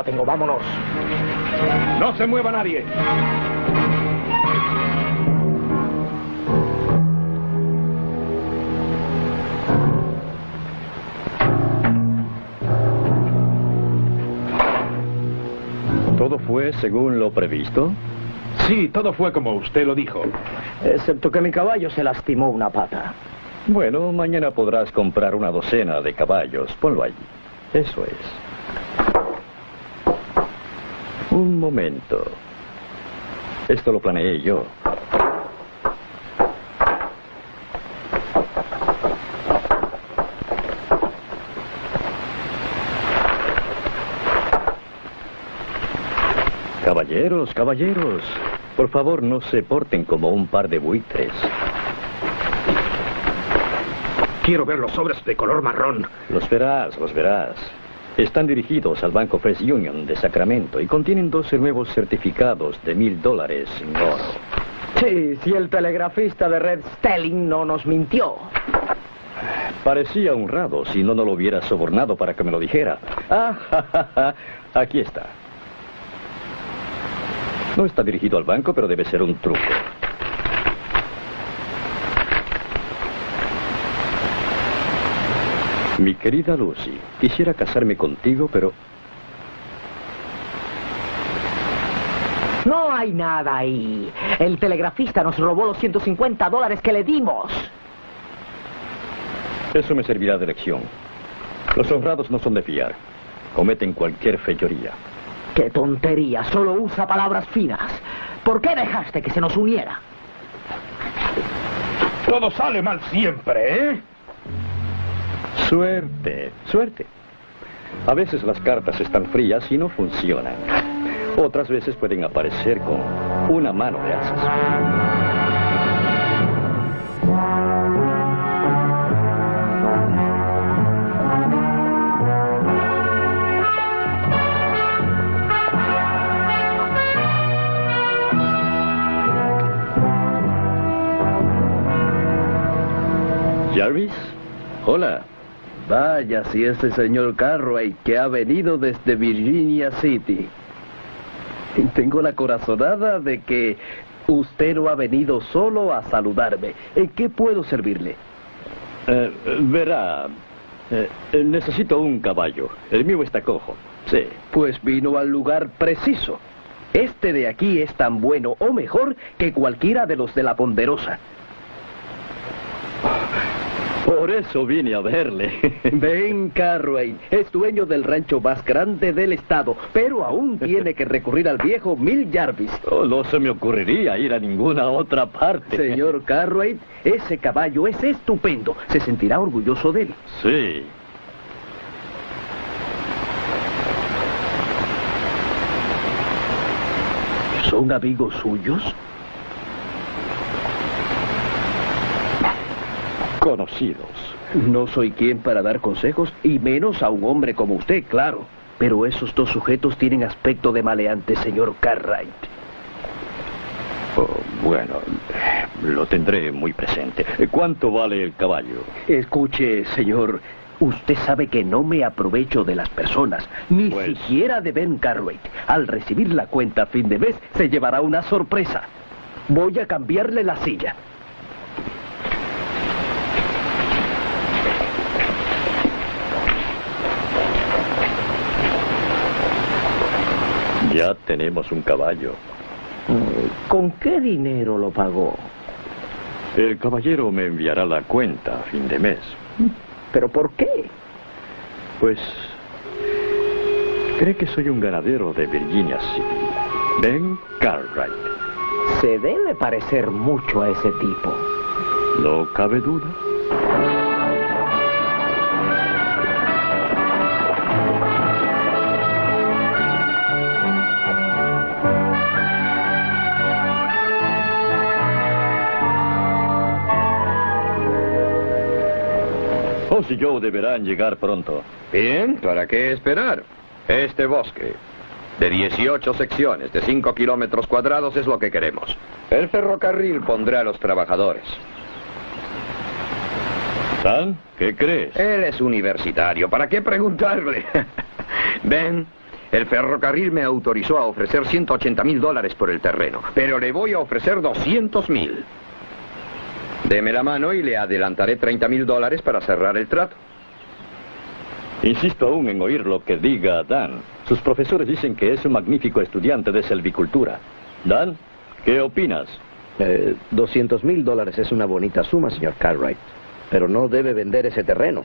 la tengo, vámonos. No se mueva nadie. ¿Todo fue según lo previsto? Sí, todo fue como usted lo dijo. Excepto que mi caballo se lastimó una pata. Bueno, mañana podrás comprar una docena de caballos. Ponlo allí. Eso es. Un momento. Esto lo planeé yo. Caballeros, caballeros, por favor no se porten como un par de buitres. Quiero ver los sobres de color marrón. Los verás, los verás. Están dirigidos al Banco First Union de Sacramento y contienen 12 nuevos certificados de $1000 en oro. Sí, si el telegrafista de Red Stelling no nos mintió. Parecía honrado si no lo hubiera sobornado para que me lo dijera. Aquí está. No está dirigido al banco, pero debe ser un truco. Mi querida Lucy, quisiera casarme contigo, pero... No hay nada ahí. El telegrafista nos robó los $150 que le dimos. Eso me servirá de lección. Los honrados no son de fiar. Cometen cualquier fechoría. ¡Qué tontería! Solo usa palabras finas. ¿Por qué dejaste que se nos uniera? Todo sale mal siempre, ¿eh? Suerte, suerte. A veces las cartas están frías y no funcionan. Otras veces pueden aparecer con una mano de asas. Jarvis, hola. Vaya, si este señor Cartwright que ha venido desde Virginia City. Tengo la corazonada de que usted no ha venido solo a saludarme. ¿En qué puedo servirle? Verá, necesito un caballo. El mío está cojo. Sí. Pues vino al lugar preciso. Este de aquí es tan bueno o mejor que cualquiera de los de la Ponderosa. Por eso vine a verle. Ben Cartwright es dueño del rancho más grande del estado, pero aún tiene que recurrir al viejo Mill Jarvis. Oh, no se me ocurriría ir a ninguna otra parte. Señor Cartwright, ese caballo es estupendo. Se sentirá orgulloso de él. Sí. ¿Son amigos suyos? Conocidos. No soy quien para dar consejos, y menos a un hombre como usted, claro. Pero esos dos sujetos tienen aspecto de maleante, señor Cartwright. Oh, bueno, lo tendré muy presente. ¿Cuánto vale el caballo? Escuche, señor, usted sabe que no me aprovecho de las personas, ni siquiera de Ben Cartwright. Al recibir la cuenta a fin de mes, se llevará una sorpresa. Voy a cambiarle la silla. Ya tenemos un caballo. ¿Con qué dinero lo pagó? El caballero me enviará la cuenta a fin de mes. ¿Pero por qué? Pues... cree que soy un ganadero de Virginia City. Ben Cartwright. Se debe parecer mucho a ese tipo. No cabe duda. Y Joe deberán llegar pronto. Bien, ¿para qué esperar? Este bosque, de 18 secciones, de 5 kilómetros cuadrados, es lo que queremos. El ferrocarril pondrá a los trabajadores. ¿San? ¿Qué crees? Él es universitario, ¿para qué preguntarle? Ven, El ferrocarril me autorizó a ofrecer $180,000 por el terreno, pero le voy a ofrecer $200,000. Deme la mano y le adelantaré $30,000 para cerrar el trato. Insisto aún en oír lo que diga Dan. Sus profesores dicen que es un magnífico estudiante de selvicultura. Dan, ¿qué opinas? $200,000 es una bonita suma, señor Cartwright. Pero no debe vender ese terreno.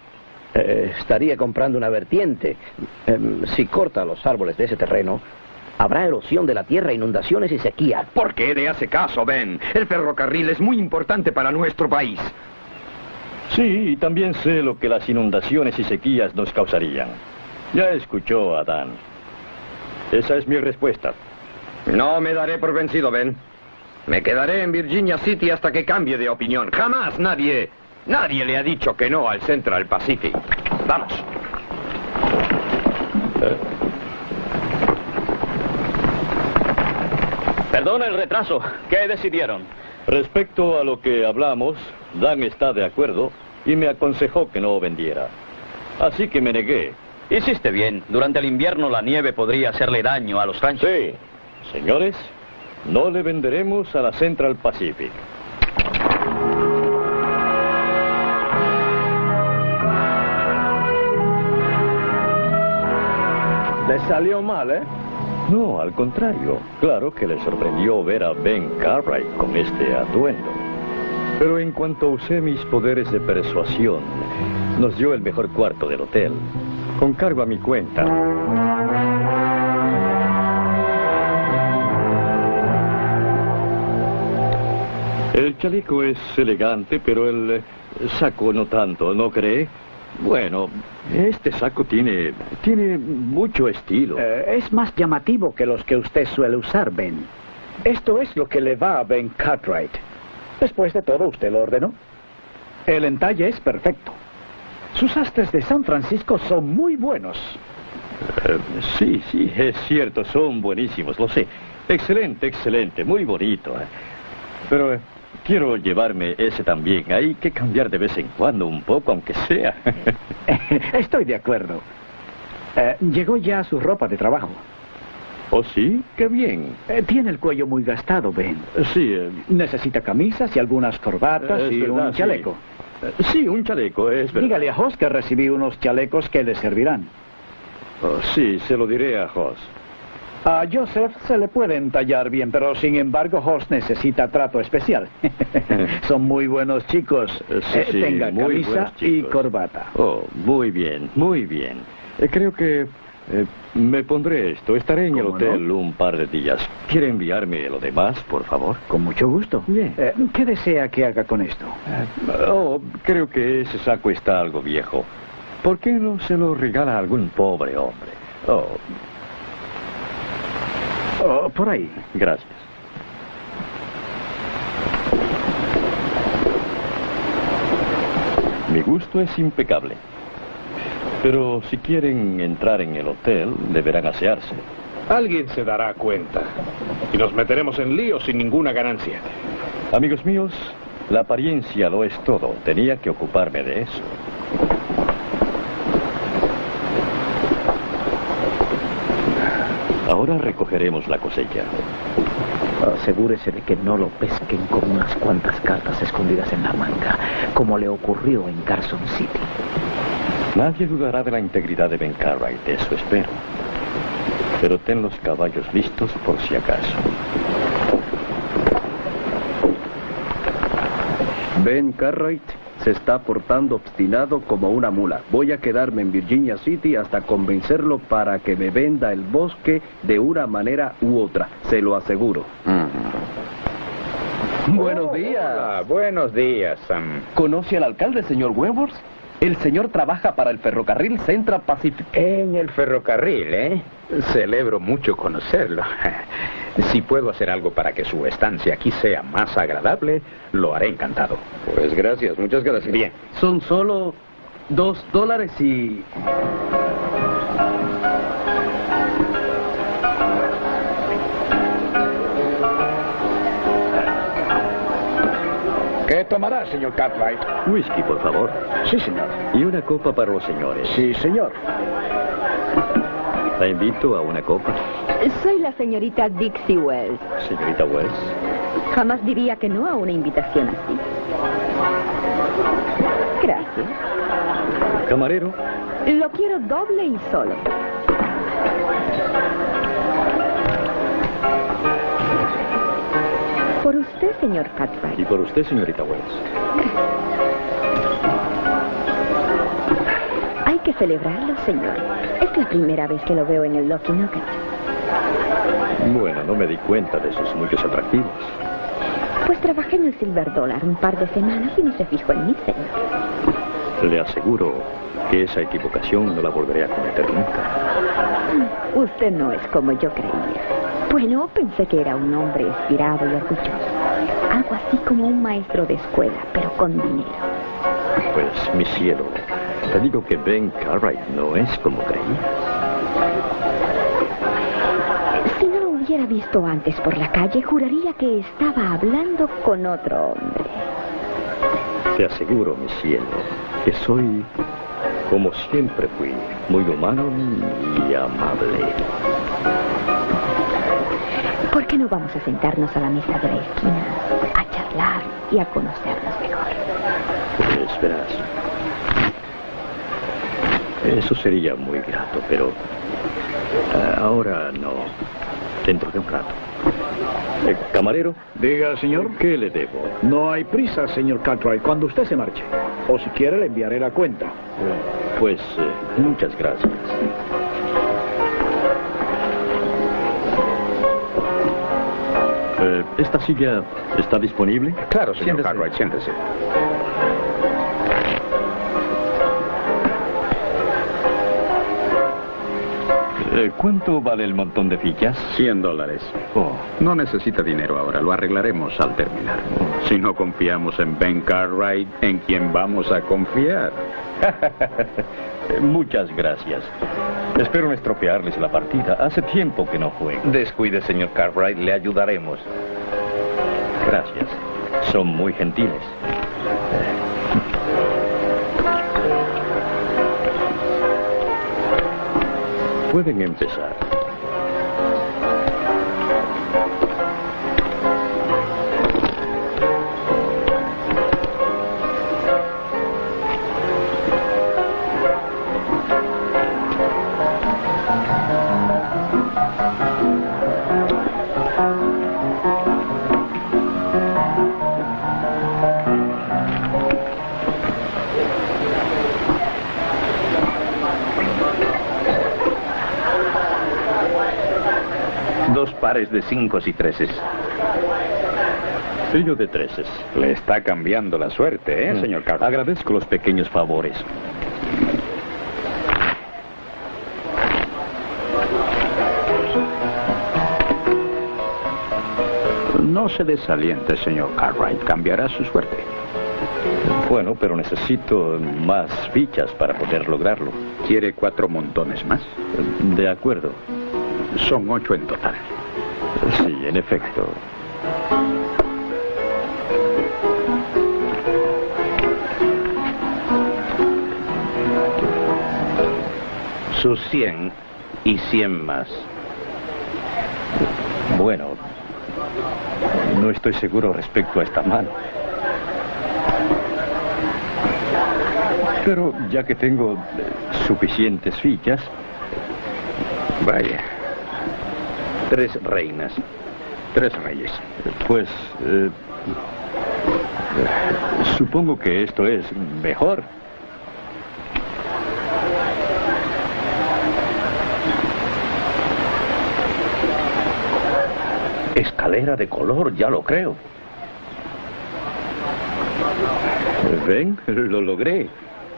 Estaría comprando una vertiente. Si corta los árboles de ese terreno, habrá erosión de la tierra, inundaciones y sequía. ¿Por qué le hace caso, Ben? El ferrocarril es muy importante para nuestro país. Sí, y también sé lo que las inundaciones y sequías nos causarían. Ya escuchó a Dan. Esa es mi respuesta. No me daré por vencido, Ben. Me quedaré en Virginia City hasta que cambie de opinión. Jamás nadie le ha dicho que no al Central Pacific. Vamos. Perdona el retraso. ¿Qué decidieron? Respecto a lo que hablamos, Dan está de acuerdo y me aconsejó que no vendiera. Así que me negué. Hiciste bien. Durante el invierno la nieve podría hacerle daño a los ranchos. Sí, señores, no le venderemos a la Central Pacific. Le salió mal, ¿eh? No, al contrario. Claro que le sorprendió ver a Ben Cartwright con este atuendo. Pero en cuanto usé mis poderes de persuasión, nos dio el mejor cuarto del hotel, con cargo a mi cuenta. El chaleco es elegante, pero el saco no tanto, ¿no cree? Bueno, este saco tiene mucho estilo. Es más llamativo que los que usted suele usar, Ben. Esto es lo que le va a Ben Cartwright. Después de todo, usted lo ordenó. El entalle es perfecto. Sus sastres de San Francisco son muy buenos. Sí, es cierto, son buenísimos, lo sé. Excelente, excelente, muy bonito. Pero quiero llevarme ese también. Hay que cambiar de vez en cuando un poco, aunque sea. Estoy de acuerdo. Llegó ya su ropa de trabajo. ¿Oh, sí? ¡Qué bien! Tiene el cuello muy gastado, Ben. Sí. Necesita camisas y algunas corbatas y verdad, un chaleco. Sí, un chaleco, es verdad. Dígale a Hoss que recibí unos chalecos que le servirán. Oh, sí, se lo diré a Hoss. A Joseph se le puede entallar bien, pero sin embargo Hoss necesita trato especial. Son muy buenos chicos. Sí, tenga muy camisa buenos y chicos. corbata. Oh, muy bien, muy bien. Creo que me pondré esto. Estaré en el hotel un par de días. ¿Quiere enviarme lo demás, por favor? Con mucho gusto. Bien. ¿Qué desea que haga con esto? Creo que ese saco está algo viejo. ¿Por qué no se lo regala a algún pobre hombre? Por ahí. Gracias. Mi gusto es impecable. Pero si quieren entrar en el hotel, deberán asearse. Alguien se dará cuenta. Y nos meteremos en líos sin ninguna ganancia. Amigos míos, la apariencia lo es todo. Tenía que ocuparme de eso. Ahora recogeremos la cosecha. Asegúrese de que no lo pesquen con unas cuantas cartas escondidas en la manga, como le ocurrió en Carson City. Nadie dudará de la integridad de Ben Cartwright, eso espero. Pero ten los caballos listos por si acaso. Ben Cartwright se está portando obstinado como una mula. Voy a quedarme en Virginia City hasta convencerlo para que me venda el bosque de una manera u otra. Se lo aseguro. Buenos días. Hola, buenos días, Sam. ¿Conoce al alcalde, señor Wentworth? El señor trabaja para el ferrocarril Central Pacific. En el ferrocarril, ¿eh? Celebro mucho conocerlo. Si puedo hacer algo para que su estancia aquí sea más agradable, lo haré encantado. Pues gracias, muchas gracias. Bien. Son solo $2 y... ¿Qué tomará, señor Cartwright? Whisky, por favor. Sí, señor. Y una copa para los señores. Sí, señor. La invito a una copa. Soy la señorita Dixie Wells. Señorita Wells. Jamás diría que no a una invitación así. Gracias. Camarero. Lo quiero doble y solo. Por usted, señor Cartwright. Y por usted, señorita Wells. Hay que celebrarlo, señor. Es la primera vez que lo veo en el Lucky Nugget. Bueno, no me di cuenta de sus muchos atractivos. Pues trabajé en el Silver Dollar un par de semanas y no se fijó en mí, señor. Le aseguro que esa equivocación no la volveré a cometer nunca. Usted no es como yo creía. Bueno, pensé que era un hombre inspirado y orgulloso. Algo así como un maestro de escuela, pero con dinero. Pues, mi cielo, te digo que Ben Cartwright no es como creía. Si no lo hubiera visto antes por la calle, juraría que estaba hablando con otro hombre. Te aseguro, mi cielo, que soy, como siempre fui, muy humano y amable. ¿Por qué no vamos a sentarnos a la mesa de la esquina, a charlar y a conocernos mejor? Pues verás, eso sería muy grato, pero ahora no, dentro de un rato. Camarero. Diga, señor. ¿Qué le debo? No hay prisa, señor Cartwright, cuando usted se marche. O si quiere, le enviaré la cuenta. Pues, muchas gracias. ¿Esta silla está disponible? Claro, señor Cartwright, siéntese. ¿Cuánto vale el montón de fichas? $100. Oh. No necesita dinero ahora, lo arreglaremos al terminar. Si no confiamos en Ben Cartwright, ¿en quién vamos a confiar? Muchas gracias. Espero no estropearles la partida. Hace tiempo que no juego. Descuide, señor Cartwright, le ayudaremos. Gracias. Son muy gentiles. Pueden empezar. Dos pares de 5 y 13. Trío de 13. Le está cambiando la suerte, señor Cartwright? Agradezco los pequeños favores. No se desaliente, señor Cartwright. Cambiará su suerte. Bueno, pero necesito más fichas para poder lograrlo. ¿Quiere 4 montones más? De acuerdo. Son 8 en total. Sí, en efecto. Sus 100 y 100 más. Bueno, no estoy seguro respecto a esta mano. Pero ya que tengo suficientes fichas... Vaya. 3 reinas. 3 reyes. Pues... supongo que esto es mejor. Escalera de color, ya lo creo. ¿Ven? Lo logré.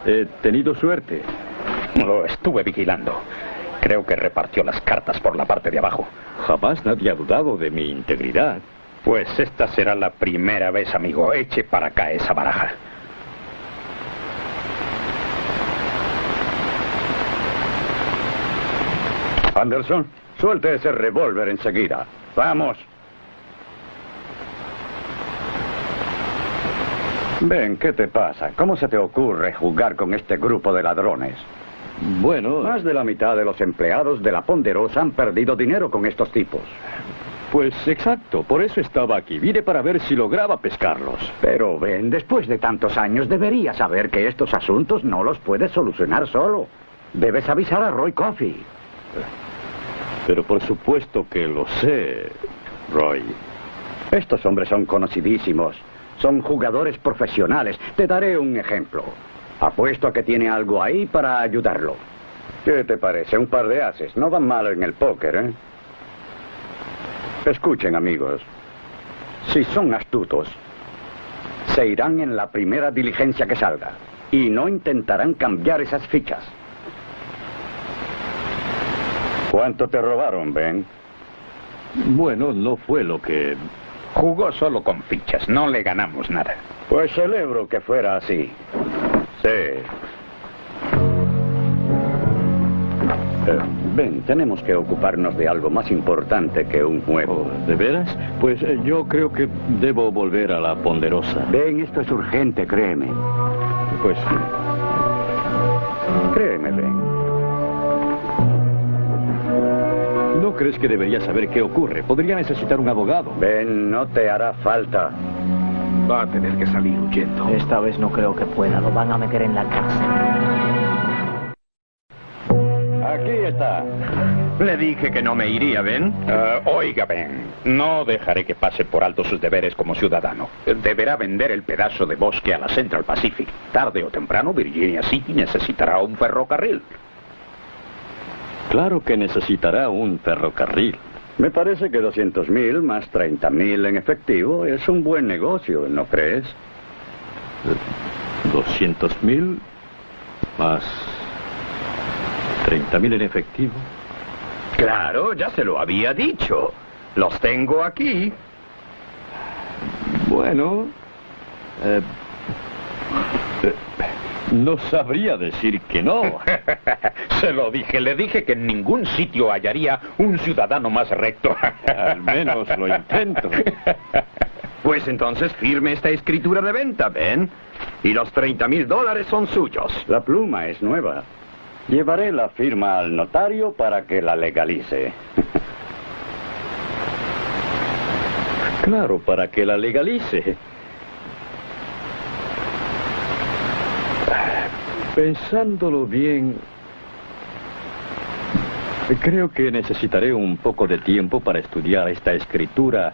He tenido suerte. Lo estuve vigilando. Creo que repartió las cartas por la parte de abajo. Jamás nadie ha dudado de mi integridad. Pues esta será la primera vez, amigo. Eche para acá esa baraja. Anderson, suelte ese revólver enseguida. Vamos. Ven, ¿qué te pasa? ¿Cómo se te ocurre jugar con este grupo de ladrones? Bueno... Más de la mitad de los empleados de la Ponderosa han perdido dinero con estos tipos. Pues exacto, por eso estaba aquí. Vine para ver si lograba pescarlos. Pero, Ben, después de tantos años deberías saber que estos asuntos no los puedes solucionar solo. Debes avisar a Roy Coffey. Pero por supuesto que lo sé, Roy. Estos hombres son conocidísimos. Son jugadores profesionales. Te daré un ejemplo. Apuesto a que tiene algo ahí para ayudarlo. ¿Qué te parece? Un par de ases. No van mal en el póker, ¿eh? Escuchen, amigos. Si son astutos, se irán en la primera diligencia que salga. Y no intentarán cambiar esas fichas. ¿Cuánto te robaron, Ben? Bueno, no fue lo que... Jugó solo con fichas, no le ganamos nada. Pues celebro que fuera así. Sí. Ben, tenemos que ocuparnos de algo más importante que un juego. ¿De veras? Pues yo creo que debo volver a la Ponderosa. Ben, esto es urgente, créeme. Pues... Créeme, Ben. ¿No crees que debería saber qué ocurre? Podría necesitar un abogado. Ben, no te hará falta. Va a tener que salir huyendo. Esta vez no creo que pueda. Lo van a meter en la cárcel. Aquí está. Le dije que no me iría, ¿ven? Oiga, Ben, no dejaré que pase por alto sus deberes como ciudadano. Deberá vender el pedazo de bosque a la Central Pacific. Tarde o temprano, Virginia City necesitará un ferrocarril. Claro que necesitará un ferrocarril. Me parece que 200,000 más 30,000 en efectivo es un buen negocio, ¿no crees? 200,000 más 30,000 en efectivo. Claro, ya se lo había dicho. Los tengo aquí. Bueno... no sabría decir que no. Se lo dije, le dije que en ningún sitio hallaría un ciudadano más recto. Al menos lo intento. Pues entonces firme esta escritura de venta, ¿ven? Y los $30,000 son suyos. La pluma es nueva. Llevaré la firma al notario para que la legalice. Claro, para que la legalice. Pensándolo bien, creo que necesitaré un poco de tiempo para estudiar esta escritura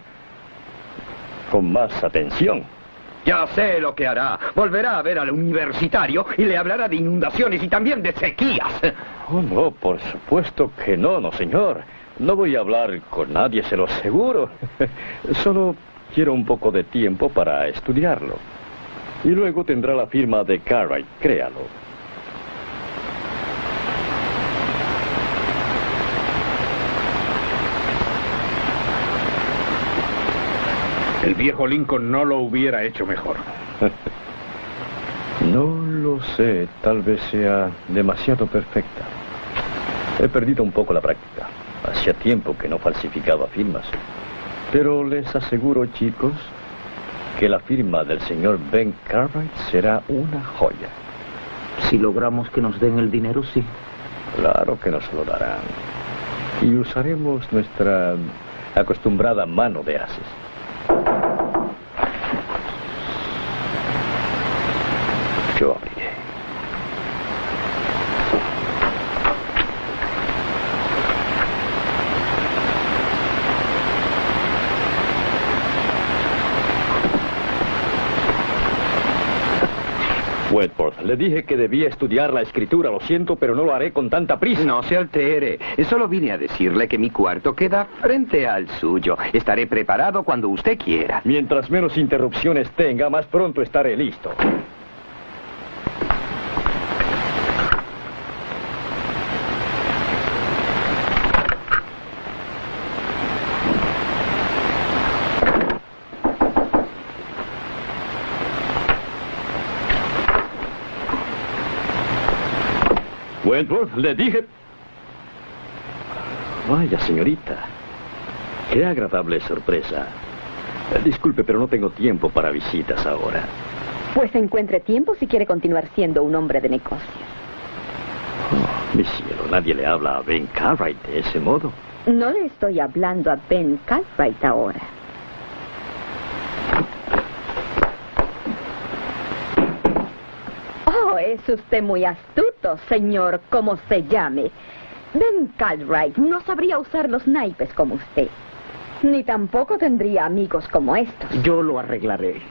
con más atención. Ya sé lo que hará. Volverá a ver al universitario y le hablará de inundaciones y también de sequías. Oh, no, por supuesto que no, no, señor. No voy a hablar con nadie, se lo aseguro. Solo quiero un poco de tiempo para estudiarlo. Y luego tendrá la firma de Cartwright, créalo. El viejo Lincoln no lo hubiera hecho mejor. No lo sé, tal vez sea demasiado perfecta. He perdido un poco la práctica. Hacía tiempo que no falsificaba firmas. Pero les aseguro, chicos, que la firma del señor Ben Cartwright será una joya. Si logramos que nos den el dinero, sí. Claro que nos lo darán. Y usaremos nuestra acostumbrada mano de ases. Yo abriré. Wentworth, le dije que debía estudiar la escritura. Lo siento, pero no lo haré con tanta prisa. No se altere. Solo vine a decirle que mi cuarto queda frente al suyo. Estaré preparado cuando usted quiera. Mientras menos interrupciones tenga, más pronto estaré listo. Wentworth, le dije... Vaya, señorita. Qué agradable sorpresa. Disculpe, pero no tengo tiempo para visitas ahora. Pues encuentre tiempo si quiere continuar siendo un hombre de negocios. Oh, mi cielo, nadie le habla a Ben Cartwright de ese modo. No le estoy hablando a Ben Cartwright ahora. Oh, es usted muy astuto, señor, como se llame. Ben Cartwright no sabría usar los naipes como usted. Ni tampoco tendría amigos como estos. Yo lo arreglaré.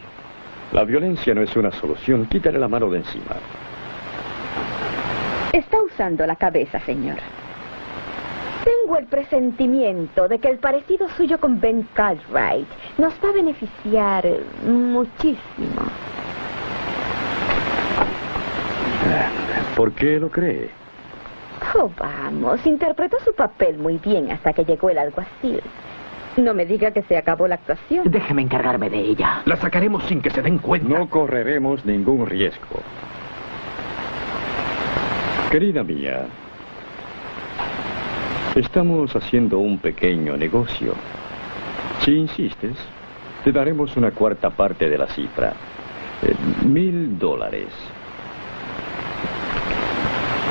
La violencia no es una solución. Quítale la mano de encima. Está usando la cabeza, señor. Tengo el presentimiento de que el parecido suyo con Ben Cartwright nos va a beneficiar muchísimo. ¿Por qué lo cree? Oh, vamos, interpretó su papel muy bien hasta que llegó el alguacil. No me diga que se acabó la actuación. Déjeme encargarme de ella. La sacaremos sin que se den cuenta. No correremos ningún riesgo. Querida mía, estamos haciendo un pequeño negocio. Si insistes, te daremos una cuarta parte de la cifra. $1,000.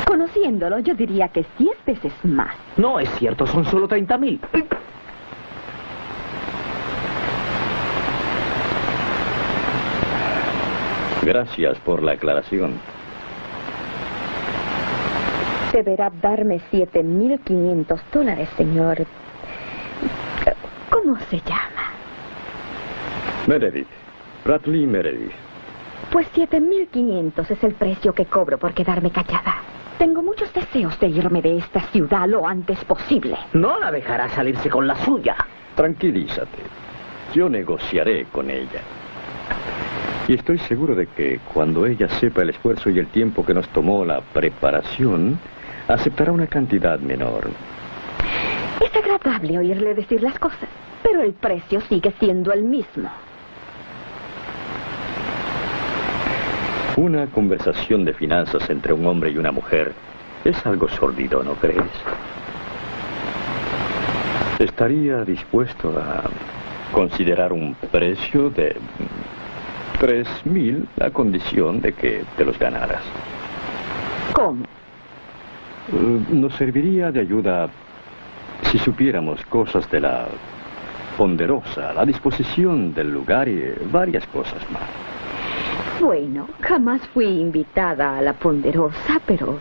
Conociéndolo, yo diría que es 10 veces más. No es cierto, son solo 30,000. Gracias por la aclaración. Deberá darme $7,500, señor. ¿Cómo se llama? Meredith. Bradley Meredith. Pues 7,500 es el precio que cobro por quedarme callada. Tengo muchos deseos de irme de esta ciudad lo antes posible. No la dejará salirse con la suya. Tranquilízate. Yo negociaré con ella. Y estoy seguro de que cuando ella sepa el esfuerzo y el tiempo que nos tomó la preparación, aceptará una cantidad menor. Es agradable oírle decir las cosas, pero el precio sigue siendo el mismo. Una conversación de finanzas entre un hombre y una mujer es algo sórdido, ¿no crees? Estaría dispuesto a considerar un precio de 3,000 a condición de que te los ganaras. ¿Cómo? Nos serviría de ayuda si supiéramos cosas de la Ponderosa, la disposición del lugar y varias cosas más. Bueno, jamás fui invitada a la Ponderosa, pero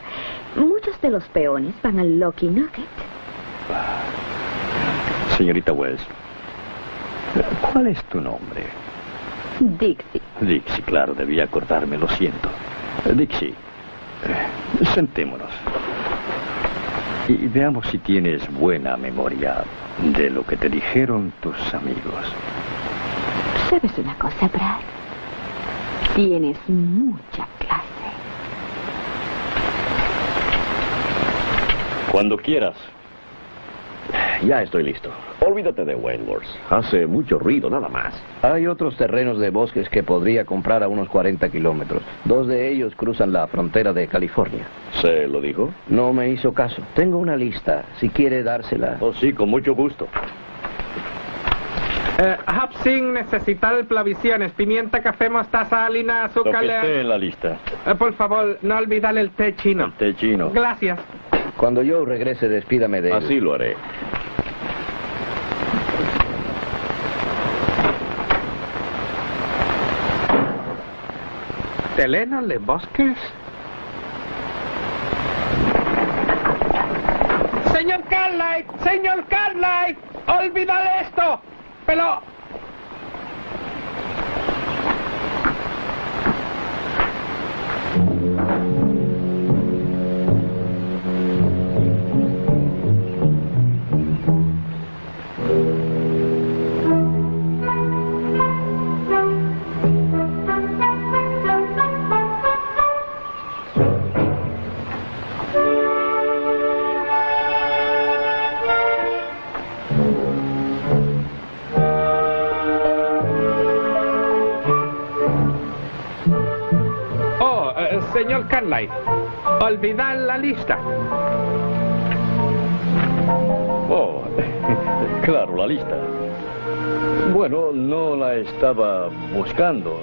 muchos de los peones van al Lucky Nugget. Señorita Wells, ¿cuál es tu nombre? Dixie. Dixie, claro, debía acordarme, lo siento. Dixie, sentémonos. Y veamos si tienes buena memoria de lo que te dijeron tus amigos. ¿Sabes una cosa, Brad? Tienes mucha clase. Cuando quieras. Ya estoy listo. Olvídate de Wentworth. Hace mucho ruido, nada más. Hay otros terrenos de bosques que podría comprar a unos 40 kilómetros. 2 de ellos cruzan la frontera de California. ¿Se lo dijo? No me hizo caso. Tengo una lista. Si quiere dársela. Oh, sí, con mucho gusto. Hapsing, necesitar provisiones, pimienta, café, mostaza, harina, azúcar... Lo que esté en la lista. Por favor, no olvidar el té chino. El té chino. Gracias. Cuando yo regrese, despídame de él. Así lo haré. ¿Telena de bosques? ¡Señor Cartwright! ¡Señor Cartwright! ¡Olvidad esto! Pero... Señor Cartwright, olvidar la lista. Oh, claro, la lista. Bueno, no la estaba buscando.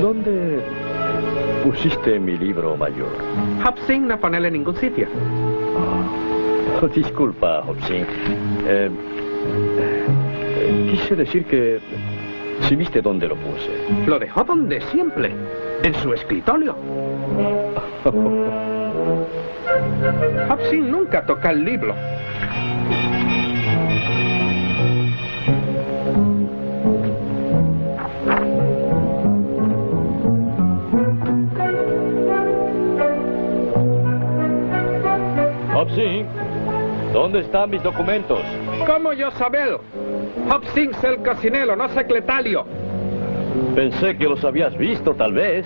¿Dónde pusiste mi libro mayor? Hobson no ponerle en ningún sitio. Oh, disculpa, Hobson. Quise decir que... si viste dónde lo puse. Lo dejó donde siempre, en su escritorio. Hobson nunca toca el libro. Hobson, ¿dónde están mis documentos? ¿Cómo yo saber? Hobson es el cocinero, no secretario. Pensé que los habías visto, tal vez.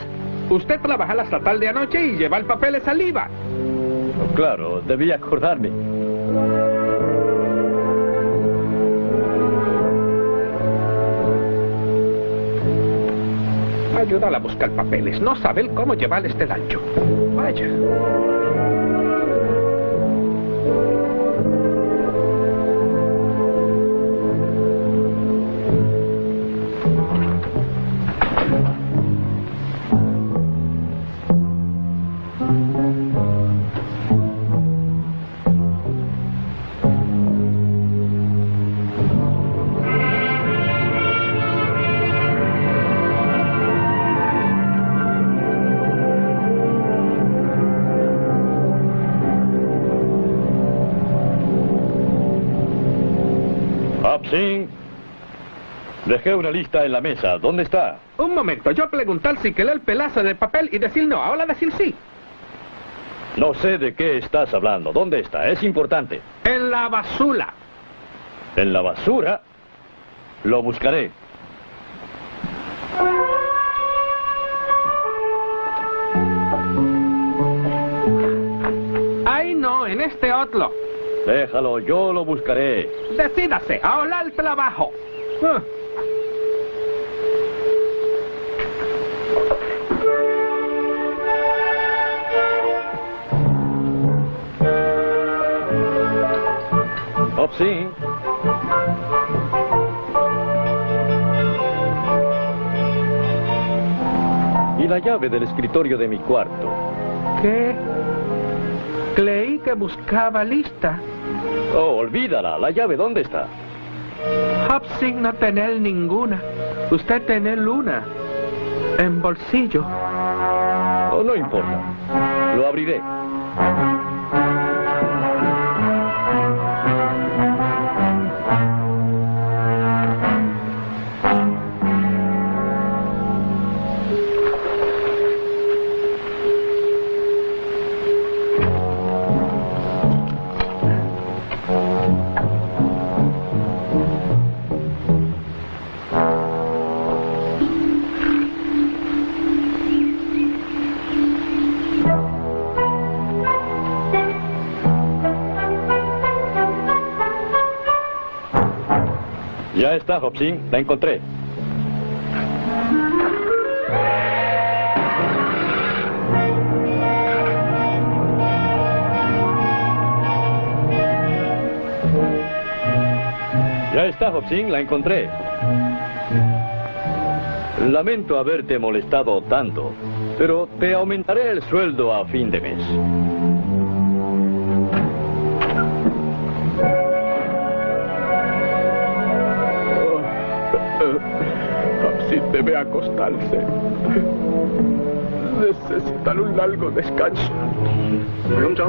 Usted trabaja hasta tarde anoche y lleva el papel de saliva. Claro, debía acordarme. Ayúdala a buscar papeles. No sabe cómo llevar este rancho. Vaya. Hobson, dejé una lista en la mesa. ¿Dónde está? Un momento, yo preguntar si quería el pedazo de papel y decir no, ahora decir sí. No sé de qué estás hablando. ¿Dónde está? Es importante. En la basura. ¿En la basura? Lo buscaré. Ay, no, en este otro. Déjalo, yo lo buscaré. Decídase, ahora el trabajo. Hobson. Y la llave del escritorio de mi cuarto. ¿Qué? Creí que buscaba lista. Oh, olvídala. La llave, ¿dónde está? Hobson no tener ninguna. Usted tener una. En bolsillo. Oh, no importa. Lo abriré. Ya está, Hobson. La encontré. Ya está, Hobson. La encontré. Lamento haberte molestado tanto, pero te aumentaré el sueldo a fin de mes. Hobson debe acostarse. Necesitan un largo descanso. Junto.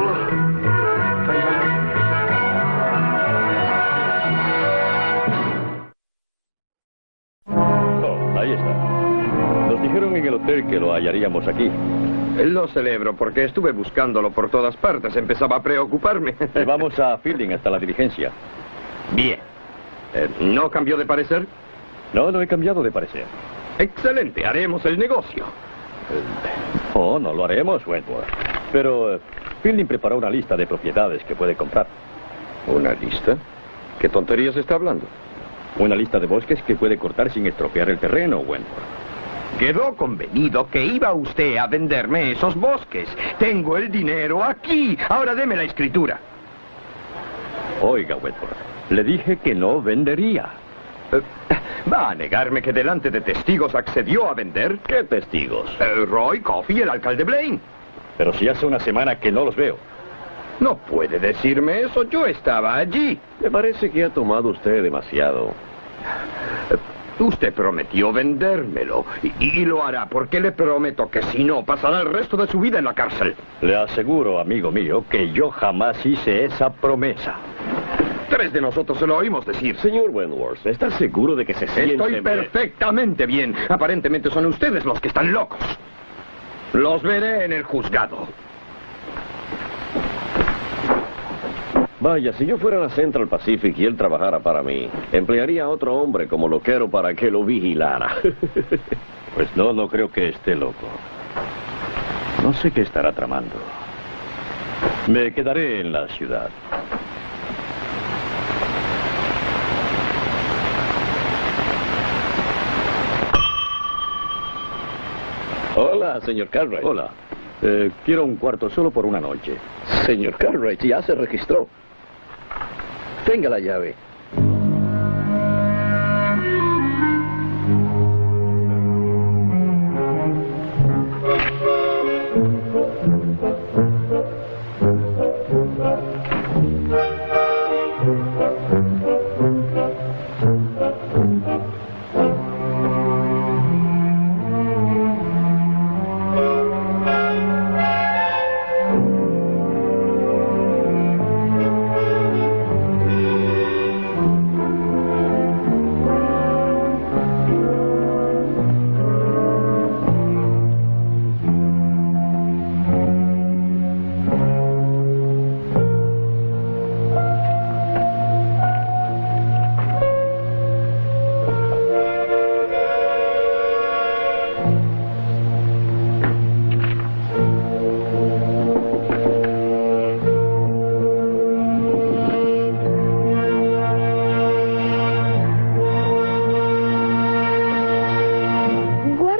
Oh, ahí está. Nos dijeron en el hotel que lo hallaríamos aquí. Lo celebro porque estuve buscándolo por todas partes. Empezaba a preocuparme. Vamos a Fielding hasta la diligencia. Bien. ¿No cambió de parecer? No, no he cambiado de parecer. Excelente, haremos el negocio. Oh, no lo haremos, Wentworth. Pero Fielding preparó una lista de propiedades que puede comprar. ¿Una lista? ¿Qué tonterías está hablando? Una lista de bosques que puede cortar sin estropear el terreno, Wentworth. Quedó convenido que iba usted a venderme esos bosques. Tengo el dinero aquí. Ahora deme la escritura. Oiga, Wentworth, le dije que no vendería. ¿Va a negarme que delante de testigos accedió a vender? ¿Qué testigos? Roy, Coffey y el alcalde Blaine. Pero si hace una semana que no los veo. No puede decirme eso, yo estaba allí. Me parece que ha tomado usted demasiado. Usted prometió vendérmelo y lo hará porque le prometo que si no, pasará el resto de su vida en la cárcel. Le aseguro, amigo mío, que yo jamás hice esa promesa. 3 de nosotros se lo oímos decir. Señor Wentworth, ¿está seguro de que se siente? Estoy perfectamente bien. Aparentemente son ustedes los que están locos. Los veré en el juzgado. Vaya, si yo fuera a la Central Pacific y él trabajara para mí, emplearía a otro hombre como loquero para que lo vigilara. Pues no creo que esté loco. No sé qué estará tramando. Me quedaré en la ciudad. Hola, señor Cartwright. Hola. Quiero un cuarto solo por una noche. Señor Cartwright, ya se registró. Tenga la llave.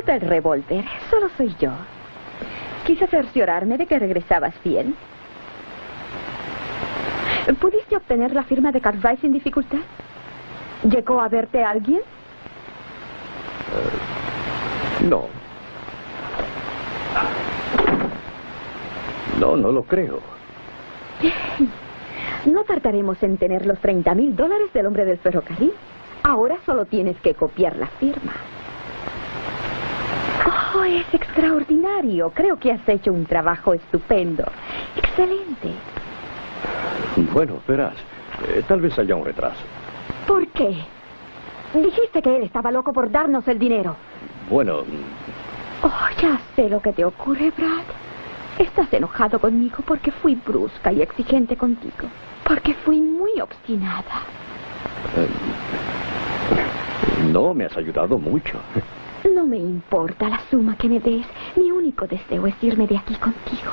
El revólver, solo soy yo. Quise cerciorarme de que regresabas bien. ¿Pudiste obtener la firma de Cartwright sin dificultad? ¿Llegó a verte alguien? No. No lo creo. No tardaremos en tener los $30,000 del hombre del ferrocarril. Ahora solo tienes que copiar la firma. Oh, es extraordinario. Creo que has hecho un trabajo estupendo. Excelente. Bueno, verás, tal vez haya un retraso. ¿Por qué? Dijiste que él estaba loco por darnos el dinero. Bueno... Oh, ya sé lo que te ocurre, Brad. Estás enojado conmigo porque fui brusca y exigente contigo. Porque fui muy obstinada. No, me has ayudado mucho. No me importa la suma que me des. Mi único deseo es irme de aquí contigo.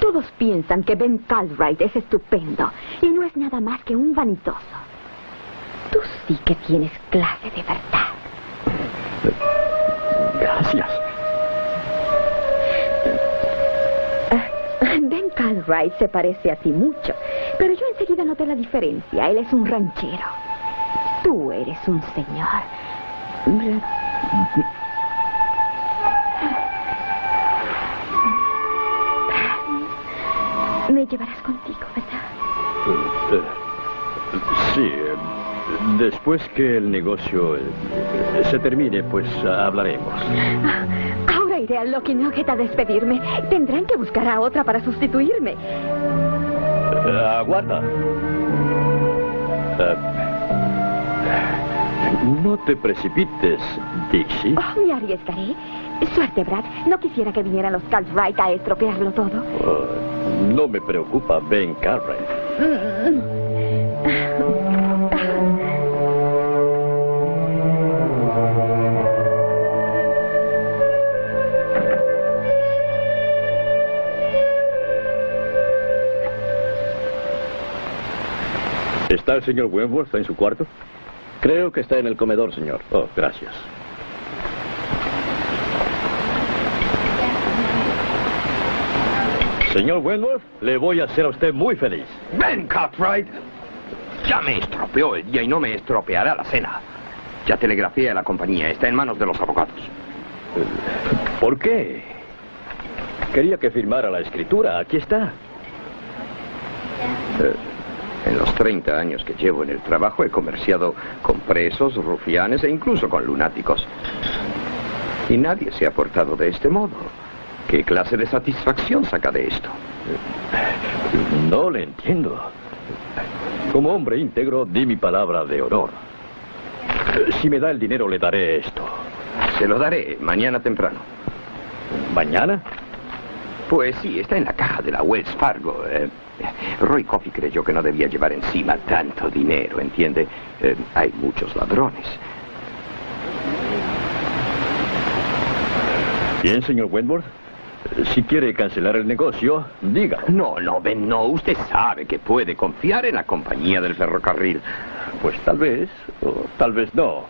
Todos piensan que Ben Cartwright es estupendo y no es nada más que un vanidoso. Tú sí que tienes clase de verdad. Gracias. Ben Cartwright se parece a ti mucho, pero yo enseguida noté la diferencia. Él es un ranchero. Tú eres un señor. Me llevarás contigo, ¿verdad? Sí. Después que el negocio se termine, pues hablaremos. Ahora iré al Lucky Nugget a despedirme. Tendrán que buscar a otra para sustituirme. Aguarda. No te precipites, Dixie. Oh, me arriesgaré. Suerte, Brad. No quisiera que vinieran los Cartwright a estropearlo todo. No me preocupa Ben Cartwright. ¿Está el señor Wentworth en su cuarto? Creo que está en el comedor, señor. Oh, gracias. Señor Wentworth, le voy a hacer a usted muy feliz. ¡Ben, Cartwright! Ya me estropeó el día y no me estropeará la cena. Ya telegrafié a la compañía. Está en manos de los abogados. ¿Por qué? Quería que firmara la escritura. Aquí está. En los 30 años que llevo en el trabajo he comerciado con presos, rufianes e incluso con lunáticos. Y nadie se ha portado de este modo. ¿Qué clase de satisfacción saca de esto? No le entiendo. Como hombre íntegro, di mi palabra de honor. Si me da el dinero, le daré esto. Se lo daré mañana temprano. ¿Mañana? Pues sí, está en la caja de la Wells Fargo. Roy Coffey creyó que no debía llevar encima tanto dinero, ¿entiende? Hay muchos ladrones. Bien, señor Wentworth. Si quiere cancelar el negocio, dígalo. No, Ben, no. Usted sabe que puede confiar en la compañía del ferrocarril. Pues tal vez, o tal vez no.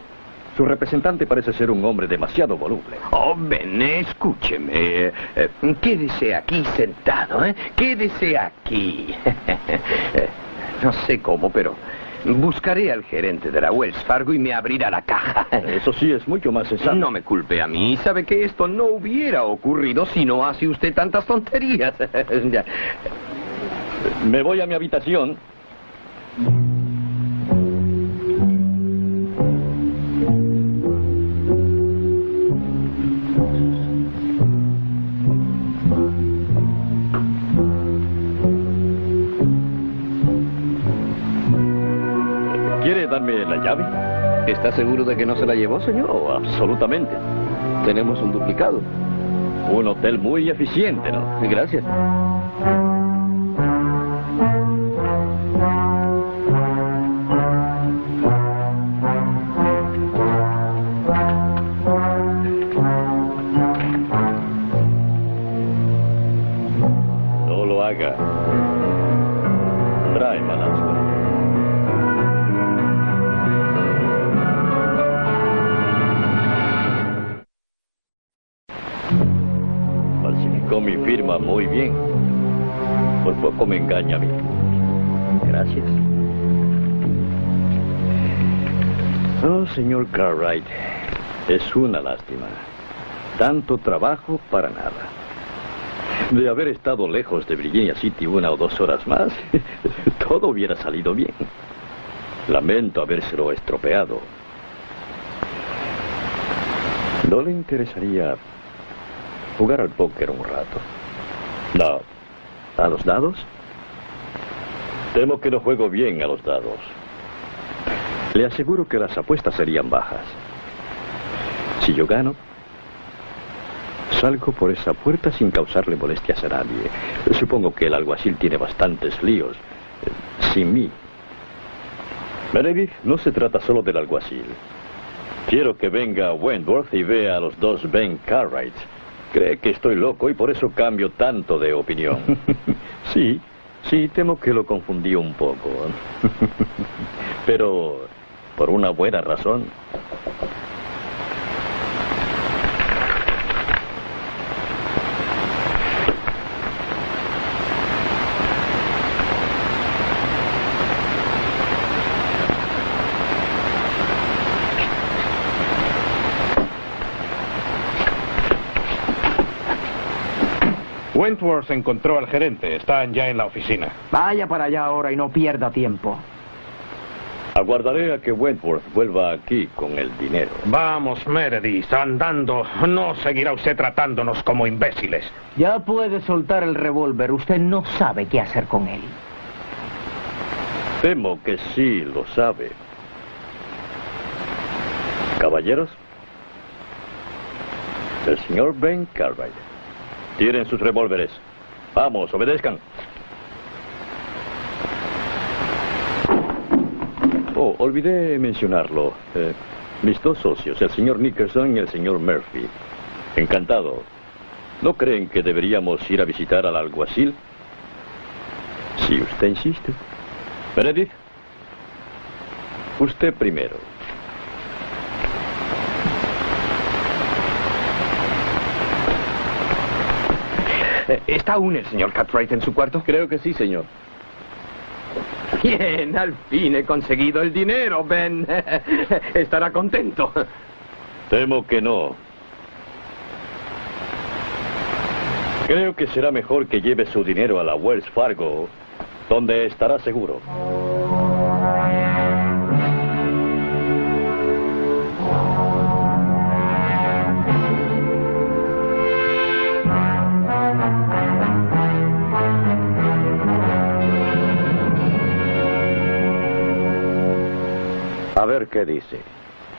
Su representante parece ser un hombre demasiado voluble. Oh, Ben, escúcheme. Quédese aquí sentado, ¿eh? Quédese aquí. No sé cómo, pero buscaré al gerente de la Wells Fargo y me abrirá la caja. Eso sí es mucho más sensato. No me culpe a mí. Sabe que esto no hubiera ocurrido si no hace usted tantas tonterías. Me voy a mi habitación. ¿Quiere darme la llave? ¿Está seguro de que no se la llevó, señor? Oh, absolutamente. Tenemos un duplicado. Un hotel muy eficiente, ¿no? Gracias. No lo haga. Trae malas suerte. Falsificó mi firma muy bien. Por poco me engaña a mí. Gracias. Oh, señor Cartwright, es una lástima. Tanto trabajo para nada. De haber estado lejos de Virginia City 1 o 2 horas más, todo hubiera salido bien. Lamento habérselo estropeado. ¿No le interesaría jugar al póker un rato? No. ¿A los dados? Temo que no juego bien a los dados. Le aseguro que las apuestas serían bajas. Si yo gano, salgo por esa puerta sin causarle molestias a nadie. Supongo que el alguacil tiene bastantes líos. Sin mí. Meredith, no se trata solo del alguacil. Quiero que venga Wentworth y vea a los dos Ben Cartwright. Cree que estoy loco y por eso cambio tanto de opinión. Sí, temo que lo confundí un poco. Pero por una buena razón. Wentworth encontró al gerente. Están ya en la oficina. Vaya para allá ahora y no pierda tiempo. Aguardaré a que Wentworth vuelva aquí con el dinero. Vamos, Meredith, andando. No seguirá usted tratándonos como imbéciles. Ya puede soltar el revólver. Usted no sabe qué hacer con él. Temo que sí lo sabe. Caballeros, el señor Ben Cartwright. Tiren sus revólveres. Vamos, obedezcan. Oh, olvidé mencionarlo. Mis dos socios, el señor Nickerson y el señor Murphy. Encantado. ¿No creen que deberíamos ir a visitar al alguacil? Si usted insiste. Meredith, usted primero. ¿Está aún el señor Cartwright en su cuarto? Creo que sí, señor. Bien, al fin he conseguido el dinero, Ben. Estará contento. Temo que no. Creo que será mejor que lleve su dinero a la Wells Fargo, donde estará seguro. A ver qué dice.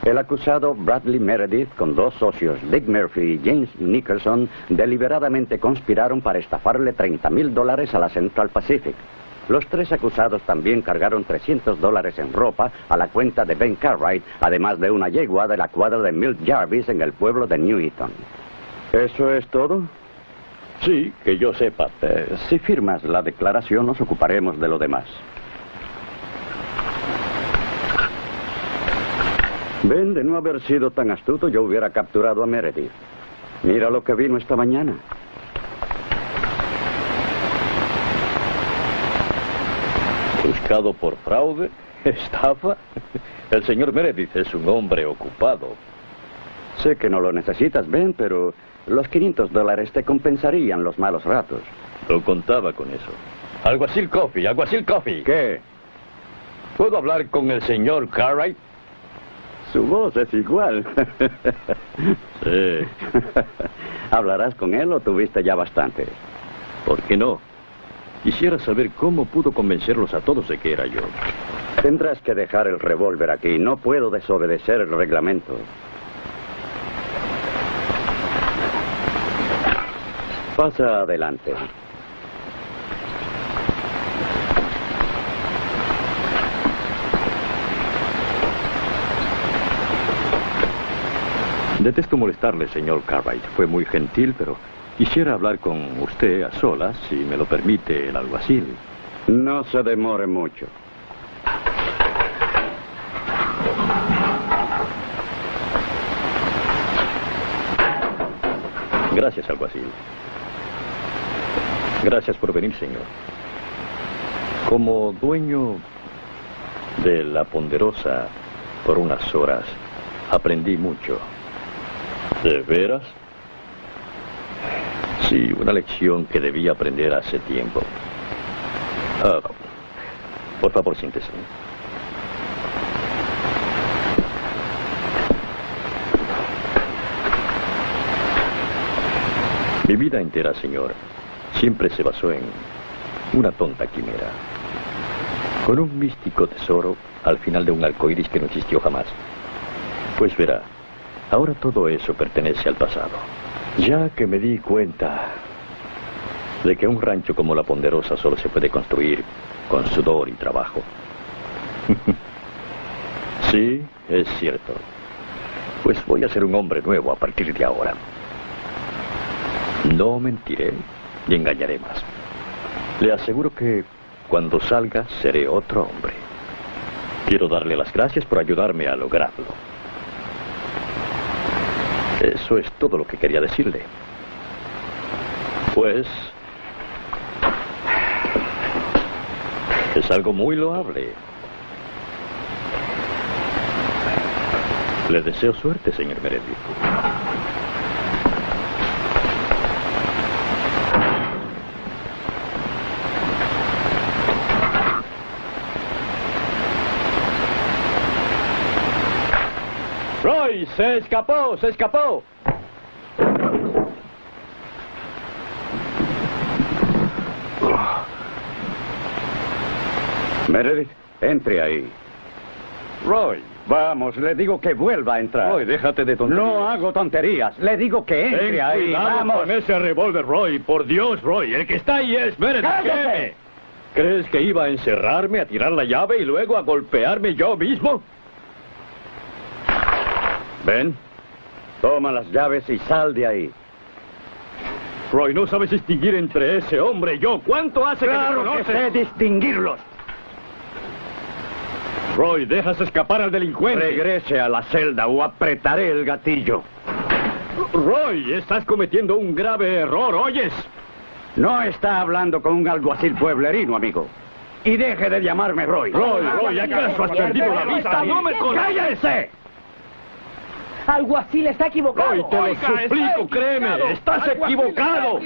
El acusado Bradley Meredith con 2 socios, Dick Murphy y James Nicholson, deliberadamente conspiraron para estafarle $30,000 a la Central Pacific. Los 3 acusados también cargaron $300 en ropa a la cuenta de Ben Cartwright, además de una yegua de la cuadra de Milt Jarvis en el pueblo de Newton. ¿Eso es todo? Sí, que yo sepa. Si firmas la declaración, nos ocuparemos de lo demás. Ben, de no haber sido tan astuto, yo hubiera capturado a Meredith. Mira lo que vino esta mañana. ¿Buscado por fraude? ¿Estafa? El señor Meredith es un hombre ocupado. Sé que no lo necesitas, Ben, pero los $500 te compensarían los malos ratos. No contaba con eso. Alguacil Coffee, Alguacil Coffee. ¿Qué? ¿Puedo hablar con el señor Cartwright? Su voz es igual. Sí. ¿Hablarás con él o tuviste ya bastante? ¿Por qué no? Quisiera saber cómo pudo convencerlos a todos de que era yo. Tendrás que dejar el revólver aquí. No puedo desobedecer el reglamento. Pasa adelante. Detesto molestarle, señor Cartwright. Fue muy gentil, pero quisiera hablar con usted a solas, si me lo permite el alguacil. No se demore mucho. Gracias, alguacil. Gracias por venir, señor. Como dueño de la Ponderosa por unas horas, aprendí mucho. ¿De veras? Sí, una lección que debí aprender hace tiempo. Por favor, siéntese. Mi vida entera, señor, siempre se basó en una tonta quimera. Con un místico tesoro al final de un arcoíris que no existió jamás. Pues verá, ahora todo eso pertenece al pasado. Ya que me di cuenta de que un rancho como la Ponderosa solo se puede construir con sudor y trabajo. Sí, es cierto. Pues voy a ser un hombre nuevo a partir de ahora. No mentiré ni engañaré más. Le aseguro que cuando salga seré otro hombre. Quiero darle las gracias por ayudarme a lograrlo. Eso es todo lo que quería decirle. Pues es algo muy loable. Le deseo suerte, señor Meredith. ¡Roy! ¡Se escapó! ¡Se escapó! Meredith, entre ahí. Roy. Vamos, le digo que vuelva a entrar. Roy, déjate de tonterías. No hago tonterías. Le digo que entre ahí. Vamos. Con ese revólver, Roy. Por Dios, Roy. El que está ahí es Meredith. ¡Cállate! ¿Crees que iba a encerrarme, a tirar la llave y luego a golpearme yo mismo? Ven, toma las llaves y sal de ahí. Roy, no sabes distinguir entre ese hombre y yo. ¿Cuánto hace claro que me conoces? Que sé distinguirlos. Roy, dejas escapar al delincuente. Regrese a la celda o apretaré el gatillo. Roy, estás cometiendo un grave error, ¿oyes? No está hablando con un alguacil pueblerino, amigo. y deje de llamarme Roy. Roy, ¿acaso has perdido la vista? ¡No me conoces! ¡Cállese! Algo así le está equivocado. Roy, te lo suplico, créeme. ¡Estás equivocado!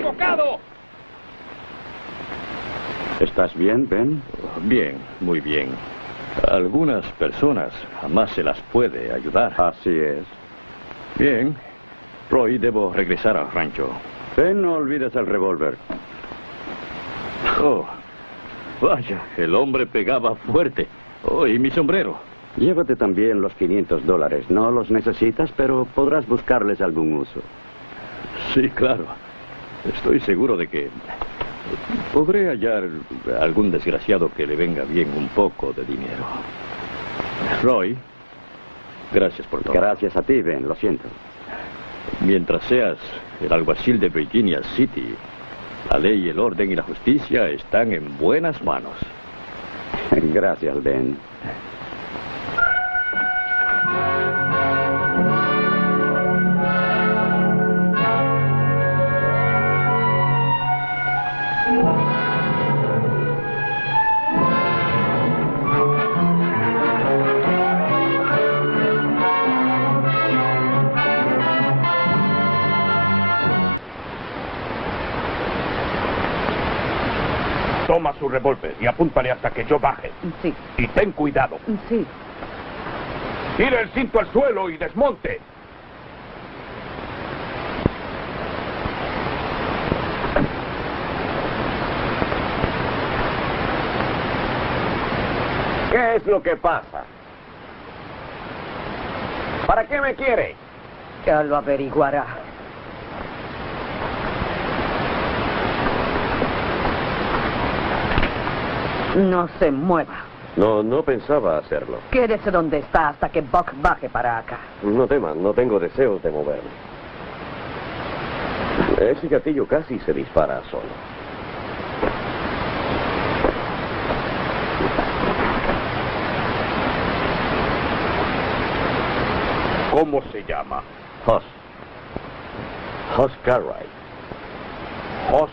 ¿Estás bien, Ben? Bien, muy bien. A algunas personas jamás se las puede ayudar. Así es. Bien. Roy, debo regresar al rancho. Ben, no olvides el revólver. Oh, vaya, el hombre pegaba fuerte. Oh, y mi sombrero. Llévate también los $500. No los necesitas, pero podrás buscarles algún uso. Sí, claro. Estoy seguro de que podré hallar algún desgraciado que le venga bien un poco de dinero. Roy, gracias por todo. Gracias a ti, Ben, lo siento. Mientras seas el alguacil de Virginia City, la ley, el orden y la justicia están en buenas manos. Gracias, Ben. Toma su revólver y apúntale hasta que yo baje. Sí. Y ten cuidado. Sí. Tira el cinto al suelo y desmonte. ¿Qué es lo que pasa? ¿Para qué me quiere? Ya lo averiguará. No se mueva. No pensaba hacerlo. Quédese donde está hasta que Buck baje para acá. No teman, no tengo deseos de moverme. Ese gatillo casi se dispara solo. ¿Cómo se llama? Huss Cartwright. Huss.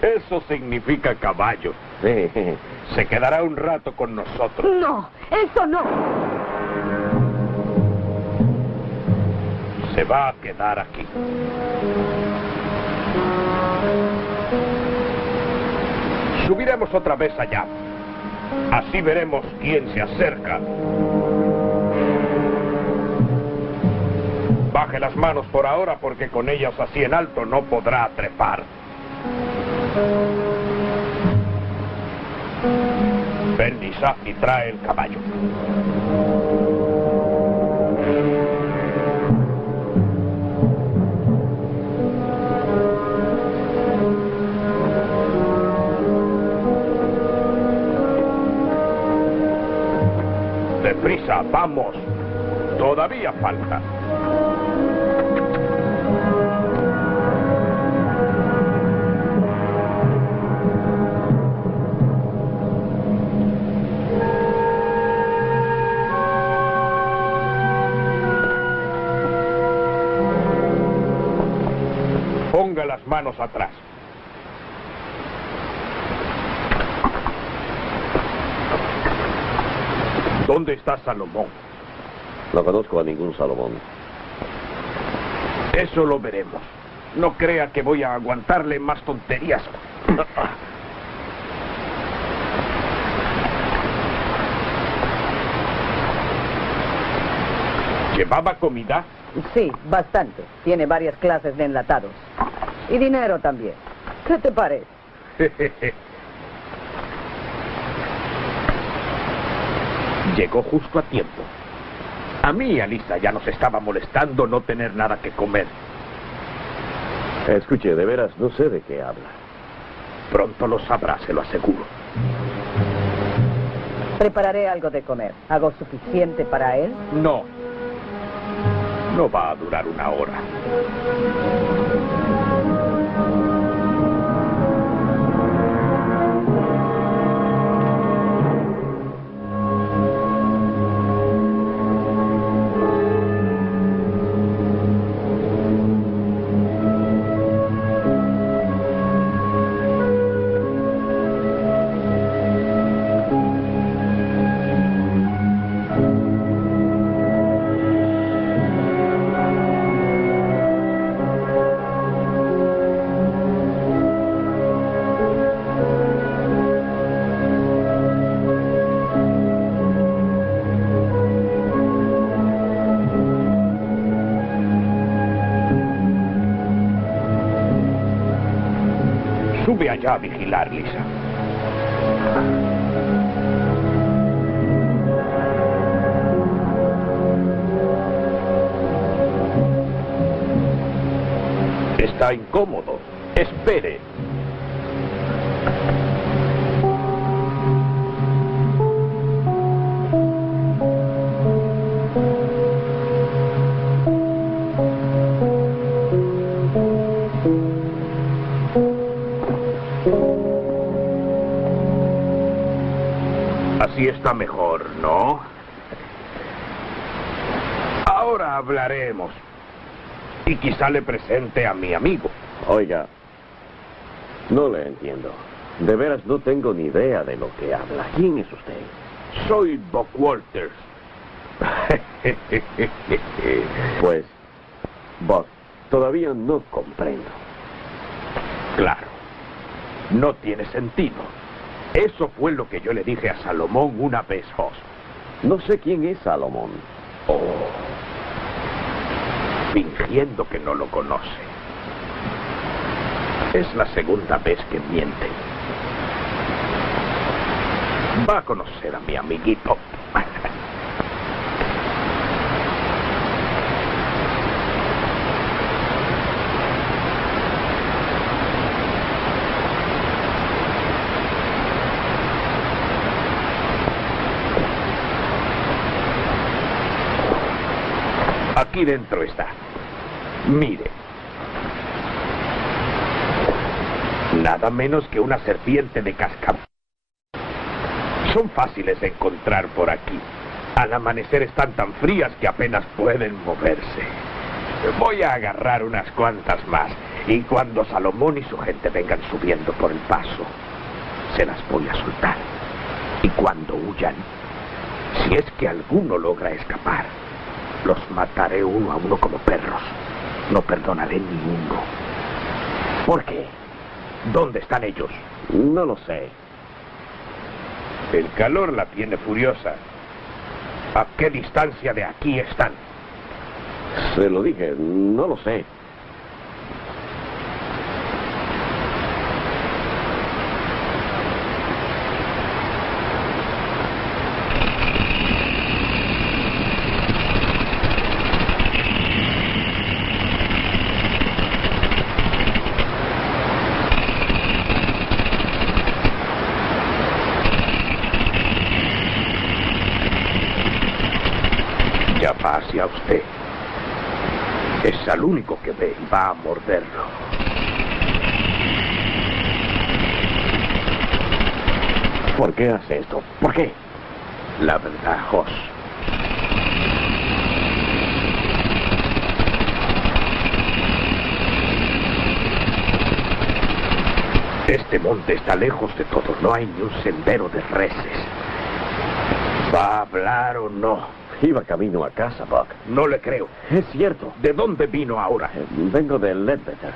Eso significa caballo. Se quedará un rato con nosotros. No, eso no. Se va a quedar aquí. Subiremos otra vez allá. Así veremos quién se acerca. Baje las manos por ahora porque con ellas así en alto no podrá trepar. Ven, Lisa, y trae el caballo. Deprisa, vamos. Todavía falta. Ponga las manos atrás. ¿Dónde está Salomón? No conozco a ningún Salomón. Eso lo veremos. No crea que voy a aguantarle más tonterías. ¿Llevaba comida? Sí, bastante. Tiene varias clases de enlatados. Y dinero también. ¿Qué te parece? Llegó justo a tiempo. A mí y a Lisa ya nos estaba molestando no tener nada que comer. Escuche, de veras, no sé de qué habla. Pronto lo sabrá, se lo aseguro. Prepararé algo de comer. ¿Hago suficiente para él? No. No va a durar una hora. allá a vigilar, Lisa. Está incómodo. Espere. Así está mejor, ¿no? Ahora hablaremos. Y quizá le presente a mi amigo. Oiga, no le entiendo. De veras no tengo ni idea de lo que habla. ¿Quién es usted? Soy Buck Walters. Pues, Buck, todavía no comprendo. Claro, no tiene sentido. Eso fue lo que yo le dije a Salomón una vez, Hoss. No sé quién es Salomón. Oh, fingiendo que no lo conoce. Es la segunda vez que miente. Va a conocer a mi amiguito. Aquí dentro está. Mire. Nada menos que una serpiente de cascabel. Son fáciles de encontrar por aquí. Al amanecer están tan frías que apenas pueden moverse. Voy a agarrar unas cuantas más. Y cuando Salomón y su gente vengan subiendo por el paso, se las voy a soltar. Y cuando huyan, si es que alguno logra escapar, los mataré uno a uno como perros. No perdonaré ni uno. ¿Por qué? ¿Dónde están ellos? No lo sé. El calor la tiene furiosa. ¿A qué distancia de aquí están? Se lo dije, no lo sé. Ya va hacia usted. Es al único que ve y va a morderlo. ¿Por qué hace esto? ¿Por qué? La verdad, Hoss. Este monte está lejos de todo. No hay ni un sendero de reses. ¿Va a hablar o no? Iba camino a casa, Buck. No le creo. Es cierto. ¿De dónde vino ahora? Vengo de Ledbetter.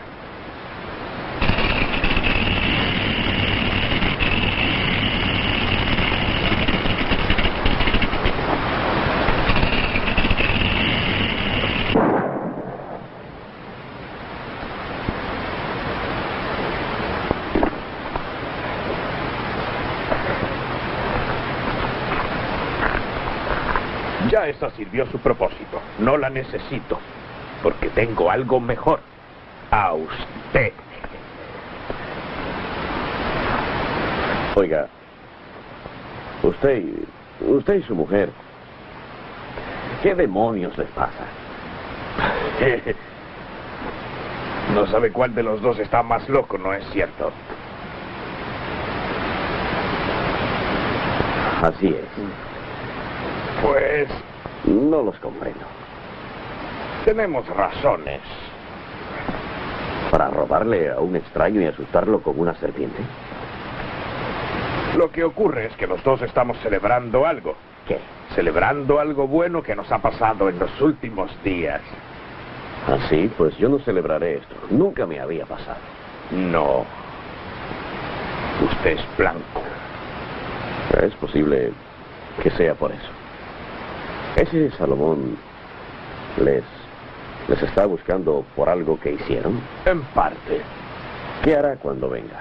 Ya esa sirvió su propósito. No la necesito, porque tengo algo mejor. A usted. Oiga, usted y su mujer, ¿qué demonios les pasa? No sabe cuál de los dos está más loco, ¿no es cierto? Así es. Pues no los comprendo. Tenemos razones. ¿Para robarle a un extraño y asustarlo con una serpiente? Lo que ocurre es que los dos estamos celebrando algo. ¿Qué? Celebrando algo bueno que nos ha pasado en los últimos días. Así, pues yo no celebraré esto. Nunca me había pasado. No. Usted es blanco. Es posible que sea por eso. Ese Salomón les está buscando por algo que hicieron. En parte. ¿Qué hará cuando venga?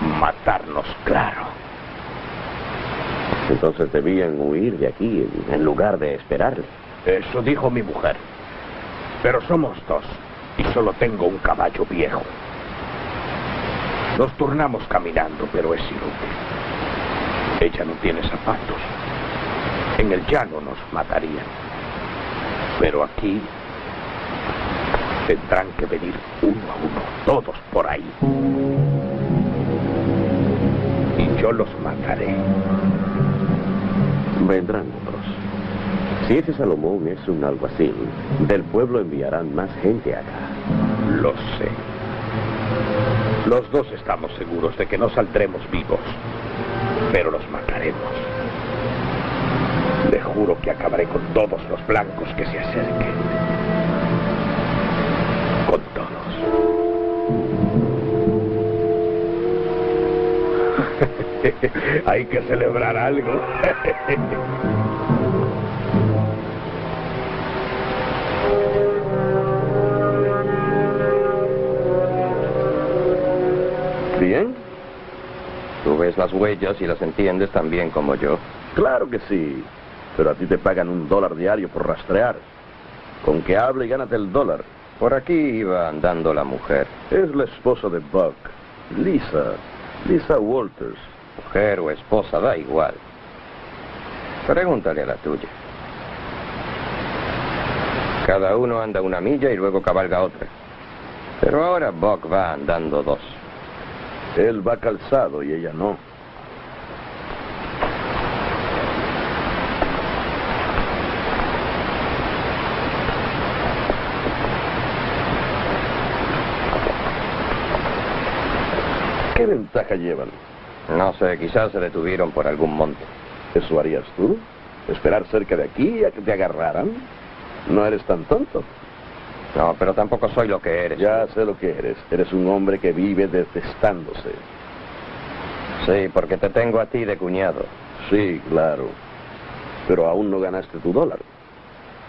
matarnos, claro. Entonces debían huir de aquí en lugar de esperarle. Eso dijo mi mujer. Pero somos dos y solo tengo un caballo viejo. Nos turnamos caminando, pero es inútil. Ella no tiene zapatos. En el llano nos matarían. Pero aquí tendrán que venir uno a uno, todos por ahí. Y yo los mataré. Vendrán otros. Si ese Salomón es un alguacil, del pueblo enviarán más gente acá. Lo sé. Los dos estamos seguros de que no saldremos vivos, pero los mataremos. Le juro que acabaré con todos los blancos que se acerquen. Con todos. Hay que celebrar algo. ¿Bien? Tú ves las huellas y las entiendes tan bien como yo. Claro que sí. Pero a ti te pagan $1 diario por rastrear. Con que hable y gánate el $1. Por aquí iba andando la mujer. Es la esposa de Buck. Lisa Walters. Mujer o esposa, da igual. Pregúntale a la tuya. Cada uno anda una milla y luego cabalga otra. Pero ahora Buck va andando 2. Él va calzado y ella no. ¿Qué ventaja llevan? No sé, quizás se detuvieron por algún monte. ¿Eso harías tú? ¿Esperar cerca de aquí a que te agarraran? No eres tan tonto. No, pero tampoco soy lo que eres. Ya sé lo que eres. Eres un hombre que vive detestándose. Sí, porque te tengo a ti de cuñado. Sí, claro. Pero aún no ganaste tu $1.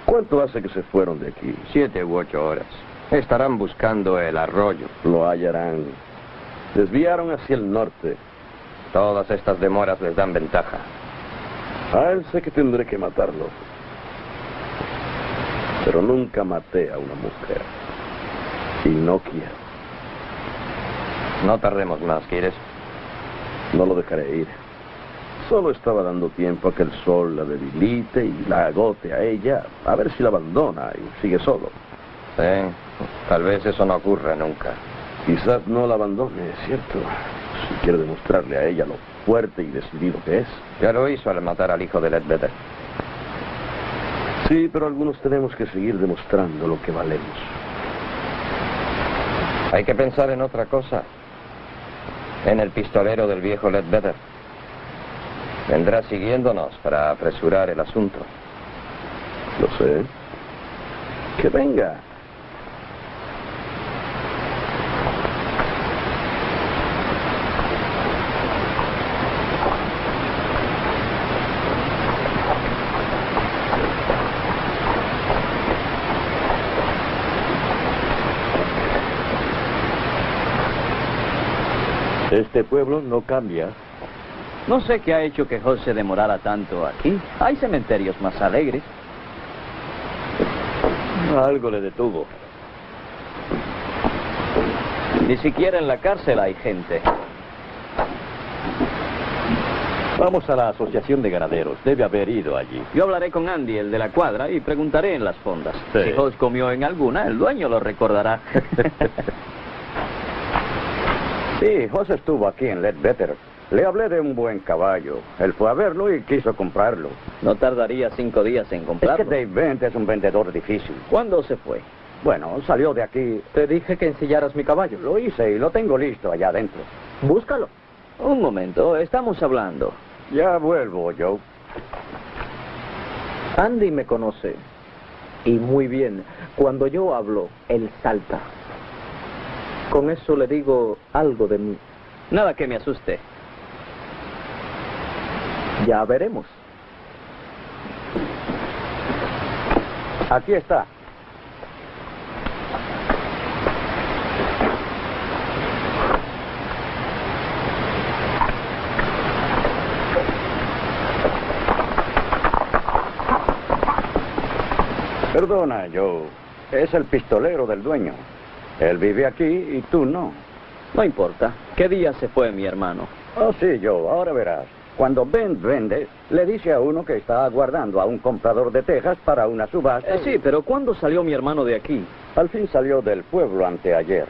¿Cuánto hace que se fueron de aquí? 7 u 8 horas. Estarán buscando el arroyo. Lo hallarán. Desviaron hacia el norte. Todas estas demoras les dan ventaja. A él sé que tendré que matarlo. Pero nunca maté a una mujer. Y no quiero. No tardemos más, ¿quieres? No lo dejaré ir. Solo estaba dando tiempo a que el sol la debilite y la agote a ella, a ver si la abandona y sigue solo. Sí, tal vez eso no ocurra nunca. Quizás no la abandone, es cierto. Si quiere demostrarle a ella lo fuerte y decidido que es. Ya lo hizo al matar al hijo de Ledbetter. Sí, pero algunos tenemos que seguir demostrando lo que valemos. Hay que pensar en otra cosa. En el pistolero del viejo Ledbetter. Vendrá siguiéndonos para apresurar el asunto. Lo sé. Que venga. Este pueblo no cambia. No sé qué ha hecho que José se demorara tanto aquí. Hay cementerios más alegres. Algo le detuvo. Ni siquiera en la cárcel hay gente. Vamos a la asociación de ganaderos. Debe haber ido allí. Yo hablaré con Andy, el de la cuadra, y preguntaré en las fondas. Sí. Si José comió en alguna, el dueño lo recordará. Sí, José estuvo aquí en Ledbetter. Le hablé de un buen caballo. Él fue a verlo y quiso comprarlo. No tardaría 5 días en comprarlo. Es que Dave Bent es un vendedor difícil. ¿Cuándo se fue? Bueno, salió de aquí. Te dije que ensillaras mi caballo. Lo hice y lo tengo listo allá adentro. Búscalo. Un momento, estamos hablando. Ya vuelvo, Joe. Andy me conoce. Y muy bien. Cuando yo hablo, él salta. Con eso le digo algo de mí. Nada que me asuste. Ya veremos. Aquí está. Perdona, Joe. Es el pistolero del dueño. Él vive aquí y tú no. No importa. ¿Qué día se fue mi hermano? Oh, sí, Joe. Ahora verás. Cuando Ben vende, le dice a uno que está aguardando a un comprador de tejas para una subasta. Sí, pero ¿cuándo salió mi hermano de aquí? Al fin salió del pueblo anteayer.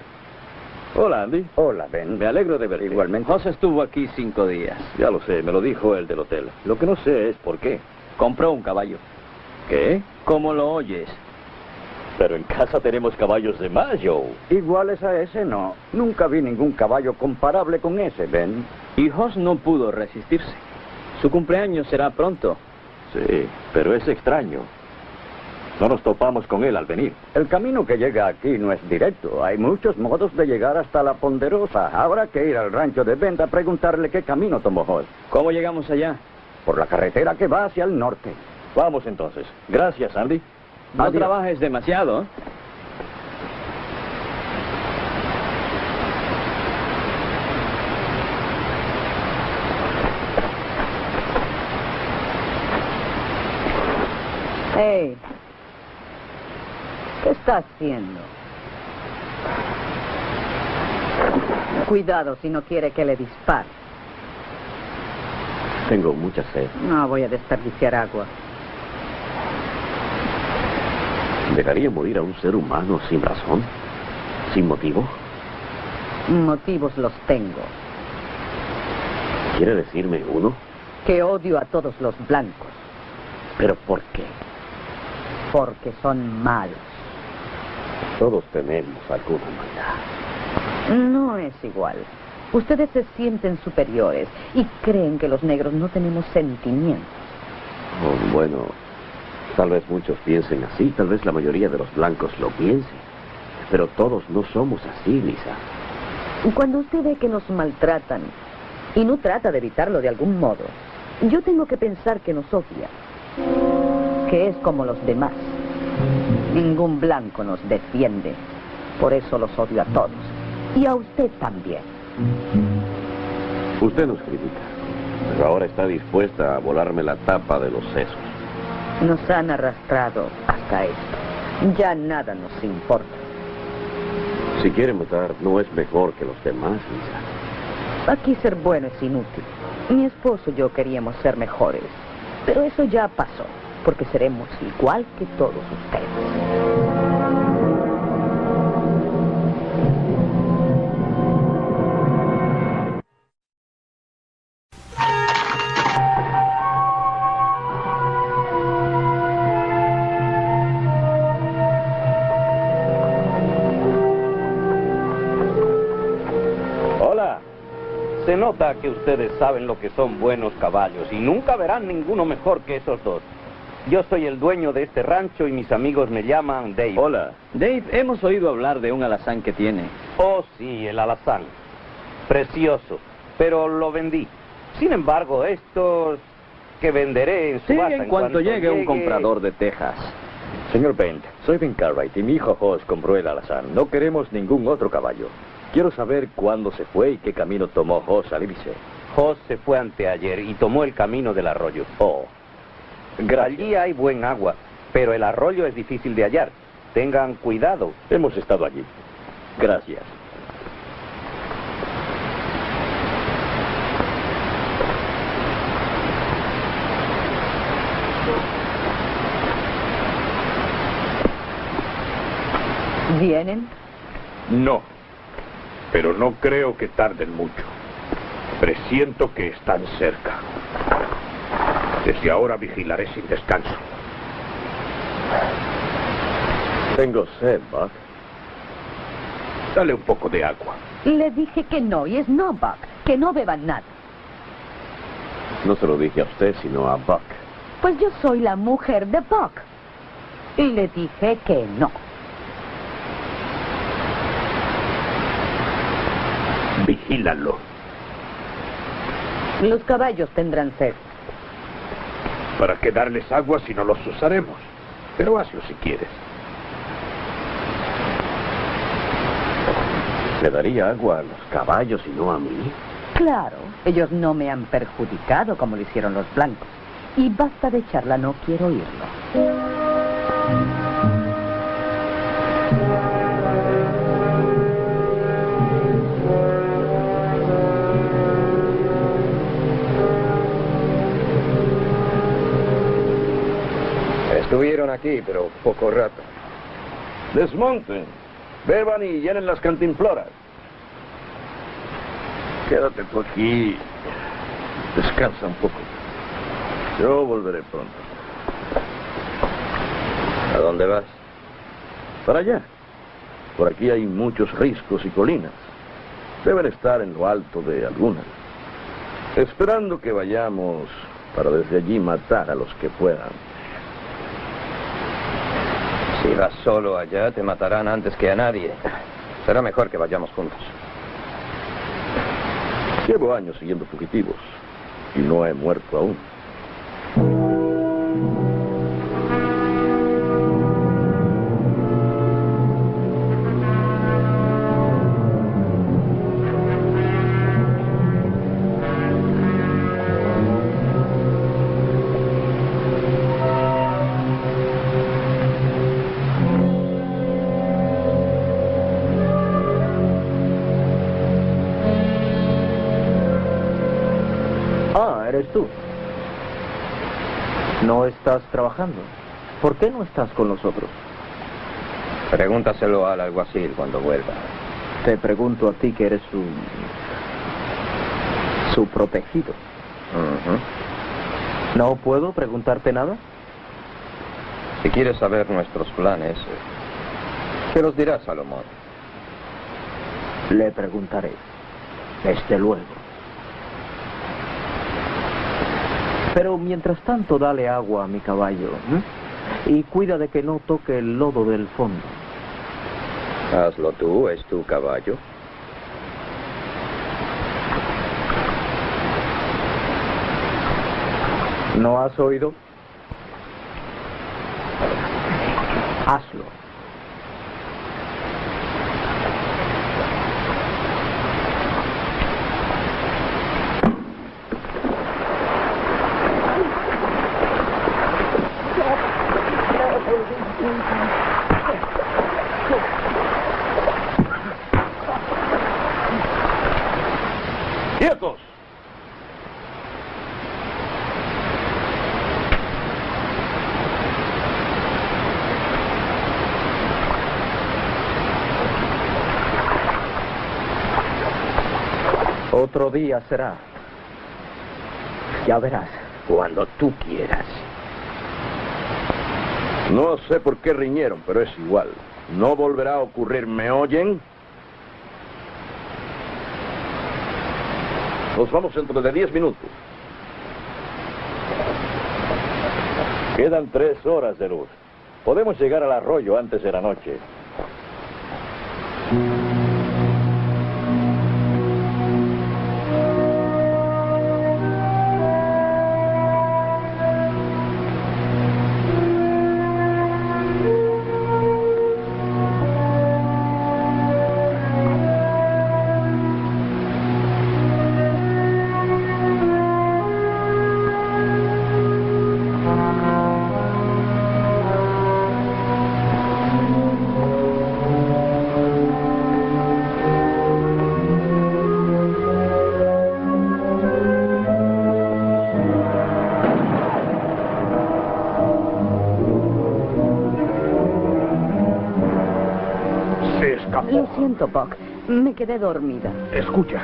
Hola, Andy. Hola, Ben. Me alegro de verte. Igualmente. José estuvo aquí 5 días. Ya lo sé, me lo dijo el del hotel. Lo que no sé es por qué. Compró un caballo. ¿Qué? ¿Cómo lo oyes? Pero en casa tenemos caballos de más, Joe. Iguales a ese, no. Nunca vi ningún caballo comparable con ese, Ben. Hijos no pudo resistirse. Su cumpleaños será pronto. Sí, pero es extraño. No nos topamos con él al venir. El camino que llega aquí no es directo. Hay muchos modos de llegar hasta la Ponderosa. Habrá que ir al rancho de Ben a preguntarle qué camino tomó Hoss. ¿Cómo llegamos allá? Por la carretera que va hacia el norte. Vamos entonces. Gracias, Andy. No Adiós. trabajes demasiado. Hey, ¿qué está haciendo? Cuidado si no quiere que le dispare. Tengo mucha sed. No voy a desperdiciar agua. ¿Dejaría morir a un ser humano sin razón? ¿Sin motivo? Motivos los tengo. ¿Quiere decirme uno? Que odio a todos los blancos. ¿Pero por qué? Porque son malos. Todos tenemos alguna maldad. No es igual. Ustedes se sienten superiores y creen que los negros no tenemos sentimientos. Oh, bueno, tal vez muchos piensen así, tal vez la mayoría de los blancos lo piensen. Pero todos no somos así, Lisa. Cuando usted ve que nos maltratan y no trata de evitarlo de algún modo, yo tengo que pensar que nos odia, que es como los demás. Ningún blanco nos defiende. Por eso los odio a todos. Y a usted también. Usted nos critica, pero ahora está dispuesta a volarme la tapa de los sesos. Nos han arrastrado hasta esto. Ya nada nos importa. Si quiere matar, no es mejor que los demás, Lisa. Aquí ser bueno es inútil. Mi esposo y yo queríamos ser mejores. Pero eso ya pasó, porque seremos igual que todos ustedes. Se nota que ustedes saben lo que son buenos caballos y nunca verán ninguno mejor que esos dos. Yo soy el dueño de este rancho y mis amigos me llaman Dave. Hola. Dave, hemos oído hablar de un alazán que tiene. Oh, sí, el alazán. Precioso. Pero lo vendí. Sin embargo, estos que venderé en subasta en cuanto llegue un comprador de Texas. Señor Bent, soy Ben Cartwright y mi hijo Hoss compró el alazán. No queremos ningún otro caballo. Quiero saber cuándo se fue y qué camino tomó Hoss al irse. Hoss se fue anteayer y tomó el camino del arroyo. Oh, gracias. Allí hay buen agua, pero el arroyo es difícil de hallar. Tengan cuidado. Hemos estado allí. Gracias. ¿Vienen? No, pero no creo que tarden mucho. Presiento que están cerca. Desde ahora vigilaré sin descanso. Tengo sed, Buck. Dale un poco de agua. Le dije que no, y es no, Buck, que no beban nada. No se lo dije a usted, sino a Buck. Pues yo soy la mujer de Buck. Y le dije que no. Vigílalo. Los caballos tendrán sed. ¿Para qué darles agua si no los usaremos? Pero hazlo si quieres. ¿Le daría agua a los caballos y no a mí? Claro, ellos no me han perjudicado como lo hicieron los blancos. Y basta de charla, no quiero oírlo. Estuvieron aquí, pero poco rato. Desmonten, beban y llenen las cantinfloras. Quédate tú aquí. Descansa un poco. Yo volveré pronto. ¿A dónde vas? Para allá. Por aquí hay muchos riscos y colinas. Deben estar en lo alto de algunas. Esperando que vayamos para desde allí matar a los que puedan. Si vas solo allá, te matarán antes que a nadie. Será mejor que vayamos juntos. Llevo años siguiendo fugitivos y no he muerto aún. ¿Eres tú? ¿No estás trabajando? ¿Por qué no estás con nosotros? Pregúntaselo al alguacil cuando vuelva. Te pregunto a ti que eres su protegido. ¿No puedo preguntarte nada? Si quieres saber nuestros planes, ¿qué los dirá Salomón? Le preguntaré. Desde luego. Pero mientras tanto, dale agua a mi caballo, y cuida de que no toque el lodo del fondo. Hazlo tú, es tu caballo. ¿No has oído? Hazlo. ¡Quietos! Otro día será. Ya verás. Cuando tú quieras. No sé por qué riñeron, pero es igual. No volverá a ocurrir, ¿me oyen? Nos vamos dentro de 10 minutos. Quedan 3 horas de luz. Podemos llegar al arroyo antes de la noche. Lo siento, Puck. Me quedé dormida. Escucha.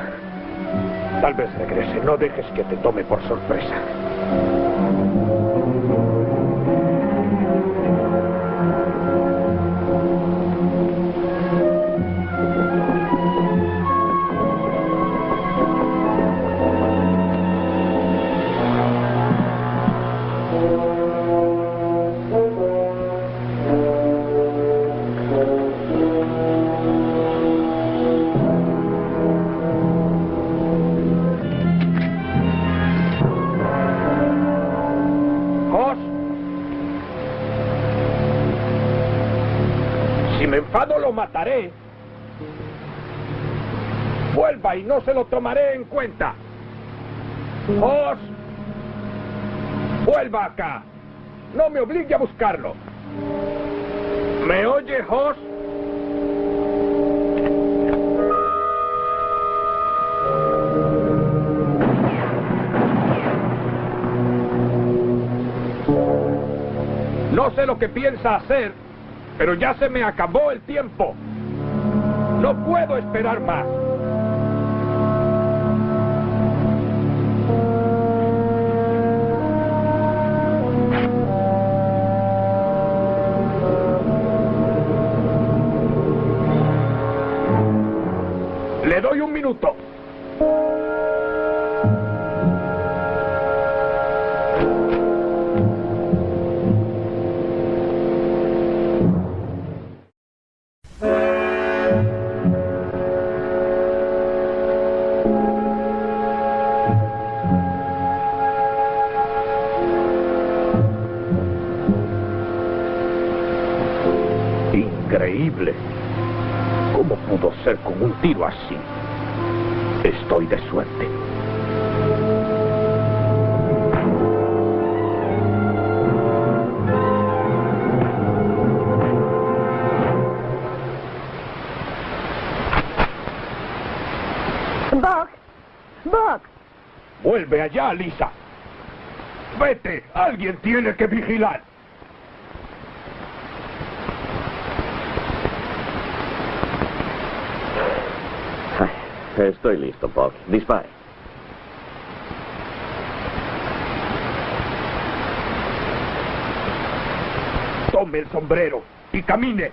Tal vez regrese. No dejes que te tome por sorpresa. Lo mataré. Vuelva y no se lo tomaré en cuenta. Jos, vuelva acá. No me obligue a buscarlo. ¿Me oye, Jos? No sé lo que piensa hacer, pero ya se me acabó el tiempo. No puedo esperar más. Le doy un minuto. Increíble. ¿Cómo pudo ser con un tiro así? Estoy de suerte. Buck. Vuelve allá, Lisa. Vete. Alguien tiene que vigilar. Estoy listo, Buck. Dispare. Tome el sombrero y camine.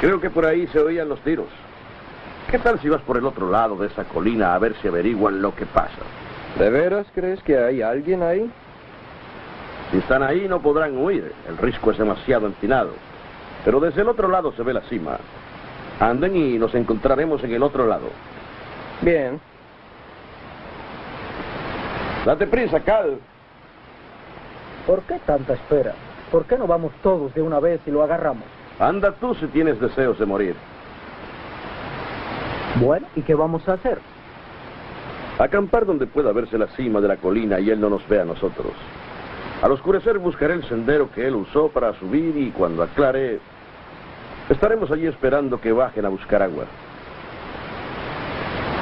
Creo que por ahí se oían los tiros. ¿Qué tal si vas por el otro lado de esa colina a ver si averiguan lo que pasa? ¿De veras crees que hay alguien ahí? Si están ahí no podrán huir. El risco es demasiado empinado. Pero desde el otro lado se ve la cima. Anden y nos encontraremos en el otro lado. Bien. Date prisa, Cal. ¿Por qué tanta espera? ¿Por qué no vamos todos de una vez y lo agarramos? Anda tú si tienes deseos de morir. Bueno, ¿y qué vamos a hacer? Acampar donde pueda verse la cima de la colina y él no nos vea a nosotros. Al oscurecer buscaré el sendero que él usó para subir y cuando aclare, estaremos allí esperando que bajen a buscar agua.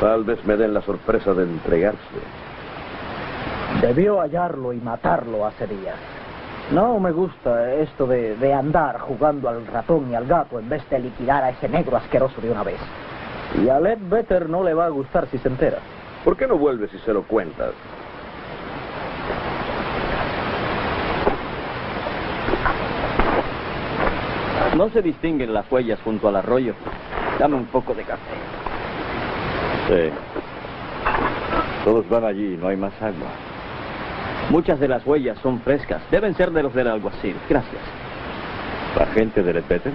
Tal vez me den la sorpresa de entregarse. Debió hallarlo y matarlo hace días. No me gusta esto de andar jugando al ratón y al gato en vez de liquidar a ese negro asqueroso de una vez. Y a Led Better no le va a gustar si se entera. ¿Por qué no vuelves y se lo cuentas? No se distinguen las huellas junto al arroyo. Dame un poco de café. Sí. Todos van allí, no hay más agua. Muchas de las huellas son frescas. Deben ser de los del alguacil. Gracias. ¿La gente de Lepete?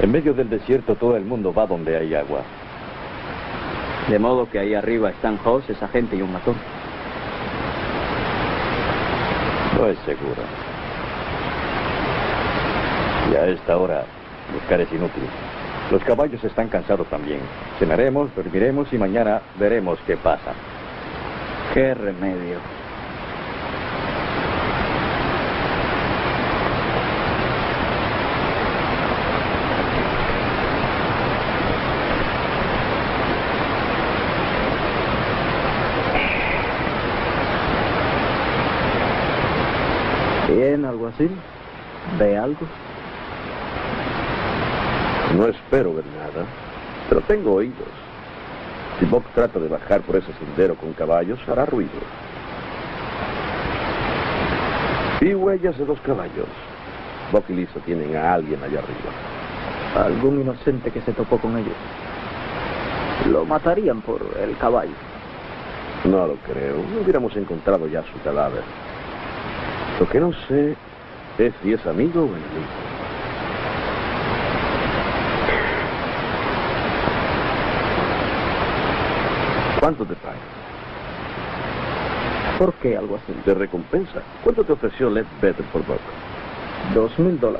En medio del desierto todo el mundo va donde hay agua. De modo que ahí arriba están Hoss, esa gente y un matón. No es seguro. Y a esta hora buscar es inútil. Los caballos están cansados también. Cenaremos, dormiremos y mañana veremos qué pasa. ¡Qué remedio! Bien, alguacil. ¿Ve algo? No espero ver nada, pero tengo oídos. Si Bob trata de bajar por ese sendero con caballos, hará ruido. Vi huellas de 2 caballos. Bob y Lisa tienen a alguien allá arriba. Algún inocente que se topó con ellos. Lo matarían por el caballo. No lo creo. No hubiéramos encontrado ya su cadáver. Lo que no sé es si es amigo o enemigo. ¿Cuánto te pagan? ¿Por qué algo así? ¿De recompensa? ¿Cuánto te ofreció Led Better por Buck? $2,000.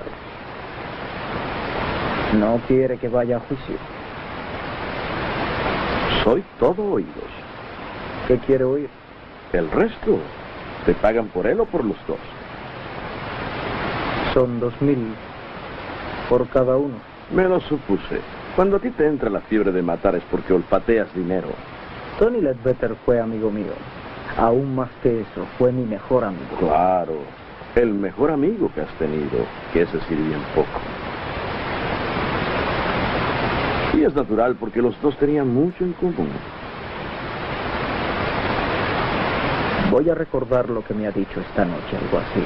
No quiere que vaya a juicio. Soy todo oídos. ¿Qué quiere oír? El resto, ¿te pagan por él o por los dos? Son 2,000 por cada uno. Me lo supuse. Cuando a ti te entra la fiebre de matar es porque olfateas dinero. Tony Ledbetter fue amigo mío. Aún más que eso, fue mi mejor amigo. Claro, el mejor amigo que has tenido, que es decir bien poco. Y es natural porque los dos tenían mucho en común. Voy a recordar lo que me ha dicho esta noche, algo así.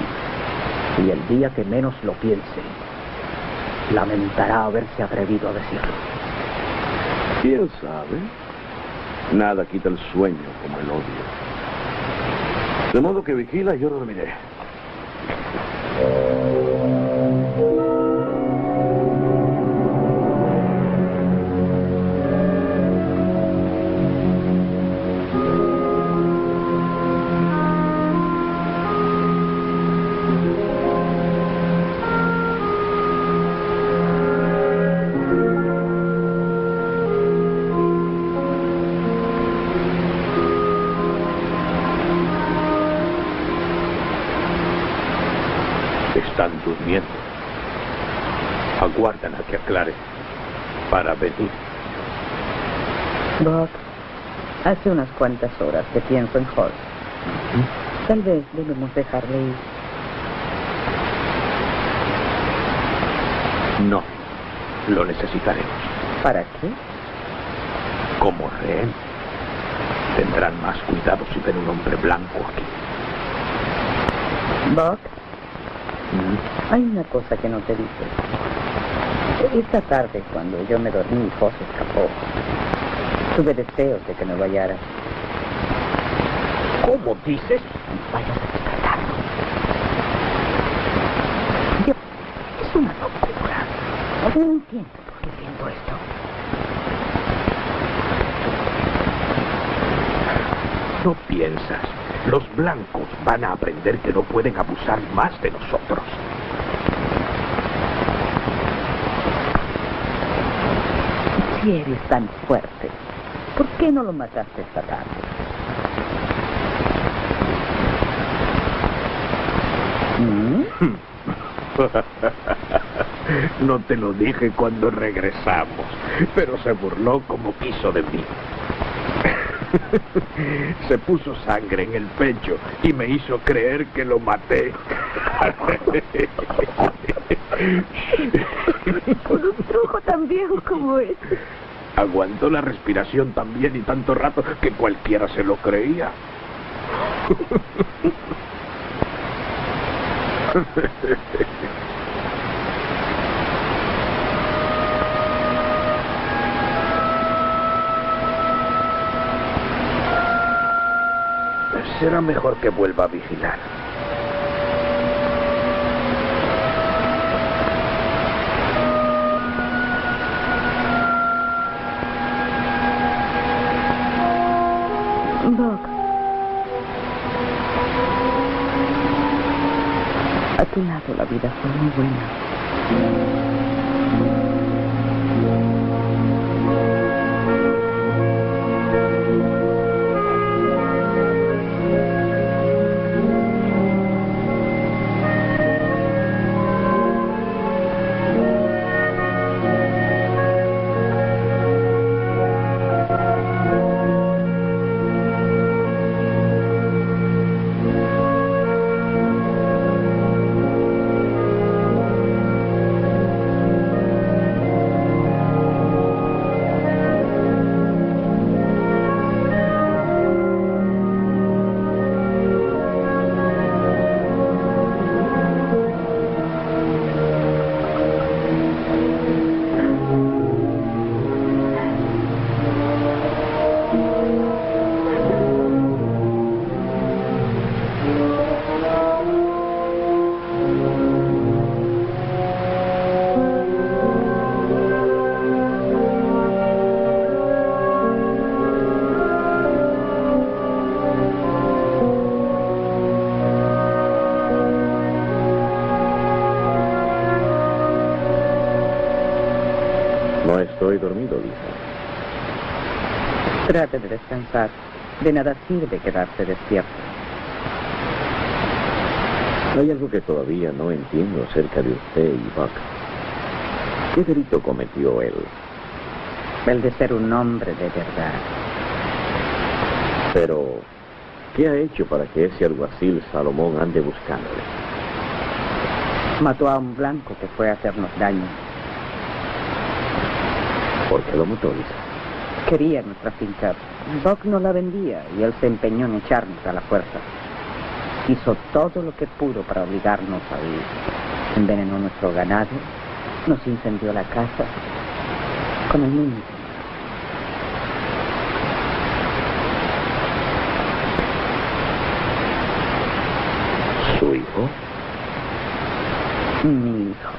Y el día que menos lo piense, lamentará haberse atrevido a decirlo. ¿Quién sabe? Nada quita el sueño como el odio. De modo que vigila y yo dormiré. Están durmiendo. Aguardan a que aclare para venir. Bob, hace unas cuantas horas que pienso en Holt. Tal vez debemos dejarle ir. No, lo necesitaremos. ¿Para qué? Como rehén. Tendrán más cuidado si ven un hombre blanco aquí. Bob, hay una cosa que no te dije. Esta tarde, cuando yo me dormí, José escapó. Tuve deseos de que me lo hallara. ¿Cómo dices? Vayas a despertarlo. Es una locura. No entiendo por qué siento esto. No piensas. Los blancos van a aprender que no pueden abusar más de nosotros. Si eres tan fuerte, ¿por qué no lo mataste esta tarde? No te lo dije cuando regresamos, pero se burló como quiso de mí. Se puso sangre en el pecho y me hizo creer que lo maté. Con un truco tan viejo como ese. Aguantó la respiración tan bien y tanto rato que cualquiera se lo creía. Será mejor que vuelva a vigilar. Bob. A tu lado la vida fue muy buena. No estoy dormido, Lisa. Trate de descansar. De nada sirve quedarse despierto. Hay algo que todavía no entiendo acerca de usted y Buck. ¿Qué delito cometió él? El de ser un hombre de verdad. Pero, ¿qué ha hecho para que ese alguacil Salomón ande buscándole? Mató a un blanco que fue a hacernos daño. ¿Por qué lo mató, Lisa? Quería nuestra finca. Buck no la vendía y él se empeñó en echarnos a la fuerza. Hizo todo lo que pudo para obligarnos a huir. Envenenó nuestro ganado, nos incendió la casa, con el niño. ¿Su hijo? Mi hijo.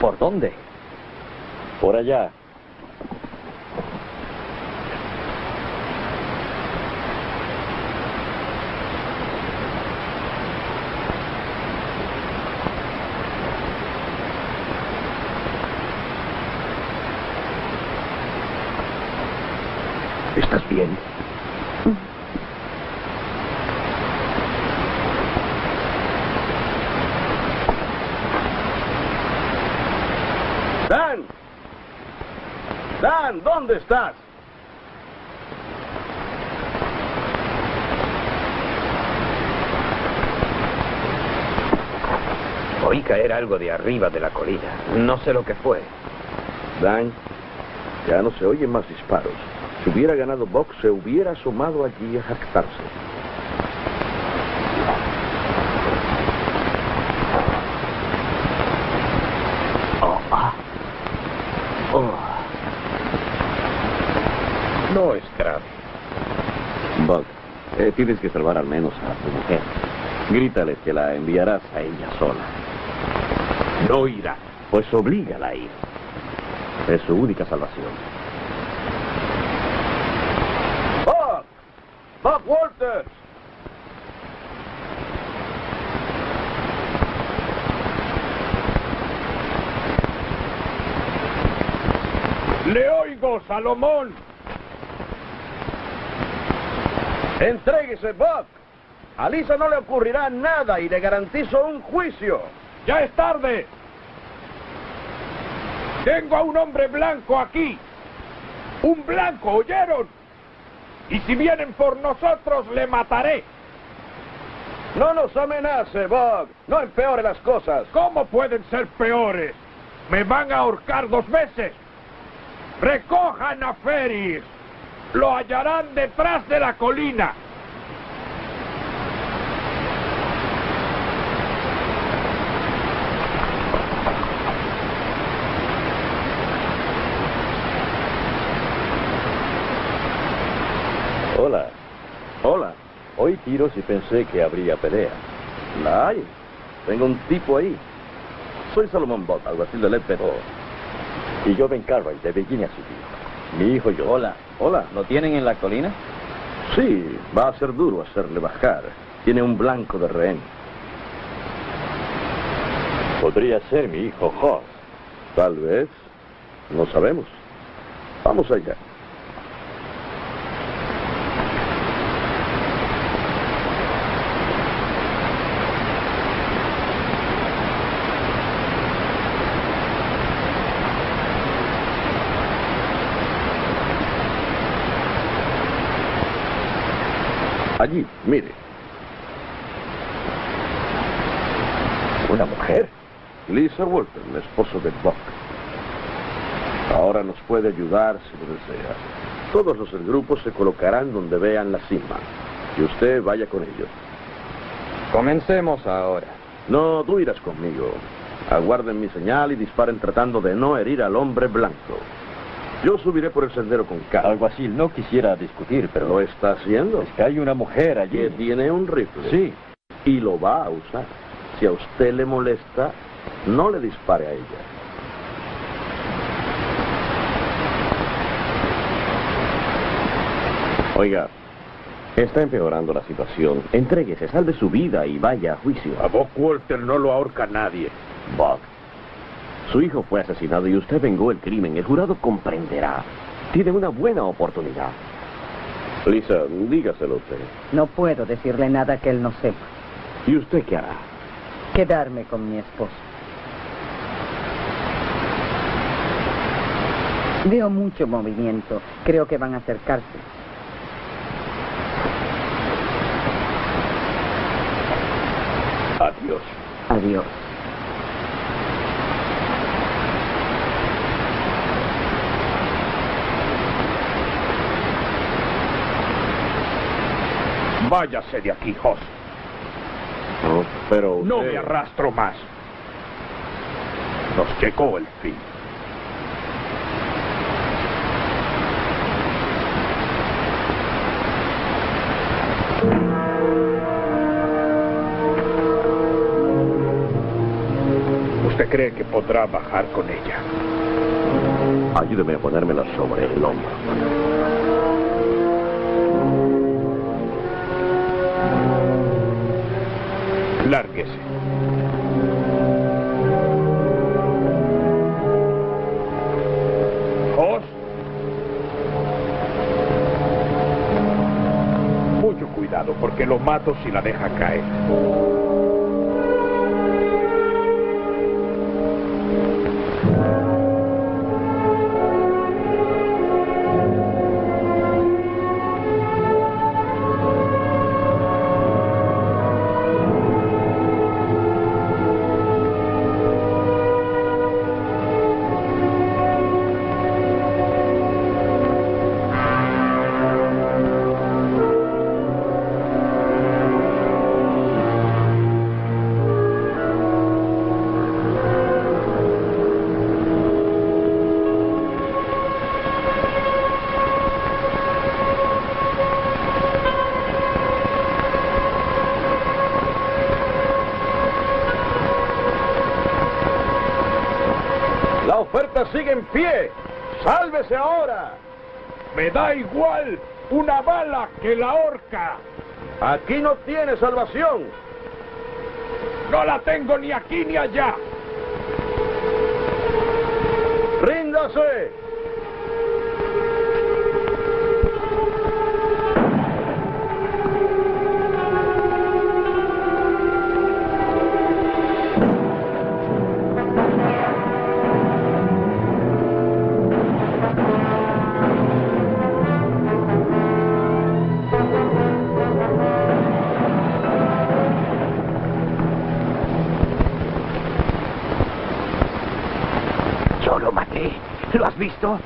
¿Por dónde? Por allá. ¿Estás bien? ¡Dan! ¡Dan! ¿Dónde estás? Oí caer algo de arriba de la colina. No sé lo que fue. Dan, ya no se oyen más disparos. Si hubiera ganado Buck, se hubiera asomado allí a jactarse. No es grave. Buck, tienes que salvar al menos a tu mujer. Grítales que la enviarás a ella sola. No irá. Pues oblígala a ir. Es su única salvación. ¡Buck! ¡Buck Walters! ¡Le oigo, Salomón! ¡Entréguese, Buck! A Lisa no le ocurrirá nada y le garantizo un juicio. ¡Ya es tarde! Tengo a un hombre blanco aquí. ¡Un blanco, oyeron! Y si vienen por nosotros, le mataré. No nos amenace, Buck. No empeore las cosas. ¿Cómo pueden ser peores? Me van a ahorcar 2 veces. Recojan a Ferris. Lo hallarán detrás de la colina. Hola. Hola. Oí tiros y pensé que habría pelea. La hay. Tengo un tipo ahí. Soy Salomón Bott, alguacil de Led Better. Y yo Ben Cartwright, de Virginia City. Mi hijo y yo. Hola. Hola. ¿Lo tienen en la colina? Sí, va a ser duro hacerle bajar. Tiene un blanco de rehén. Podría ser mi hijo Hoss. Tal vez. No sabemos. Vamos allá. Allí, mire. ¿Una mujer? Lisa Walter, el esposo de Buck. Ahora nos puede ayudar si lo desea. Todos los del grupo se colocarán donde vean la cima. Y usted vaya con ellos. Comencemos ahora. No, tú irás conmigo. Aguarden mi señal y disparen tratando de no herir al hombre blanco. Yo subiré por el sendero con calma. Alguacil, no quisiera discutir, pero... ¿Lo está haciendo? Es que hay una mujer allí. Que tiene un rifle. Sí. Y lo va a usar. Si a usted le molesta, no le dispare a ella. Oiga, está empeorando la situación. Entréguese, salve su vida y vaya a juicio. A Buck Walter no lo ahorca nadie. Buck, su hijo fue asesinado y usted vengó el crimen. El jurado comprenderá. Tiene una buena oportunidad. Lisa, dígaselo usted. No puedo decirle nada que él no sepa. ¿Y usted qué hará? Quedarme con mi esposo. Veo mucho movimiento. Creo que van a acercarse. Adiós. Adiós. Váyase de aquí, Hoss. No, pero No usted... me arrastro más. Nos llegó el fin. ¿Usted cree que podrá bajar con ella? Ayúdeme a ponérmela sobre el hombro. Lárguese. Hoss. Mucho cuidado, porque lo mato si la deja caer. La oferta sigue en pie. ¡Sálvese ahora! Me da igual una bala que la horca. Aquí no tiene salvación. No la tengo ni aquí ni allá. ¡Ríndase! Yo lo maté. ¿Lo has visto?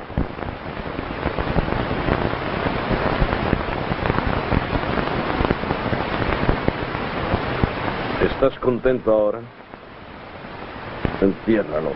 ¿Estás contento ahora? Entiérralo.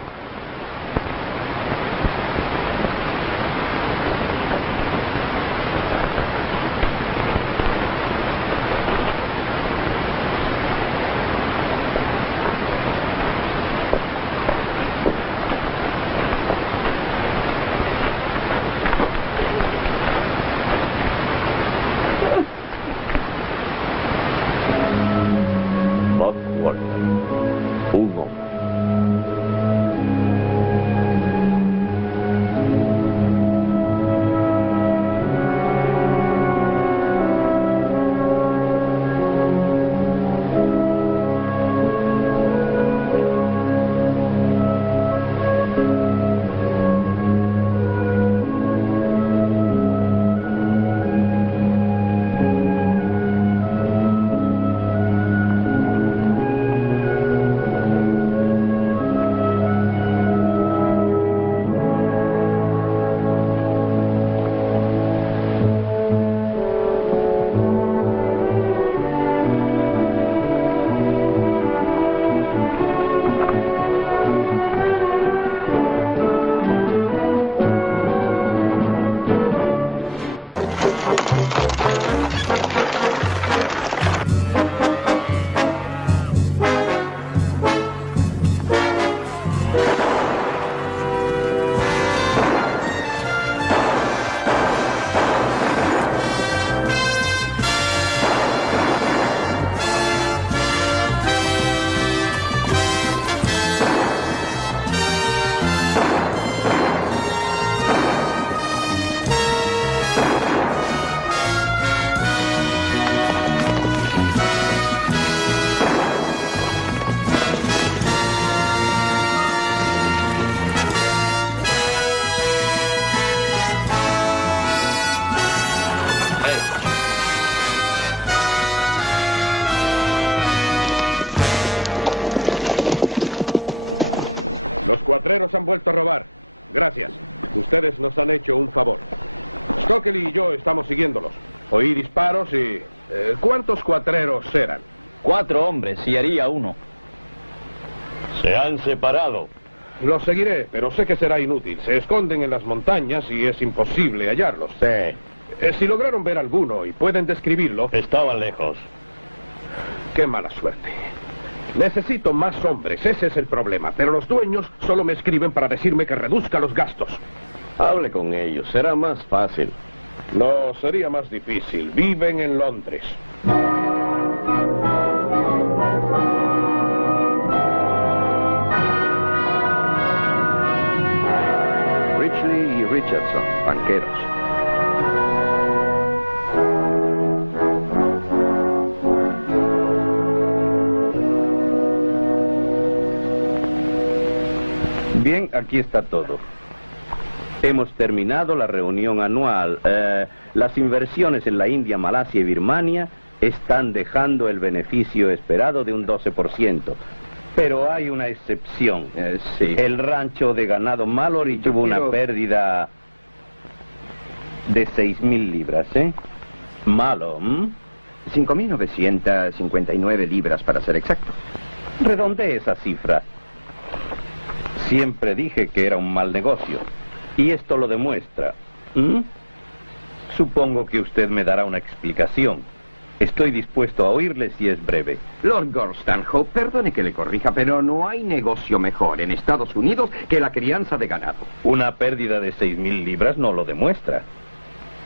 Los cuatreros han vuelto a robar. Gracias. Ustedes nos han hecho un favor. Stockley y yo estamos siguiéndolos. Oí disparos y... ¿cuántos cuatreros eran? 4 hombres y haría 1. Se han separado. Los seguiré, pero sé que será inútil. Se esconden en las montañas y es imposible hallarlos. Sí. Si lograron ver alguno y pueden describirlo... Estaban lejos. Qué mala suerte. Necesito más hombres, ese es el problema. Pero los dueños solo me escriben para decirme que reduzca los gastos. Hable con ellos, será más fácil. No, sería más difícil. Viven en Londres. Ridgely y Richardson, banqueros. Bien, aquí está todo. Hemos terminado la reunión anual. Las inversiones en la India, Malasia y Birmania están dejando el beneficio esperado de un 12%. Pero hay una excepción. Sí. El rancho de ganado Mallory tuvo una pérdida de 6.000 libras, ¿eh? Malo, 5.959 libras para ser exacto. Redondeé esa cifra. Siempre dije que era un mal negocio. Y esto lo demuestra. Supongo que usted me dará una explicación. Estoy dispuesto a oírle si es breve. Lord Gorstanhope, perdone que le corrija, pero no hay negocio mejor en Estados Unidos que la crianza de ganado. Una pérdida de 6.000 libras no lo demuestra.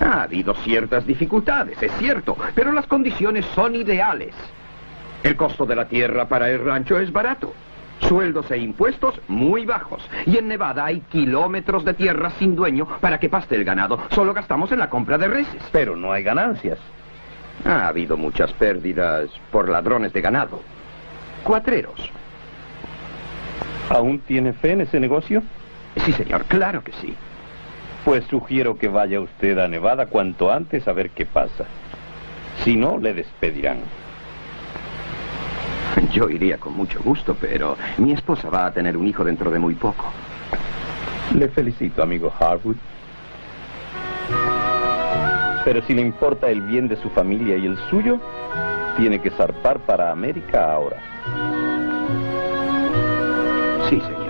Ha habido ciertas dificultades, es cierto, pero las condiciones son ideales. El costo de la tierra para el rancho es barato. Sueldos e impuestos muy bajos. Y en Nevada hay kilómetros de tierra sin dueño para que paste el ganado. Solo gastamos en la compra de reses. Pero no hay ganancias. Ha habido muchas pérdidas por ladrones de ganado. Cuatreros. ¿Aún tiene fe en ese negocio? Sí, señor, claro que sí. Pues sugiero que vaya usted a Nevada cuanto antes a ver qué pasa. Si no, le despedirán. Yo iría con mucho gusto, pero mi esposa va a tener un hijo dentro de muy poco. Le felicito, amigo Harwood. Pero si le importa el bien de su familia y el suyo, tiene que zarpar para América ahora. Sí, señor.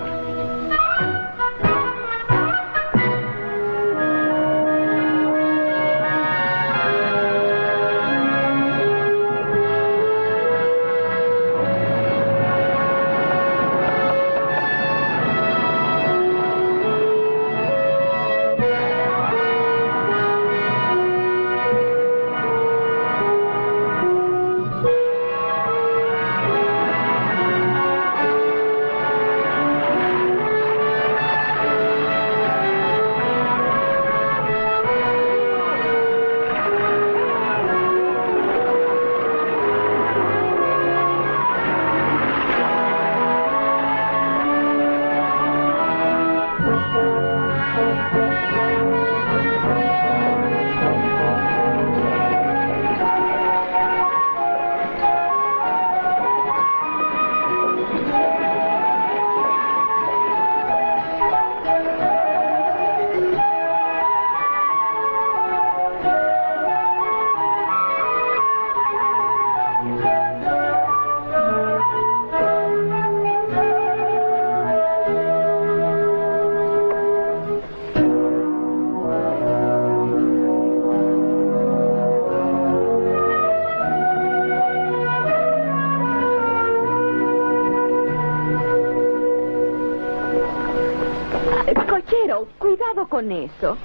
Cuidado con eso.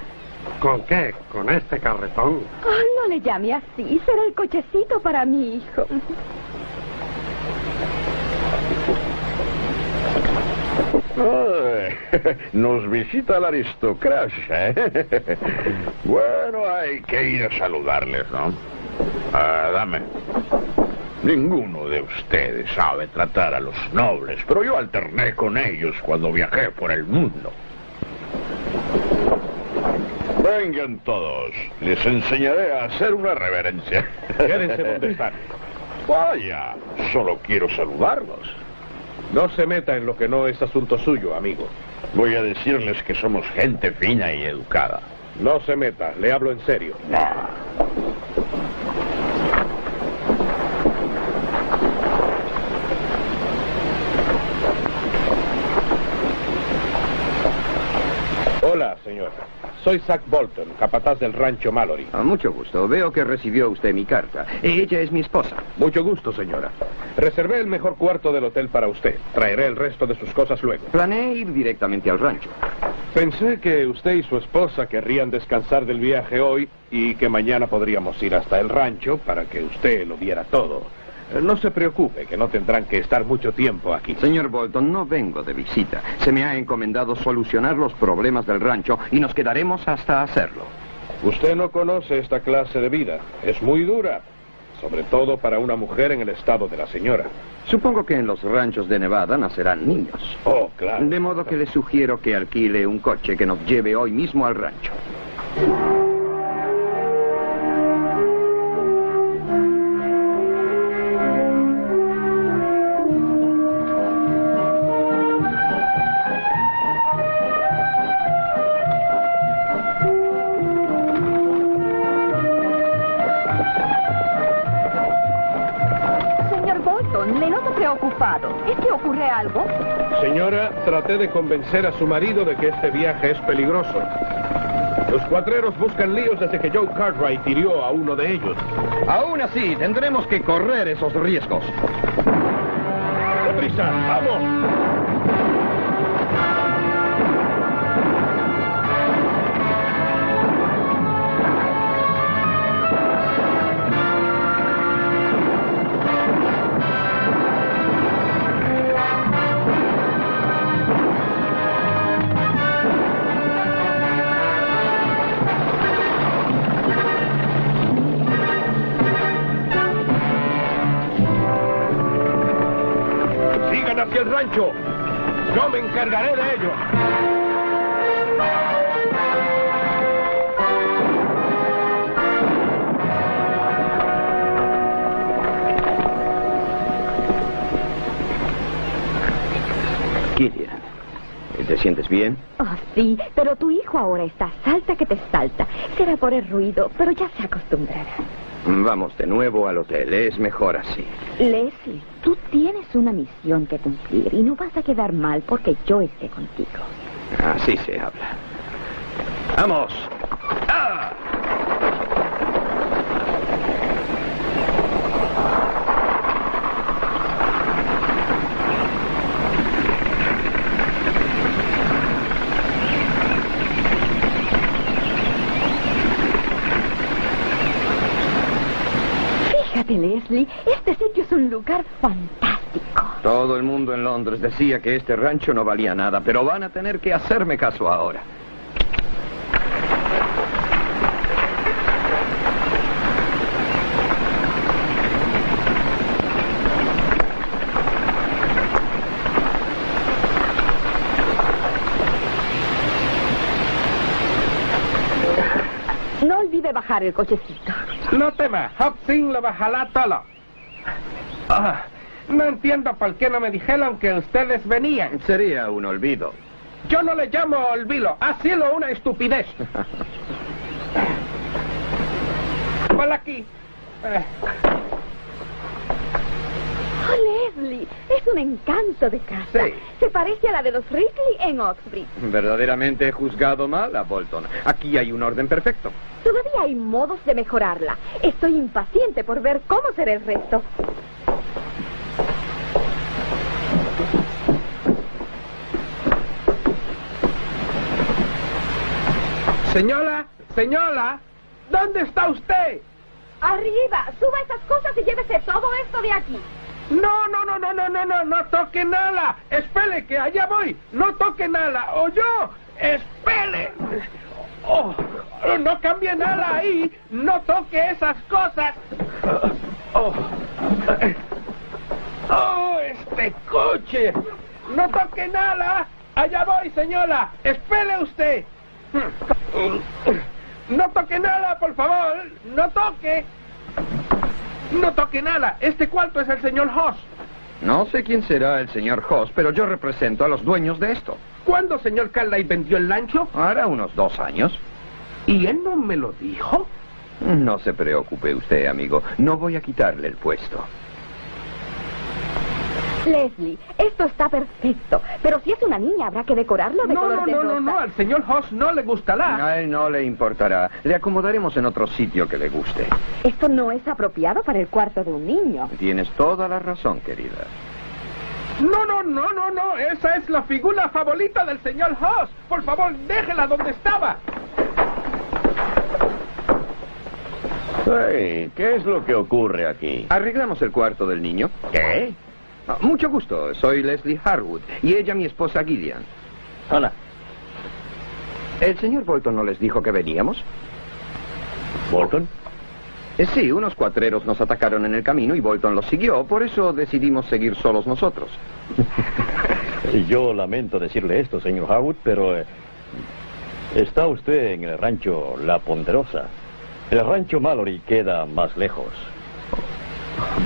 ¿Con qué? ¿Con este carretón? Oh, no le llame así. Será el cochecito para mi hijo. Ay, nos visita la aristocracia, ¿eh? Bueno, hay que ir a saludarles, ¿no? Dame. Ninguno de ustedes sabe tratar a los nobles, pero yo alterné con ellos cuando viajé por el mundo. Vengan todos, les enseñaré a hacer una reverencia. Quédense donde están. Vaya, solo quiero saludarlos. No se meta en lo que no es asunto suyo, amigo. Voy a decirles que somos gente fina y educada. No se meta, le hablo en serio. Hola, señora. Soy Zach Bolton, capataz del rancho Mallory. Mucho gusto. Veo que recibió usted mi carta. Ella es mi esposa. Mucho gusto, señora. Reservé el mejor cuarto del hotel para usted. Traeré el resto de sus cosas luego. Planeé ir directamente al rancho. Pensé que usted y su esposa querrían descansar del viaje hoy y que mañana podríamos ir hasta el rancho para que usted lo viera todo. No se preocupe, que no tendrán que estar mucho tiempo aquí. Señor Bolton, no vengo de visita. Se me ha encomendado solucionar los problemas del rancho y nos quedaremos hasta hacerlo. Usted no conoce esta clase de vida. Es muy dura, sobre todo para una mujer en el estado de la señora. Supongo que en los ranchos de Nevada nacerán niños. Oh, claro. De modo que le sugiero que alquile un coche que nos lleve hoy mismo al rancho. ¿Es que ocurre algo? Señora, traté de convencer a su marido de que este viaje es peligroso. Los cuatreros buscan líos desde que Joe Cartwright hirió a uno de ellos. Aún así, tendremos que correr esos riesgos. ¡Deprisa! ¡Vamos! Hacia el rancho. Yo me encargaré de ello. Killian, ¿te sientes bien? Oh, sí, pero tu hijo ahora está salta que te salta. Será por el ruido, pero ya se acostumbrará. Vamos de nuevo al hotel, es mejor así. Leslie, tú tienes una misión que cumplir y no vas a quedar mal porque yo esté contigo. Así se habla. ¡Vamos! ¡Ah! Fíjate, Leslie, este sitio es un lugar fantástico. Todo el mundo en Londres decía que este rancho no valía nada, pero van a tener que hacerme caso ahora. No olvide bajar el cochecito. No temas, Hobson lo bajará todo. No entiendo por qué no me dijeron que ustedes venían. Sería un olvido. Yo no le llamo olvido, ha sido una estupidez. Por aquí. Oh, Leslie, es un encanto de casa. Sí. Se parece a la de los Ripley en Oxbridge. Verdaderamente he juzgado mal a Bolton. Aquí hay un orden perfecto. Todavía hay modos de mejorarla. Estoy impaciente por ver cómo será el resto. Señora, señora, ¿dónde está usted? Arriba, suba esas cosas y llévese todo esto de aquí. No toque nada. Espere, que allá voy. No toque nada. ¿O yo? Espere. Oh, no cambie nada ahí. No toque esas cosas. Oh, este coche. No toque nada. Allá voy, señora. Espere usted. No toque nada, por favor. No toque. No toque nada. Este cuarto es el señor Hoss. No sé quién será el señor Hoss, pero yo represento a los dueños de esto. ¿Cuándo, señor Cartwright, vendió el rancho? Hará unos 2 años. ¿Y él no me lo dijo? No se preocupe usted, amigo. No voy a quitarle el puesto. Leslie, esto está perfecto. Pero si es una niña, habrá que decorarlo de color de rosa. No. Al señor Hoss no le gustará. A él no le importará. Le acomodaremos en otro sitio que le guste. Esto no es apropiado para el cuarto de un niño. Tienes toda la razón, querida. No. Esa es la figura favorita del señor Hoss. Por favor, déjela donde estaba. Hey, ¿qué es lo que ocurre aquí? ¿Arreglamos el cuarto del niño? ¿Qué? Mucho gusto, soy Leslie Harwood y ella mi esposa Gillian. Hola. ¿El señor Bolton no les dijo que veníamos? ¿Bolton? Sí, unos cuatreros nos atacaron en el camino y Bolton los siguió, por eso decidimos seguir solos nosotros. Yo lamento decirle esto, señor Harwood, pero está usted en el rancho La Ponderosa. El rancho Mallory queda más lejos.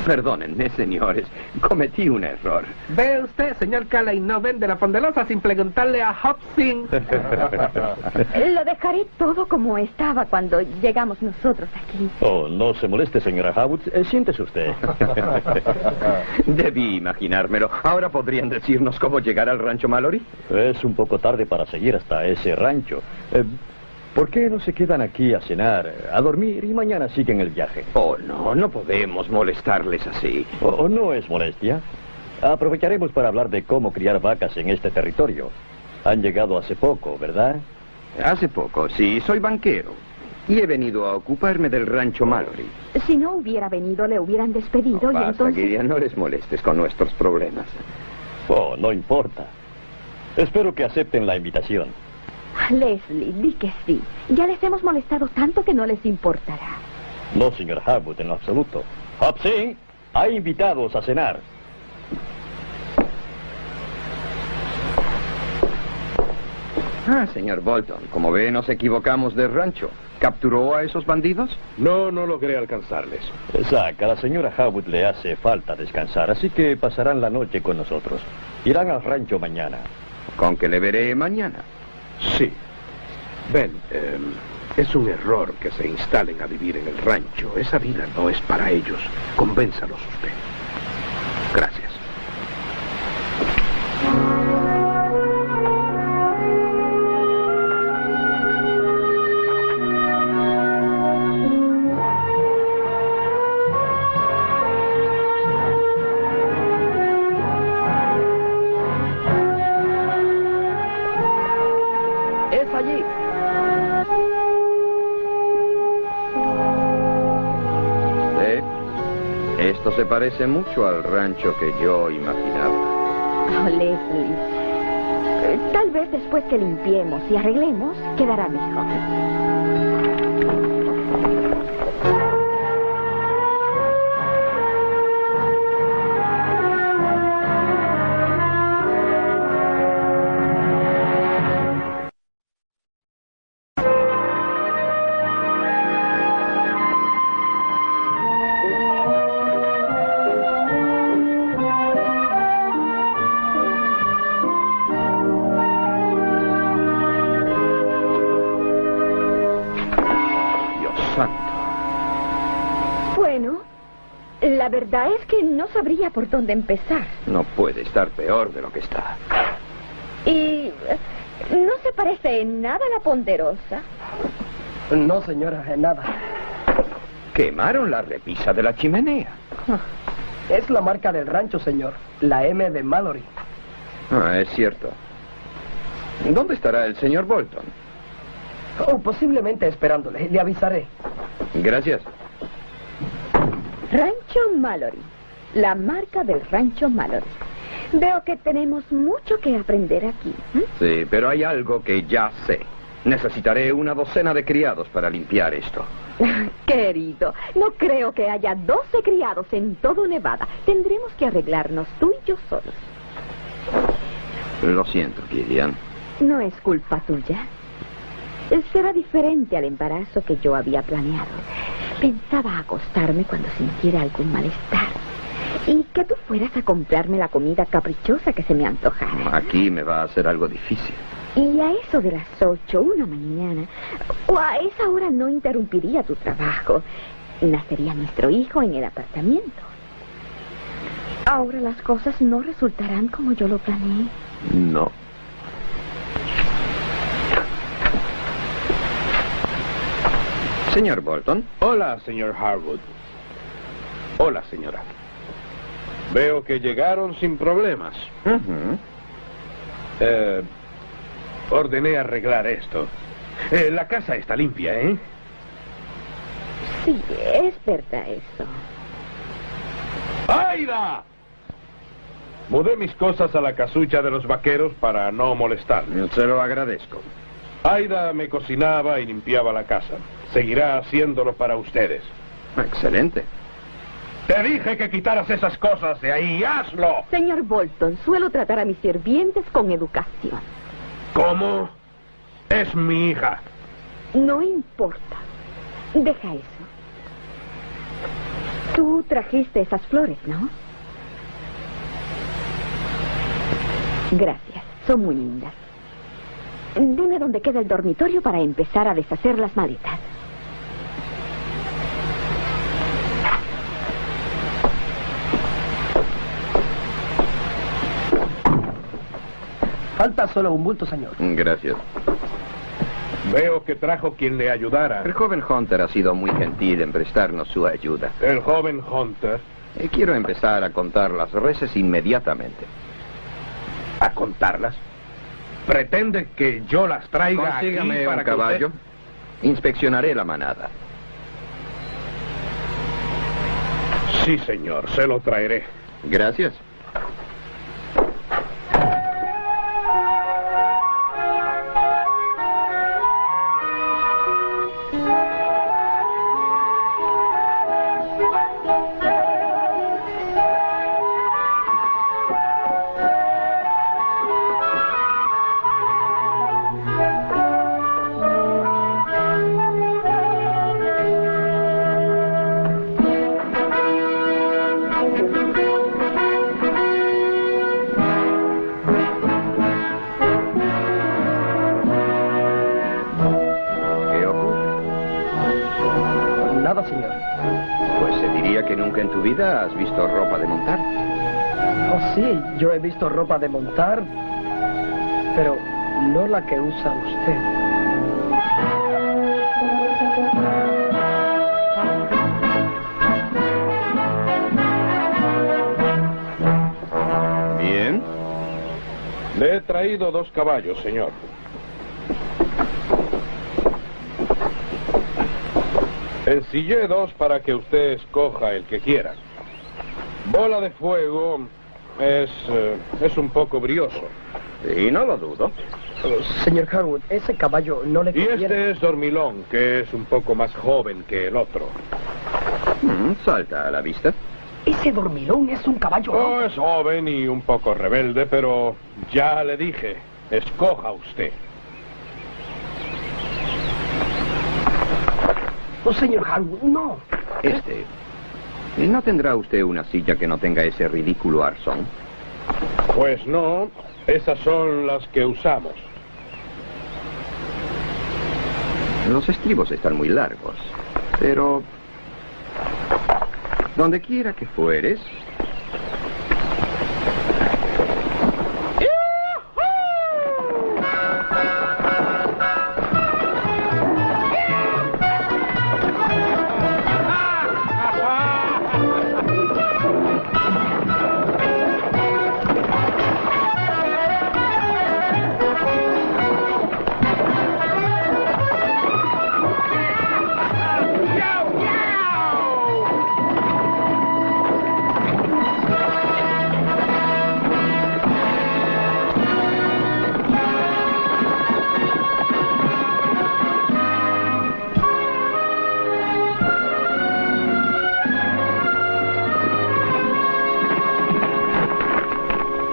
Perdónenme, señores. Cometí un error. Ve usted, señor Cartwright, no vende la Ponderosa sin preguntarle a Hobson. Lo dejaré todo como estaba cuando llegamos nosotros aquí. Oh, no se moleste, señora Harwood. Siéntese usted. Debí imaginármelo. ¿Ahora podrían decirnos cómo llegar al rancho Mallory? Es un poco tarde para seguir hasta ese rancho. ¿Por qué no se quedan aquí a cenar, a dormir y mañana siguen el viaje? Oh, no podemos molestarles así. Oh, no es molestia. Aprovecharemos para hablar de cómo criar vacas en este territorio. Han llegado hace poco, ¿verdad? Hace poco, sí. Soy banquero. Y he venido a ocuparme del rancho Mallory. Si no hubiera venido, le hubieran despedido y Basta, entonces... Gillian, no les molestes con nuestros problemas. Oh, no importa. Espero que acepten la invitación. Leslie, di que sí. Ya les hemos molestado tanto que no les importará. No, señor Harwood, en lo absoluto. Hobson, hay invitados a cenar. Señor Bolton, como ve, nos equivocamos de rancho. ¿Capturó a esos bandidos? No logré alcanzarles. Zack, a la señora Harwood le hace falta descansar, así que pasarán la noche con nosotros. Irán al rancho mañana. ¿Con que le veré mañana? Sí. Ben, es un error que se instalen a vivir en el rancho. Esa vida no es para ellos. Convénzalos usted. Gracias. Es allí. Esto se parece mucho al rancho que yo imaginaba. Oh, Leslie. Tal vez después que limpiemos y arreglemos, quedará mejor. Bueno, la verdad es que no sabría por dónde empezar. No puede estar peor de lo que está. Y no se parece en nada a la Ponderosa. No, señora, en nada. Quemaron la repisa de la chimenea. Es la marca del rancho, señor. La M de Mallory. Es cierto. ¿Dónde estará el señor Bolton? Oh, posiblemente esperándole. Le avisaré. Gracias. Rancho Mallory. La marca del rancho Mallory. Veo que tenemos mucho que aprender aquí. Sí, pero hay algo que ya sé. Necesitaré una docena de criados para limpiar esto. Querido, no creo que haya 12 criados en todo Nevada. Tendremos que arreglarnos tú y yo solos. Lo siento, Gillian. No es culpa tuya. Será diferente al embarazo que yo había planeado. Pensaba acostarme cuando sintiera algún malestar. Y que tú fueras a comprarme la comida caprichosa que se me antojara. Aquí me va a hacer algo difícil. Y a eso de las 8, una mañana, o a esa hora no interrumpiría tu trabajo. Nacería nuestro hijo en el apartamento. Ahora las cosas no resultarán como yo lo planeé. No. Señor Bolton. Hola, señor Harwood. Hola, señora. Veo que llegaron sin problemas. Ordené arreglar esto. La casa está limpia, ¿eh? Sí, es verdad eso. ¡Aida! Mudé mis cosas a la casucha de los vaqueros para no molestarles. Se lo agradezco. Aida me cocinaba y limpiaba la casa. Seguirá haciéndolo para ustedes. Excelente. Te dije que quitaras esas cosas de ahí. ¡Hazlo! Señor Bolton, suelo tratar a mis sirvientes con educación. ¿Cómo? Es mi hija. No importa. Deja eso. Tú trajiste esas flores, ¿no? Gracias, son muy lindas. Dime dónde queda el dormitorio para empezar a deshacer las maletas. Falta solo un bulto, señor. Gracias. Veo que trajo quien le ayudara. El joven Hunter ha sido muy gentil en prestarnos su ayuda. El joven Hunter. Quiero empezar a contar las reses inmediatamente. ¿A contarlas? ¿Pretende que yo las traiga Consígame aquí para un caballo. Usted... Inspeccionaré la manada. Sí, señor, se lo traeré. Gracias. ¿En tu vida has visto ropa de montar? Oh, sí, yo he visto ropa de montar, pero no la que usa usted. Bien. Le he traído 2 caballos, señor. Ensillé 2 para que usted escoja el que quiera. Bola de fuego es un poco brioso. Y no lo dudo. Señor Harwood, ese caballo no le conviene. Y este es Dormilón, que es un poco más joven que el otro. Salta a la vista. Ese Dormilón es un caballo. Oh, es joven y un poco rebelde, pero ya le dije, escoja usted. Oh, señor Harwood, no. ¿No tendrá usted una silla que no tenga ese ridículo arzón? Pues no, esas son las que usamos. Los estribos están muy largos, pero... donde quiera que fueres...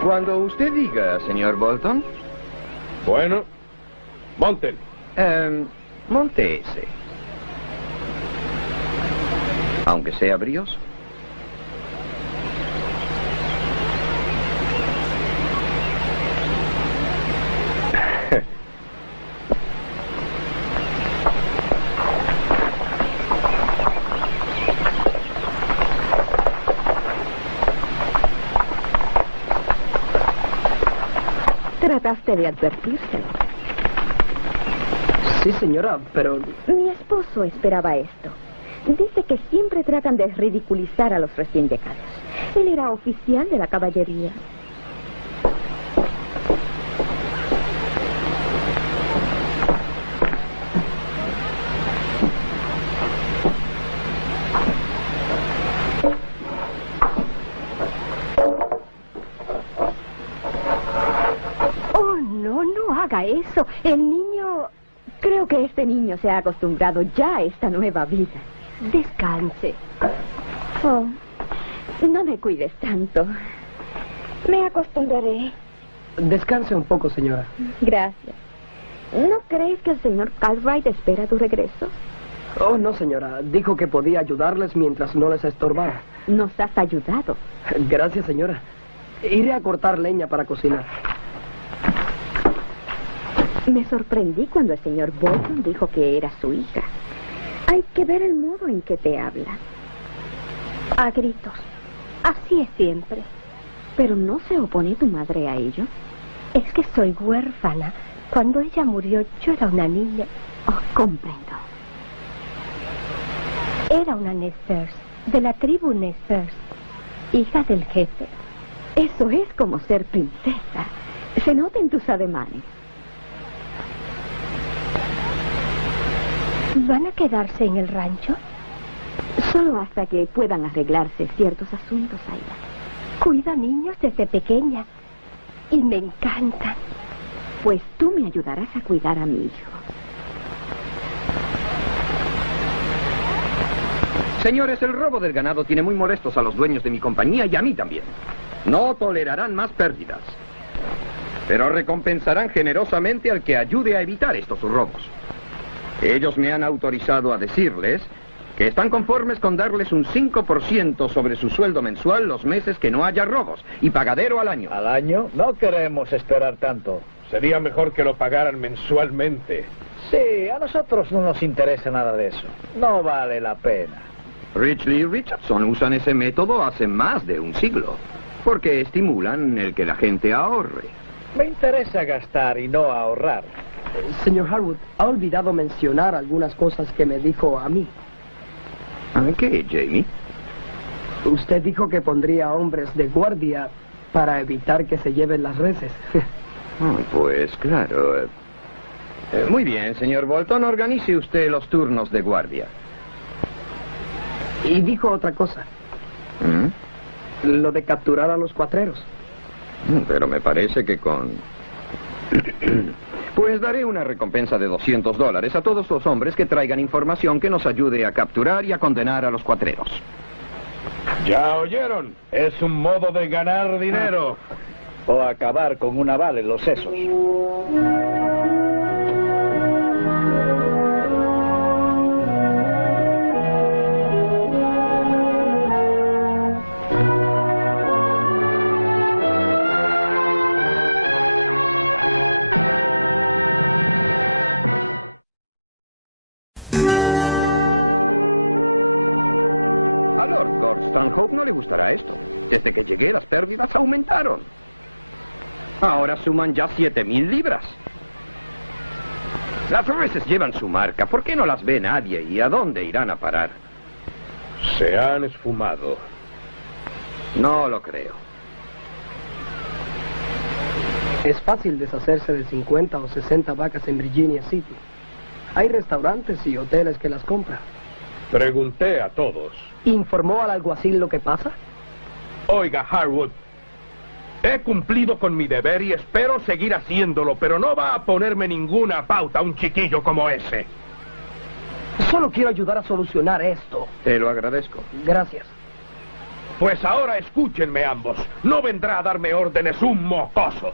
Cuando usted diga, señor Bolton. Bueno, monten. Monte ese. Aunque sea brioso. trataste de advertírselo. Sí, señora, pero... Mi esposo esperaba esto. Dice que siempre tratan de ridiculizar a los recién llegados. Él era oficial de la caballería. Oh, no haga eso. El niño... Creo que este niño se ha acostumbrado ya a esta nueva vida. Descanse. Oh, no me cuides tanto. Me acostumbraré. Descanse un poco, señora. Gracias. ¿No crees que el señor Cartwright espera tu regreso? Oh, no, señora. Dijo que podía ayudarles mientras no les estorbara. Nos has ayudado. Gracias, señora. Iré a cortar leña para cocinar. Me sorprendí cuando el señor Bolton dijo que era su hija. Hay que ver el modo en que te habla. A gritos. Así es siempre. ¿Pero no se opone tu madre a ello? Es que soy huérfana. Cuando ella murió, yo era una niña. Oh, comprendo. Era una Nethers, de la tribu Nethers, hija del jefe. Eso es como ser princesa. Se nota en tus ademanes. ¿Van a quedarse en el rancho? Solo hasta que puedan arreglarse ciertos asuntos, Aida. Cuido niños desde pequeña y me encantan. Pues tú me ayudarás a cuidar a mi hijo. Señores, el robo del ganado tiene muy molestos a los dueños de mi compañía y a mí también. No tolerarán más pérdidas. Pero recompensarán generosamente al que ayude a evitar estos robos. Ellos me han autorizado a decirles que están conformes con darles un 5% sobre su sueldo mensual los meses que no haya robos y pagadero al año. ¿Al año? No queremos esperar tanto. Sería mejor que lo pagaran mensualmente. Sí, a nosotros no nos interesa nada de eso. No vale la pena. Ridgely y Richardson usan ese método hace más de un siglo, porque estimulan el que la gente ahorre. Me interesa gastar y no ahorrar. Señor Harwood, ha olvidado mencionar algunas cosas que me dijo a mí. ¿Qué, Jamie? Usted dijo que pondría hombres de guardia para evitar que se lleven las reses. Pues claro. Muy bien, señor Bolton, organice usted los turnos de guardia. Y dijo otra cosa. Lo de capturar a los cuatreros. Pero me parece que con... Pues daré una recompensa de $200 a todos los hombres que traigan información que nos ayude a capturar y a condenar a los cuatreros. ¿Ya oyeron? Es un modo de ganar dinero. O acabar con una bala en los sesos. Stanhope no le gustará esto. Desde que llegué, las pérdidas aumentaron. Ahora suman ya 7,000 libras. Las reses llevan su marca. ¿Por qué no las ve nadie? ¿Y a dónde irán a parar? Se han esfumado. No lo creo. Es fácil deshacerse de 50 o 60 vacas en Virginia City. Hay restaurantes y hoteles que las compran. Pregunté a todos. ¿Informó al alguacil lo que pasa? Oiga, Harwood, he cumplido con mi deber y espero seguir haciéndolo, pero no va a ponerme ninguna pauta a un chiquillo como ese. Solo quiero ayudar a solucionar esto. Te lo agradezco. Gracias. Pues ahora escúchenme ambos. No vendrá a darme órdenes un mocoso.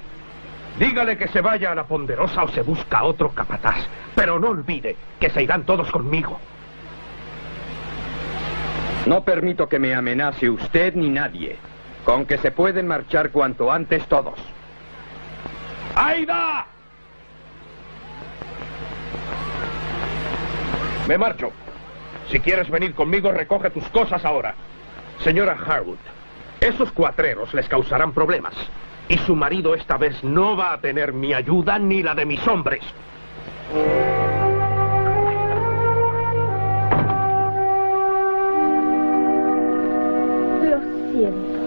Dígale que se vaya a la Ponderosa o se busca otro capataz. Pero no olvide que se irán todos conmigo. No permito que me amenace usted ni nadie. Con que se pueden marchar cuanto antes todos. ¡Aida! Me marcho. Si quieres venir conmigo, recoge tus cosas ahora. Señora Harwood, esos cuatreros les causarán problemas. Y su marido esta vez no va a tener mi ayuda ni la de mis hombres. Lo siento.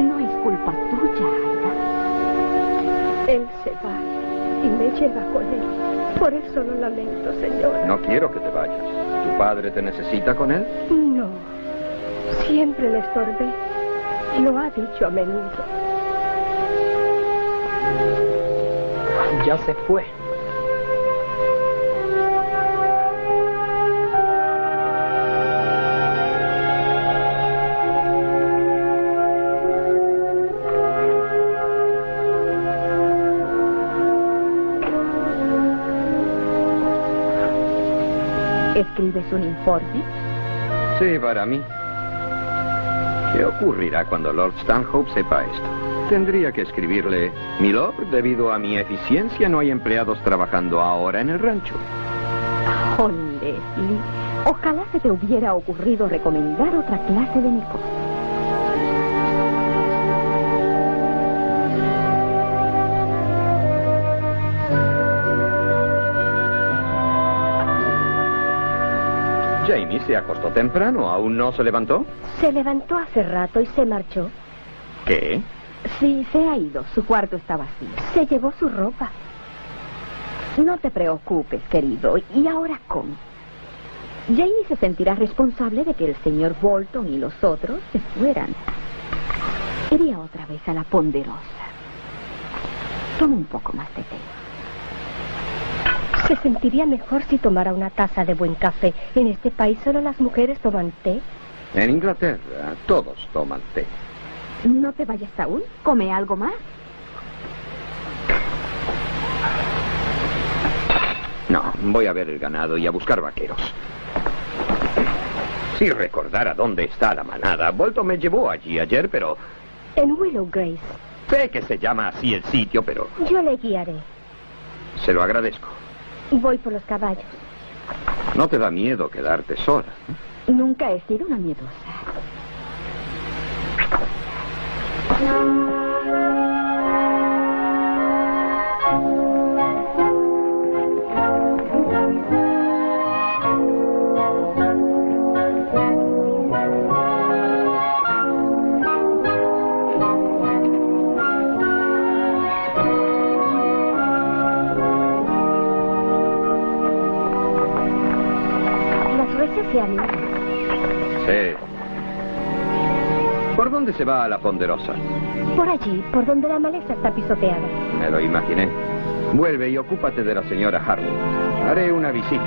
No es culpa tuya, Aida. Él se va y me lleva con él. Por eso lo lamento, señor. No quiero que te vayas. ¿Tu padre te necesita con él? No. Siempre le estorbé. Lo ha dicho a menudo. Ya se fue. ¿Escribes un informe? Sí, para mí. ¿Qué ocurrirá cuando Lord Stanhope sepa esto? Tendría que escribirle: Milord, debido a mi eficiencia no hay empleados trabajando ahora en el rancho. Oh, Leslie, ojalá se te hubiera ocurrido recomendar otra clase de negocio. Jamie se acostó temprano. ¿Aún no se levantó? Se levantó hace rato y se marchó. ¿Qué? Sí, se ha ido. Su cuarto está vacío. Se llevó su ropa. No te preocupes, querido. ¿Y ahora cómo? Jamie se sentirá responsable de que el señor Bolton y los otros se fueran. Iría otra vez a la Ponderosa. Toma un poco más de té. Se sentiría mejor si tomara una taza de buen café. En este país solo las mujeres toman té. En Inglaterra todos toman té. No te vayas aún. Come algo más. No, voy a ver el ganado y a buscar vaqueros. Si recordara dónde está la manada. Bolton me llevó allí ayer, pero... En Willow Grace. Sé que se llama así el sitio, pero... Yo le guiaré. Se lo agradezco. Voy por los caballos. ¿No te da miedo quedarte sola? Nunca he sido una miedosa. Se han ido. Sí. ¿Por dónde se va a la Ponderosa? Por allí, por donde la maleza está pisoteada. Me lo imaginé. Vuelve y ocúpate de la señora Harwood. Haré una visita.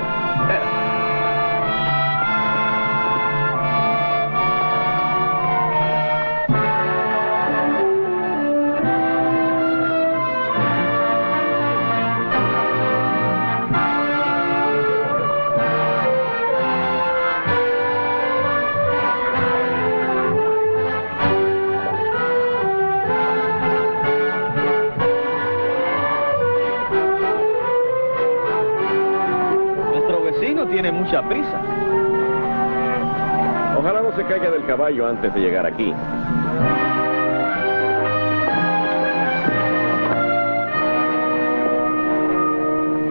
Tiene mucha prisa. Ojalá no se caiga del caballo antes de llegar aquí.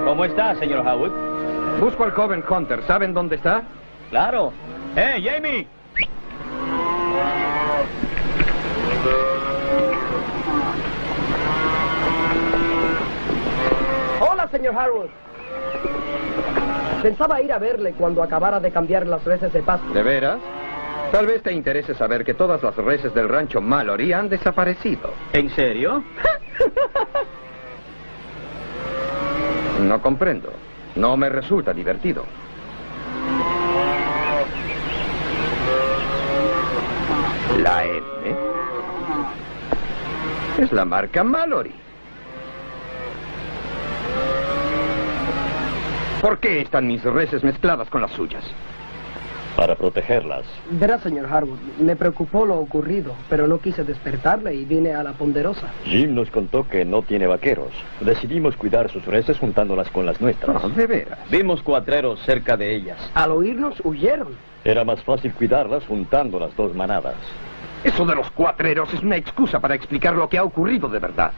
¿Cómo está, señor Howard? Busco al joven Hunter. ¿Saben dónde está? Claro. Jamie! Hola, señor Harwood. Pensaba ir a verle cuando acabara de cambiar las reses de pasto. ¿De veras? Tal vez te interese saber que todas las reses del rancho Mallory han desaparecido. ¿En serio? No comprendo. No me resulta divertido. La M es la marca Mallory. ¿Por qué están mis reses mezcladas con las suyas? Para protegerlas. Verá, señor Harwood, me preocupó lo ocurrido, pero no quise despertarle y vine a la Ponderosa. Jim nos contó que no tiene vaqueros. Decidimos cuidar sus reses juntándolas con las nuestras. No, de veras. Vimos cuatreros cerca de ellas. Al oírnos, huyeron. Era más fácil cuidarlas juntando las dos manadas. Eso de los cuatreros es una excusa para explicar lo que ha ocurrido de verdad.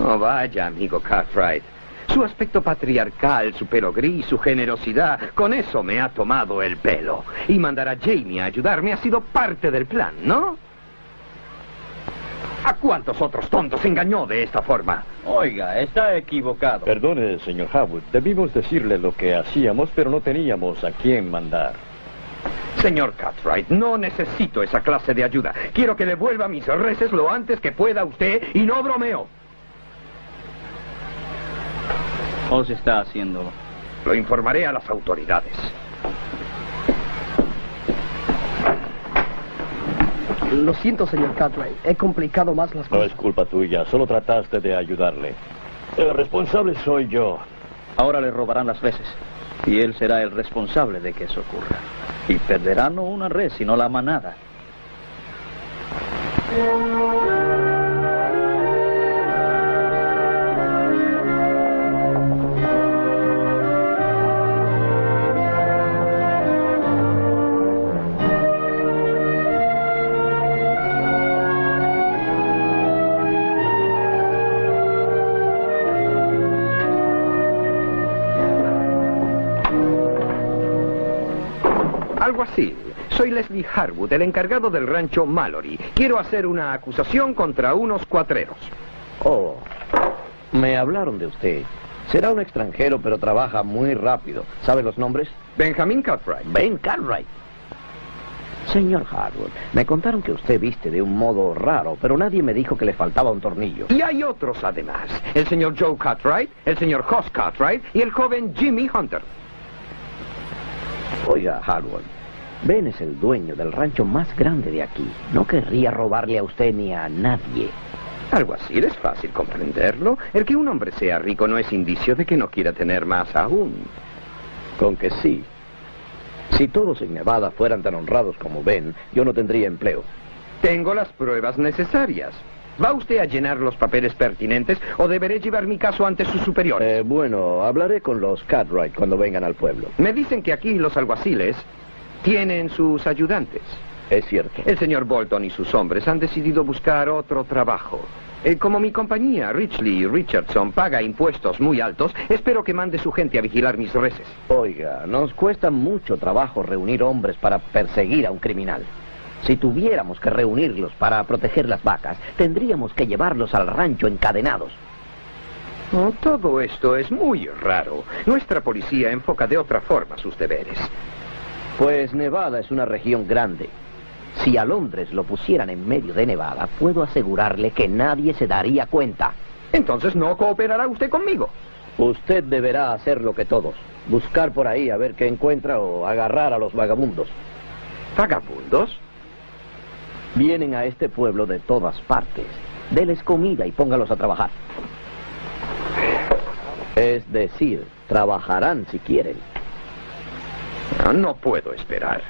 Oh, vaya, amigo Cartwright. Su aspecto patriarcal, su pelo gris, su generosidad, con eso me ha tomado el pelo. Y mandar a Jamie a ayudarme ha sido parte del plan, ¿no? ¿A cuántos otros tontos engañó de esta forma? Oiga, está equivocado. Perdone, señor Harwood. Debimos decirle lo que hacíamos, pero no teníamos a quién mandar. Señor Cartwright, no necesito esa clase de ayuda. Quiero que devuelva mis reses lo antes que pueda usted y no bromeo. Os está haciéndolo. Lo informaré a las autoridades. Lo siento, señor Cartwright. He complicado más las No cosas. es culpa tuya, solo trataste de ayudarle. El responsable soy yo. Ahora le robarán las reses. Y él será el responsable de que eso ocurra. Y perderá no una res, sino la manada. Algo así. Soy Leslie Harwood, el encargado del rancho Mallory. Quiero hacer una acusación contra unos cuatreros. Oh, me hablaron de usted. Será un extranjero, pero trabaja muy rápido. ¿Sabe los nombres? Benjamin Cartwright. Ben Cartwright. Señor Harwood, me contaron que usted viste de un modo raro, pero nadie me dijo que le faltaba un tornillo. Y hay otros además. El señor Joe Cartwright, el señor Hoss Cartwright y el joven Jimmy Hunter. Oiga, Harwood, Ben es el dueño del rancho más grande de aquí. No querría robarle a usted ni a nadie. Algo así, es fácil comprenderlo. El que un hombre sea rico no es indicio de que no quiera tener más aún. Con que sí. Si todos en Nevada fueran tan honrados como Ben, yo no tendría empleo. Tengo las pruebas necesarias. ¿Va usted a llenar los papeles pertinentes o deberé llevar mi caso ante sus superiores? Bueno, hablaré con los Cartwright cuando vengan al pueblo. Me dicen que aquí los alguaciles tienen sus ayudantes. Es cierto. El señor Bolton y sus hombres han decidido buscar otro trabajo. Como mi compañía, Richley Richardson, paga impuestos muy altos, espero que mande su gente a vigilar mis reses. Oiga, nos cuesta mucho trabajo reunir hombres para perseguir a un criminal. Si tuviéramos que reunirlos para proteger las vacas, tendríamos que llevarlos al rancho encadenados. Oh, todo esto es muy raro. Nuestra policía enfoca de otra forma sus deberes. Pues Nevada es una región grande. Si a Londres lo pusieran en medio de Nevada, puedo asegurarle que nadie se daría cuenta. Entonces no cooperará usted conmigo. Usted deberá hacer lo que todos. Buscar por ahí a ver qué encuentra o agarrar a los vagabundos. ¿Vagabundos? Vienen a este pueblo de todas partes. Deles comida y póngalos a trabajar. Es decir, trabajarán si quieren. No puedo esperar.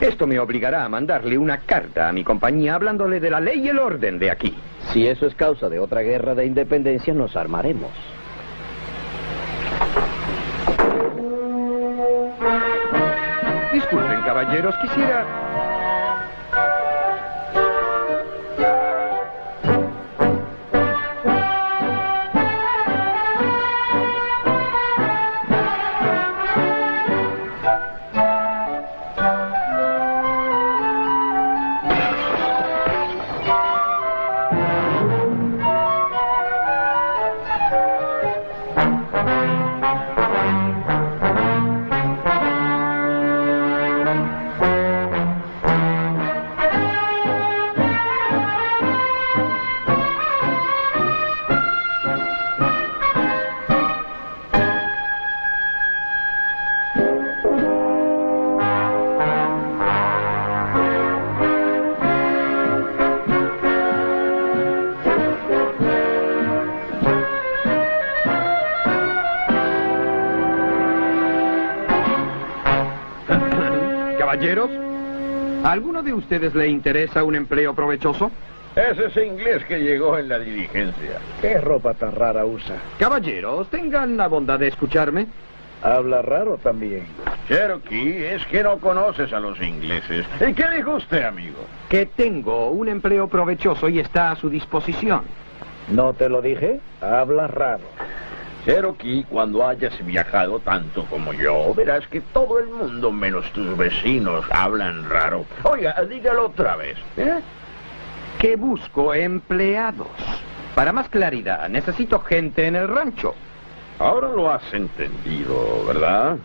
Esto me obligará a mandarle una carta a mi compañía hablándole de la ley y el orden de aquí. Si eso es causa de otra guerra de independencia, nos armaremos. Disculpen, caballeros, quisiera... Caballeros, ¿a alguno de ustedes le interesa un empleo provechoso? Es ese inglés que llegó en la diligencia. ¿Qué ropa tan rara usa? Caballeros, tengan la bondad de escucharme. Habla raro también. Cherokee, es que no conoces a los ingleses. ¿Y qué dijo usted, amigo? Que tengo un empleo provechoso y está a su disposición. ¿No te lo dije? Habla raro. Cherokee, cuando hayas viajado tanto como yo, verás que todo el mundo, menos tus vecinos, hablan raro. Oiga, dígalo otra vez. Que busco empleados. Para más claridad, necesito gente en el rancho. Ahora lo has entendido, ¿verdad?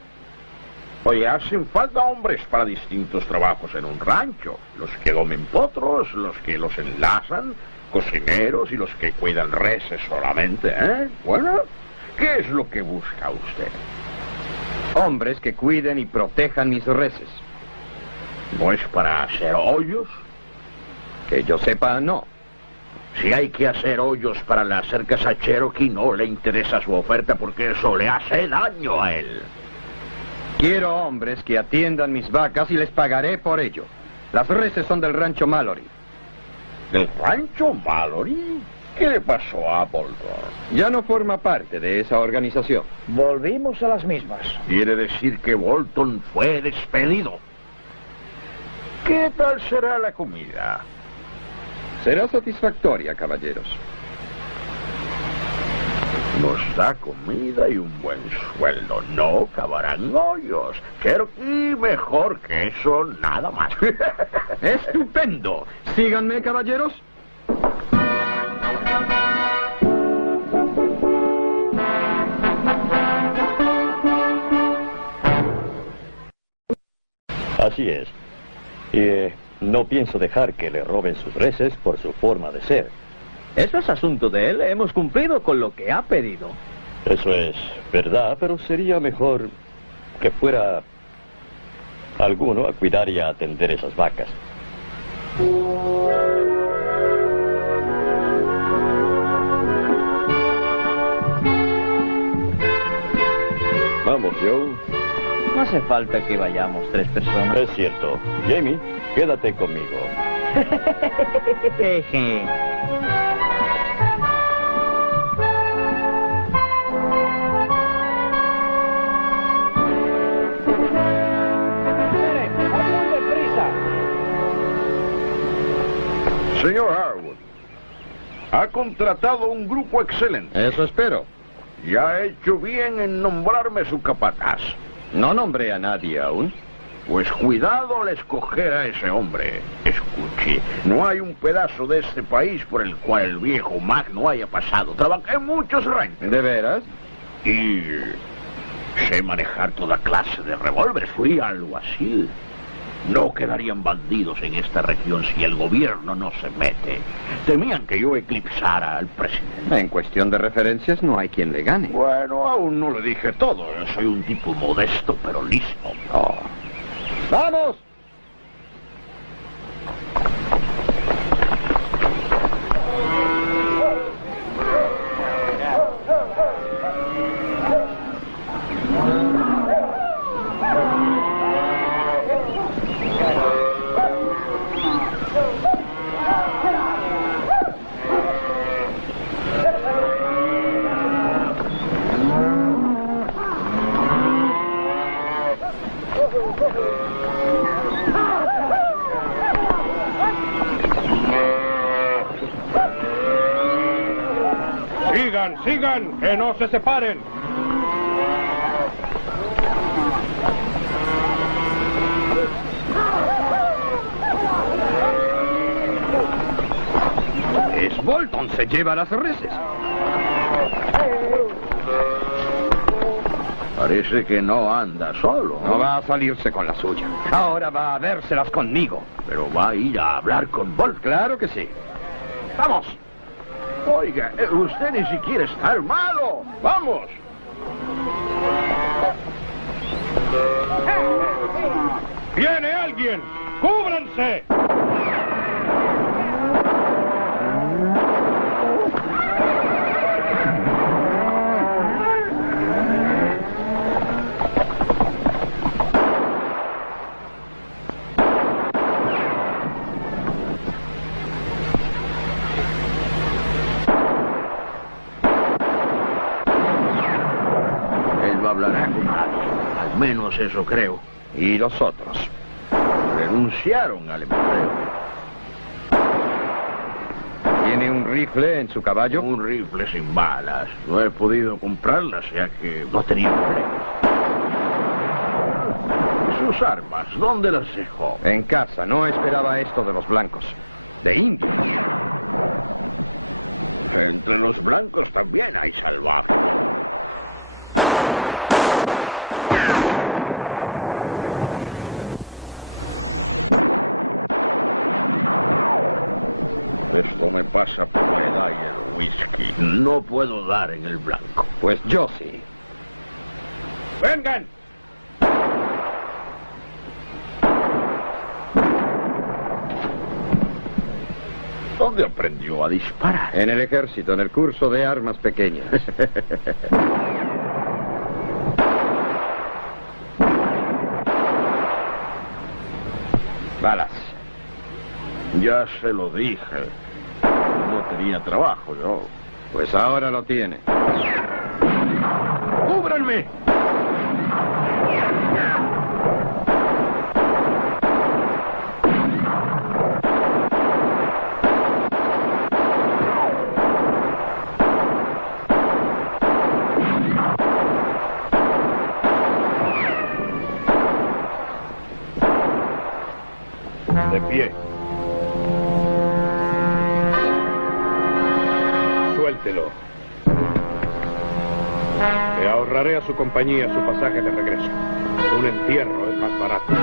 Oye, hacen falta hombres para distintos trabajos en un rancho. Los que domen potros, los que los enlazan, cocineros y los que cuidan reses solamente, ¿eh? Bueno, ¿qué es lo que busca usted? Hombres que cuiden y protejan mis reses. ¿No es para hacer hoyos? Que yo sepa, no. Si hay que hacer hoyos para las cercas a Cherokee, no le interesa su oferta porque eso le hace daño a él. Quiero hombres que atiendan mis vacas y les pagaré por ello. Las reses son del rancho Mallory. ¿Del rancho Mallory? ¿Qué le pasó a Bolton? Ya no forma parte de esa organización. Volvimos a las mismas. Quiere decir que Bolton fue despedido. ¿Qué tal será la comida? Será satisfactoria, caballeros. Nos da comida y un buen sueldo. No cavarán hoyos. Cherokee, mejor que eso, nada más. ¡Estupendo! Síganme, caballeros. Así es. Y no pienso dejar que le roben sus reses por su forma de ser. Eso es asunto de él. Hemos cumplido con lo que ha pedido. Eso es verdad, pero sería mejor que fuera alguno a cuidar y a atender esas vacas. Vamos, Joe. No hace falta que vayamos 3 personas. Es cierto. Jamie, quédate conmigo. Señor Harwood, ha contratado un grupo excelente. Eso espero. Y ha hecho bien en nombrarme su capataz. No nombré a nadie aún. Pues cuidado al escoger a ese hombre. Escuche, no hay un pedazo de este país por el cual el viejo Mac no haya pasado. Trabajé en muchos ranchos. ¿De veras? Y sé manejar toda clase de revólveres. Fui alguacil. No quedarían bandidos en esta región si el gobierno no se mete. Temían que yo eclipsara al presidente. En cuestión de referencias no hay quien le gane. Bueno, aún no le dije todo. Soy un tipo modesto, pero listo. Oh. ¡Vamos! Sigan, que no se separen. Es Bolton, se lleva las reses. Parece que no anda solo. No va a salirse con la suya. Ahora va a vérselas conmigo. Pero va a ir a hablar con Bolton. Claro que sí. ¡Vamos! Oiga, usted ni siquiera está armado. ¡Vamos! ¡Viene alguien! ¡Cúbranse! menos eso creo. ¿Y los otros? Renunciaron al empleo. ¿Tiene un rifle en su caballo? Un rifle sin balas. No he podido comprarlas ya que no tenía empleo. ¿Sus armas dónde las dejó? En casa. No esperaba esto de los blancos. De indios. Entre los blancos también hay salvajes. Esto me pasa por la edad y el whisky. No puedo dar en el blanco. Pues yo sí. ¡Vengan! ¿Dónde aprendió a disparar? En el ejército, en el curso de armas pequeñas. Balas. Ya se lo dije. No tenía trabajo yo. Pues ahora lo tiene. ¡Cúbranme! De pie. Suéltelo. Le ahorraré a su compañía su pasaje de regreso. Un entierro es más barato.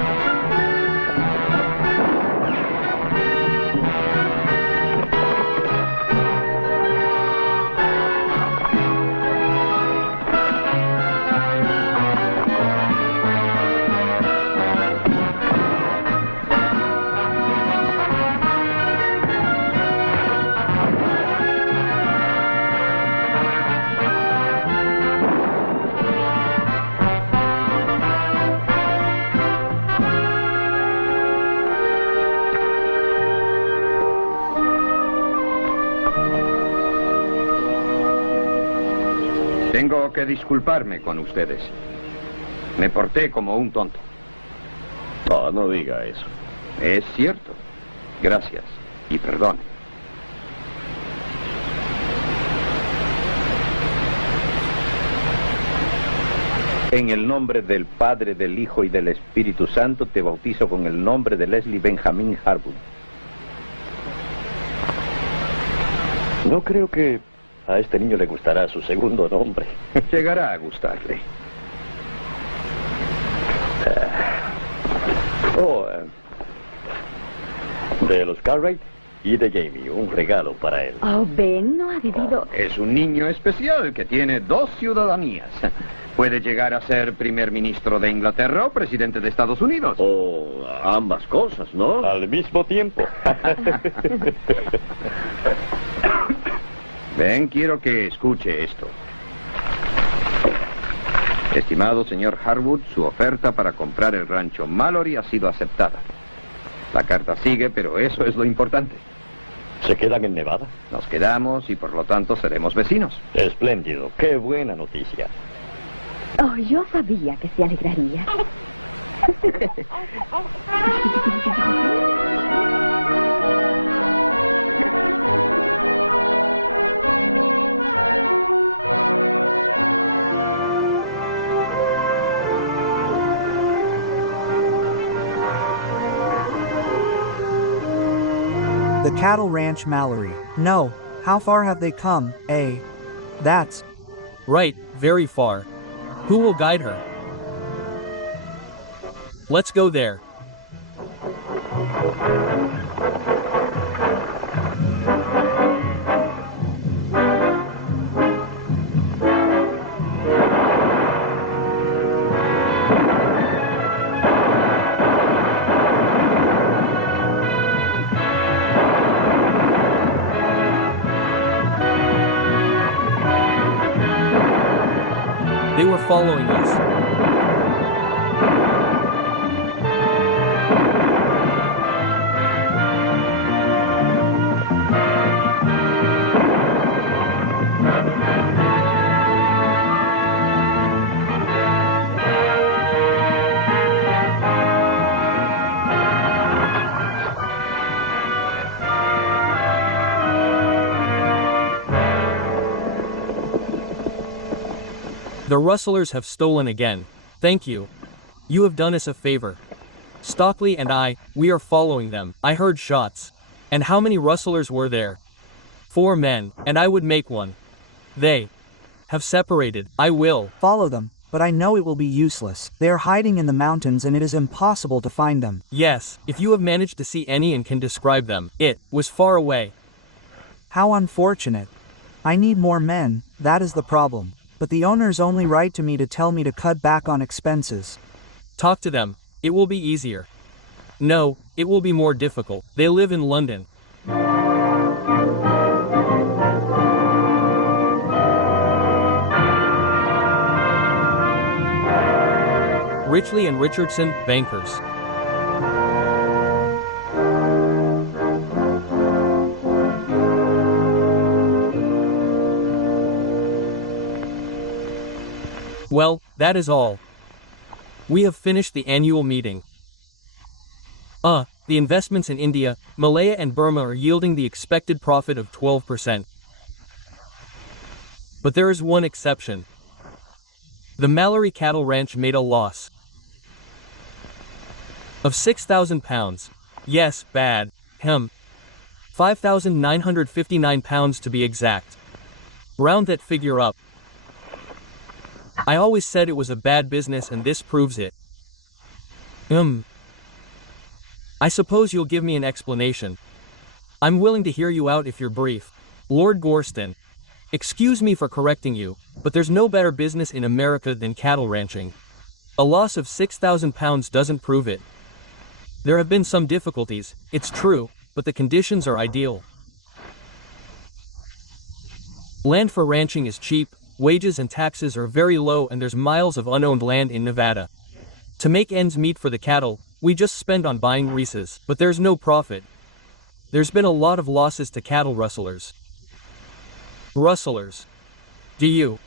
Tengo que disculparme con ustedes. Me porté como un tonto. No, no diga eso. Es cierto. Gracias. Y perdone. En el nombre del Padre, del Hijo y del Espíritu Santo, te bautizo con el nombre de Leslie Benjamin Harwood. No creo que a este niño le gustará su segundo nombre. Llegará a gustarle. De los Cartwright y de Jamie, un regalo para él. Oh, Ben no ha debido... Es un niño especial que tiene 2 ciudadanías. Puede llegar a ser primer ministro de Inglaterra o presidente de Estados Unidos. O ambas cosas, ¿no? Al mismo tiempo. Ben, quiero que escuche esto. Estimado señor Harwood, su oferta para comprar el rancho Mallory ha sido aceptada. La carta sigue, pero eso es lo importante. ¿Se quedan en Nevada? Nos quedamos y por lo tanto seremos vecinos. Espléndido, qué buena noticia. Oh, yo sabía que se alegraría. The cattle ranch Mallory. No. How far have they come? That's... Right, very far. Who will guide her? Let's go there. They were following us. The rustlers have stolen again. Thank you. You have done us a favor. Stockley and I, we are following them. I heard shots. And how many rustlers were there? 4 men, and I would make one. They have separated. I will follow them, but I know it will be useless. They are hiding in the mountains and it is impossible to find them. Yes, if you have managed to see any and can describe them, it was far away. How unfortunate. I need more men, that is the problem. But the owners only write to me to tell me to cut back on expenses. Talk to them. It will be easier. No, it will be more difficult. They live in London. Richley and Richardson, bankers. Well, that is all. We have finished the annual meeting. The investments in India, Malaya and Burma are yielding the expected profit of 12%. But there is one exception. The Mallory cattle ranch made a loss of £6,000. Yes, bad. £5,959 to be exact. Round that figure up. I always said it was a bad business and this proves it. I suppose you'll give me an explanation. I'm willing to hear you out if you're brief. Lord Gorston. Excuse me for correcting you, but there's no better business in America than cattle ranching. A loss of £6,000 doesn't prove it. There have been some difficulties, it's true, but the conditions are ideal. Land for ranching is cheap, wages and taxes are very low and there's miles of unowned land in Nevada. To make ends meet for the cattle, we just spend on buying leases, but there's no profit. There's been a lot of losses to cattle rustlers. Rustlers. Do you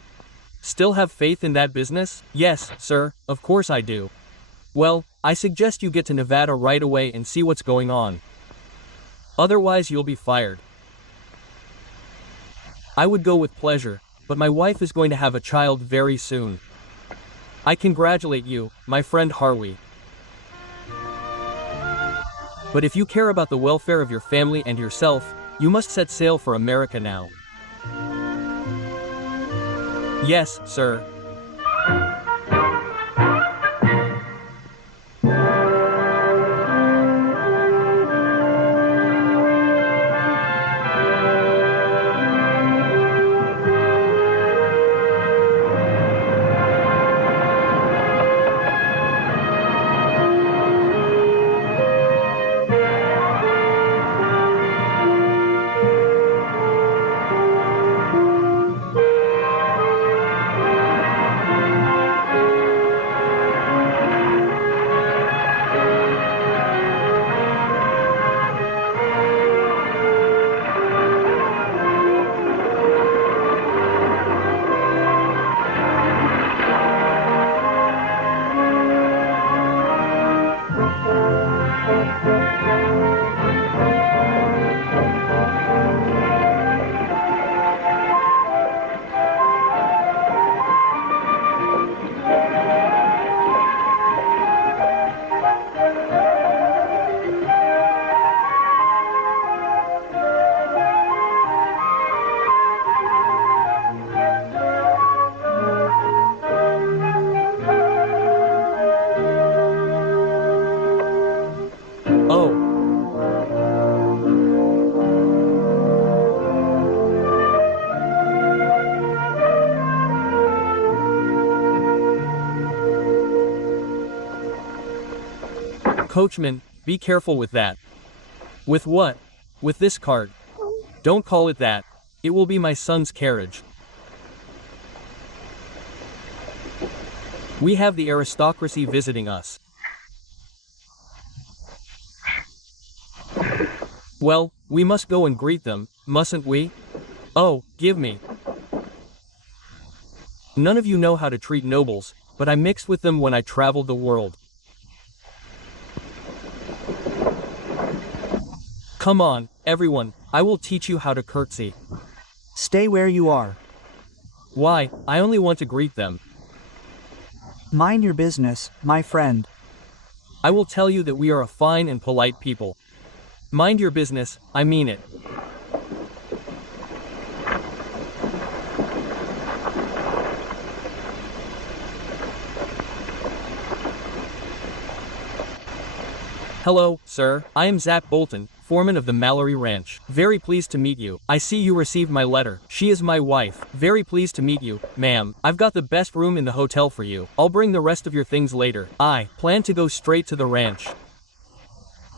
still have faith in that business? Yes, sir, of course I do. Well, I suggest you get to Nevada right away and see what's going on. Otherwise you'll be fired. I would go with pleasure, but my wife is going to have a child very soon. I congratulate you, my friend Harvey. But if you care about the welfare of your family and yourself, you must set sail for America now. Yes, sir. Coachman, be careful with that. With what? With this cart. Don't call it that. It will be my son's carriage. We have the aristocracy visiting us. Well, we must go and greet them, mustn't we? Oh, give me. None of you know how to treat nobles, but I mixed with them when I traveled the world. Come on, everyone, I will teach you how to curtsy. Stay where you are. Why, I only want to greet them. Mind your business, my friend. I will tell you that we are a fine and polite people. Mind your business, I mean it. Hello, sir. I am Zach Bolton, foreman of the Mallory Ranch. Very pleased to meet you. I see you received my letter. She is my wife. Very pleased to meet you, ma'am. I've got the best room in the hotel for you. I'll bring the rest of your things later. I plan to go straight to the ranch.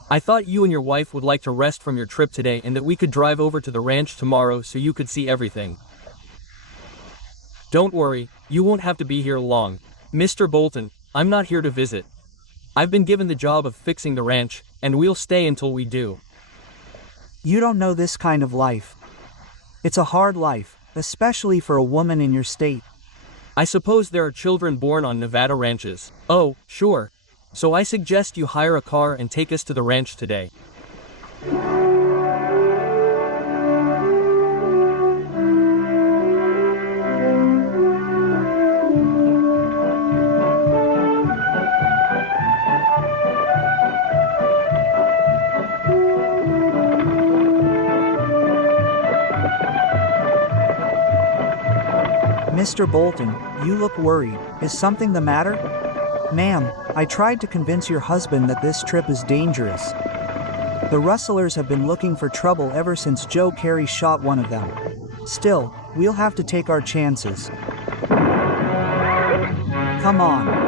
I thought you and your wife would like to rest from your trip today and that we could drive over to the ranch tomorrow so you could see everything. Don't worry, you won't have to be here long. Mr. Bolton, I'm not here to visit. I've been given the job of fixing the ranch, and we'll stay until we do. You don't know this kind of life. It's a hard life, especially for a woman in your state. I suppose there are children born on Nevada ranches. Oh, sure. So I suggest you hire a car and take us to the ranch today. Mr. Bolton, you look worried. Is something the matter? Ma'am, I tried to convince your husband that this trip is dangerous. The rustlers have been looking for trouble ever since Joe Carey shot one of them. Still, we'll have to take our chances. Come on.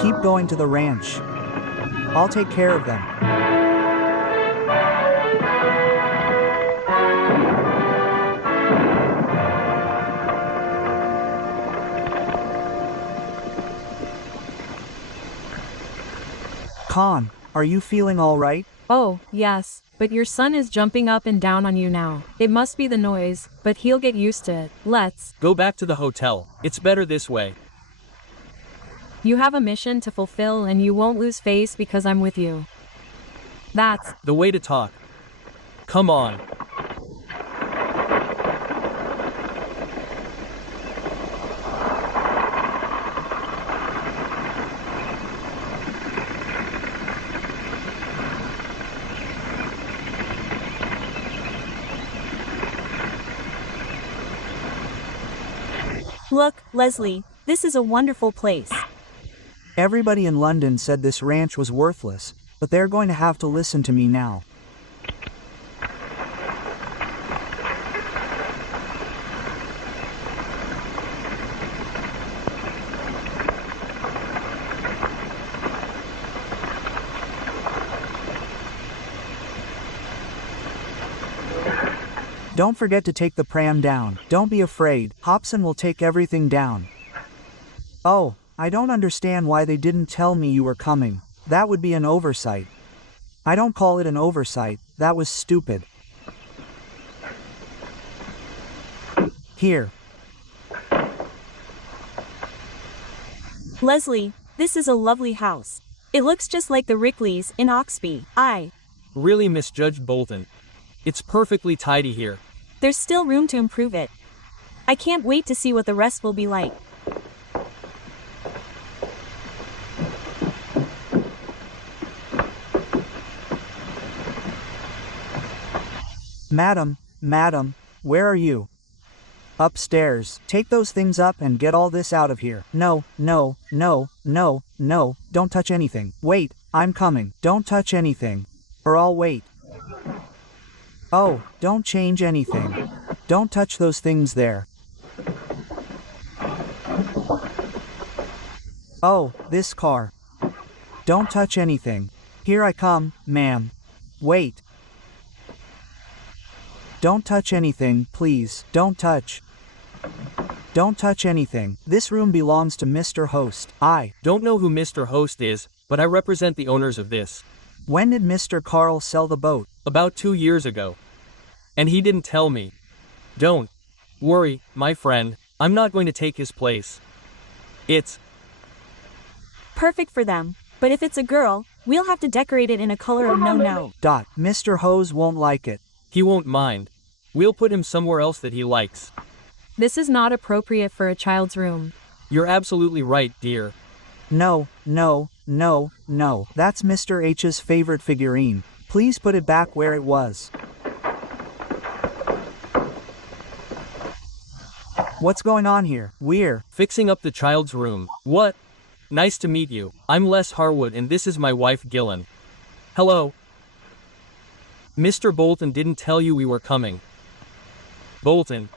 Keep going to the ranch. I'll take care of them. Con, are you feeling all right? Oh, yes, but your son is jumping up and down on you now. It must be the noise, but he'll get used to it. Let's go back to the hotel. It's better this way. You have a mission to fulfill and you won't lose face because I'm with you. That's the way to talk. Come on. Look, Leslie, this is a wonderful place. Everybody in London said this ranch was worthless, but they're going to have to listen to me now. Don't forget to take the pram down. Don't be afraid. Hobson will take everything down. Oh, I don't understand why they didn't tell me you were coming. That would be an oversight. I don't call it an oversight. That was stupid. Here. Leslie, this is a lovely house. It looks just like the Rickleys in Oxby. Really misjudged Bolton. It's perfectly tidy here. There's still room to improve it. I can't wait to see what the rest will be like. Madam, where are you? Upstairs. Take those things up and get all this out of here. No, don't touch anything. Wait, I'm coming. Don't touch anything, or I'll wait. Oh, don't change anything. Don't touch those things there. Oh, this car. Don't touch anything. Here I come, ma'am. Wait. Don't touch anything, please. Don't touch. Don't touch anything. This room belongs to Mr. Host. I don't know who Mr. Host is, but I represent the owners of this. When did Mr. Carl sell the boat? About 2 years ago. And he didn't tell me. Don't worry, my friend. I'm not going to take his place. It's perfect for them. But if it's a girl, we'll have to decorate it in a color of no. Mr. Hose won't like it. He won't mind. We'll put him somewhere else that he likes. This is not appropriate for a child's room. You're absolutely right, dear. No. That's Mr. H's favorite figurine. Please put it back where it was. What's going on here? We're fixing up the child's room. What? Nice to meet you. I'm Les Harwood and this is my wife Gillen. Hello. Mr. Bolton didn't tell you we were coming. Bolton.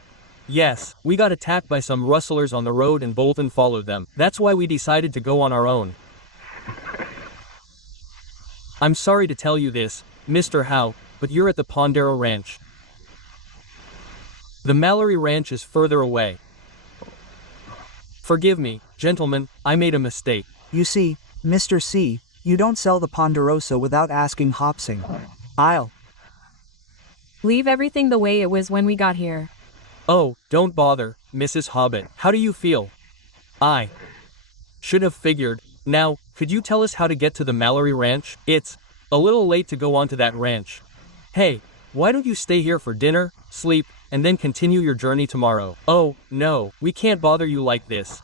Yes, we got attacked by some rustlers on the road and Bolton followed them. That's why we decided to go on our own. I'm sorry to tell you this, Mr. Howe, but you're at the Ponderosa Ranch. The Mallory Ranch is further away. Forgive me, gentlemen, I made a mistake. You see, Mr. C, you don't sell the Ponderosa without asking Hopsing. I'll leave everything the way it was when we got here. Oh, don't bother, Mrs. Hobbit. How do you feel? I should have figured. Now, could you tell us how to get to the Mallory Ranch? It's a little late to go onto that ranch. Hey, why don't you stay here for dinner, sleep, and then continue your journey tomorrow? Oh, no, we can't bother you like this.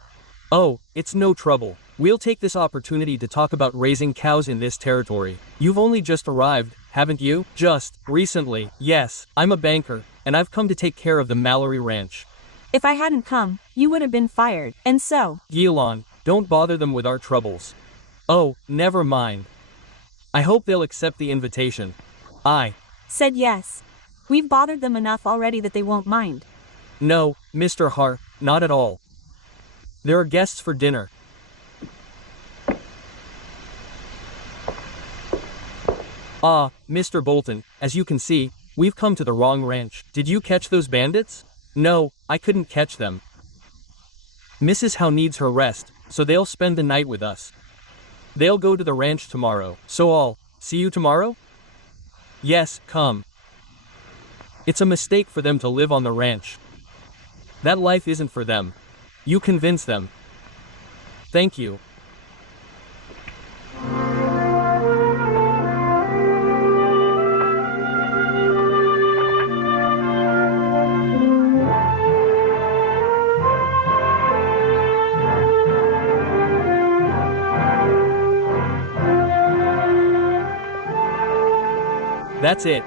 Oh, it's no trouble. We'll take this opportunity to talk about raising cows in this territory. You've only just arrived, haven't you? Just recently. Yes, I'm a banker, and I've come to take care of the Mallory Ranch. If I hadn't come, you would have been fired, and so... Gilon, don't bother them with our troubles. Oh, never mind. I hope they'll accept the invitation. I said yes. We've bothered them enough already that they won't mind. No, Mr. Har, not at all. There are guests for dinner. Ah, Mr. Bolton, as you can see, we've come to the wrong ranch. Did you catch those bandits? No, I couldn't catch them. Mrs. Howe needs her rest, so they'll spend the night with us. They'll go to the ranch tomorrow, so I'll see you tomorrow? Yes, come. It's a mistake for them to live on the ranch. That life isn't for them. You convince them. Thank you. That's it.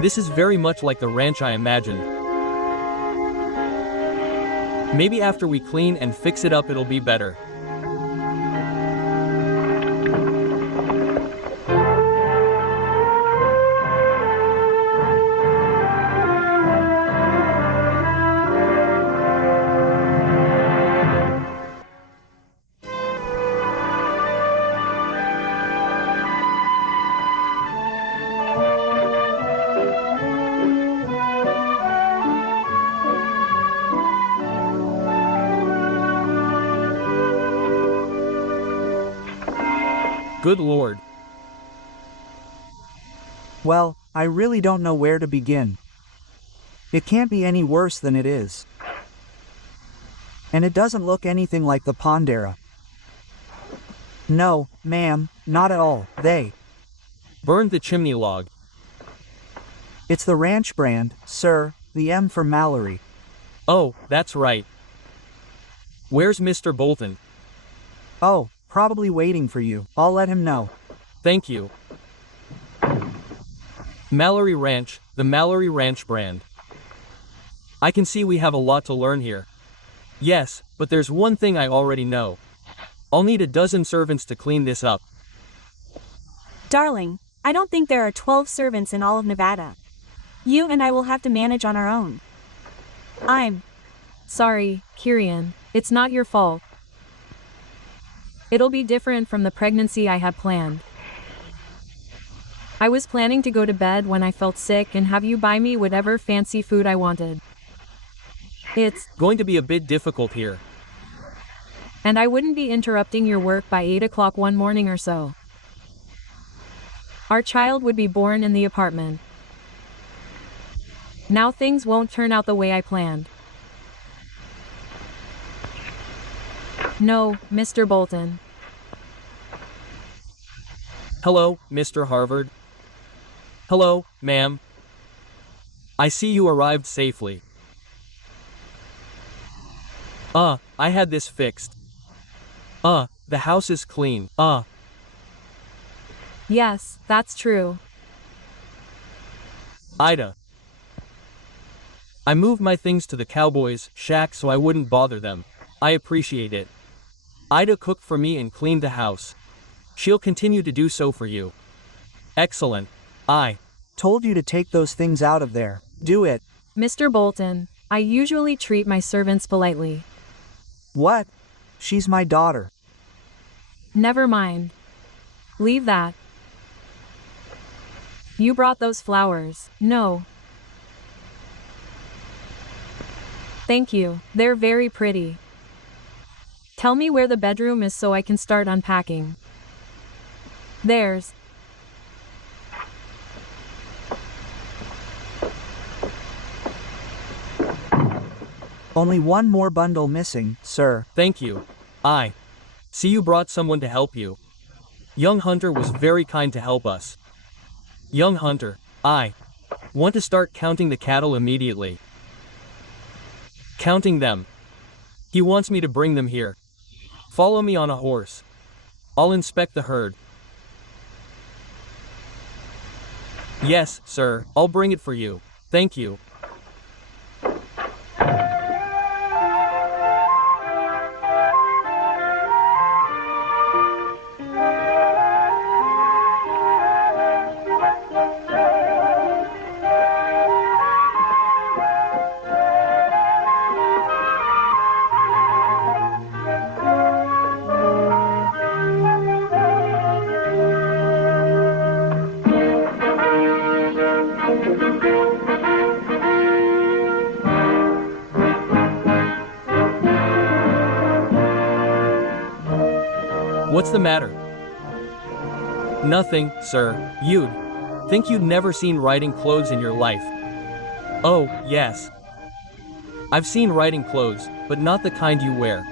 This is very much like the ranch I imagined. Maybe after we clean and fix it up it'll be better. Good Lord. Well, I really don't know where to begin. It can't be any worse than it is. And it doesn't look anything like the Ponderosa. No, ma'am, not at all. They burned the chimney log. It's the ranch brand, sir, the M for Mallory. Oh, that's right. Where's Mr. Bolton? Oh, probably waiting for you. I'll let him know. Thank you. Mallory Ranch, the Mallory Ranch brand. I can see we have a lot to learn here. Yes, but there's one thing I already know. I'll need a dozen servants to clean this up. Darling, I don't think there are 12 servants in all of Nevada. You and I will have to manage on our own. I'm sorry, Kirian. It's not your fault. It'll be different from the pregnancy I had planned. I was planning to go to bed when I felt sick and have you buy me whatever fancy food I wanted. It's going to be a bit difficult here. And I wouldn't be interrupting your work by 8 o'clock one morning or so. Our child would be born in the apartment. Now things won't turn out the way I planned. No, Mr. Bolton. Hello, Mr. Harvard. Hello, ma'am. I see you arrived safely. I had this fixed. The house is clean. Yes, that's true. Ida. I moved my things to the cowboys' shack so I wouldn't bother them. I appreciate it. Ida cooked for me and cleaned the house. She'll continue to do so for you. Excellent. I told you to take those things out of there. Do it. Mr. Bolton, I usually treat my servants politely. What? She's my daughter. Never mind. Leave that. You brought those flowers. No. Thank you. They're very pretty. Tell me where the bedroom is so I can start unpacking. There's. Only one more bundle missing, sir. Thank you. I see you brought someone to help you. Young Hunter was very kind to help us. Young Hunter, I want to start counting the cattle immediately. Counting them. He wants me to bring them here. Follow me on a horse. I'll inspect the herd. Yes, sir, I'll bring it for you. Thank you. What's the matter? Nothing, sir. You'd think you'd never seen riding clothes in your life. Oh, yes. I've seen riding clothes, but not the kind you wear.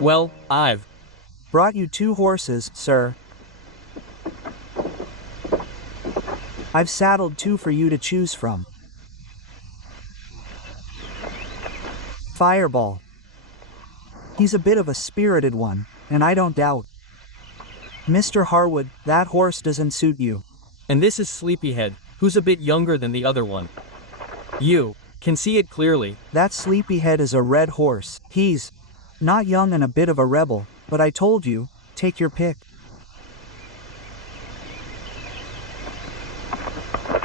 Well, I've brought you 2 horses, sir. I've saddled 2 for you to choose from. Fireball. He's a bit of a spirited one, and I don't doubt. Mr. Harwood, that horse doesn't suit you. And this is Sleepyhead, who's a bit younger than the other one. You can see it clearly. That Sleepyhead is a red horse. He's not young and a bit of a rebel, but I told you, take your pick.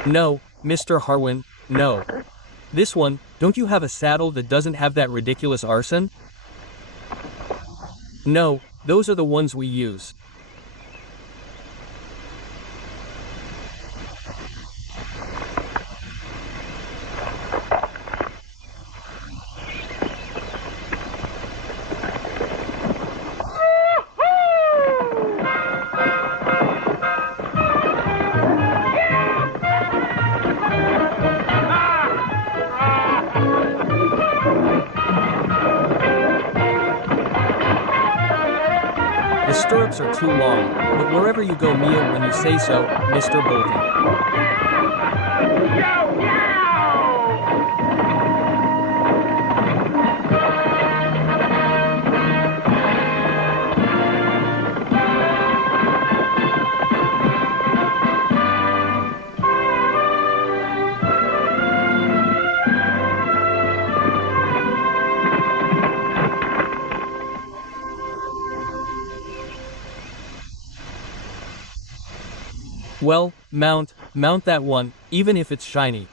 No, Mr. Harwin, no. This one, don't you have a saddle that doesn't have that ridiculous arson? No, those are the ones we use. Are too long, but wherever you go kneel when you say so, Mr. Bolton. Well, mount that one, even if it's shiny.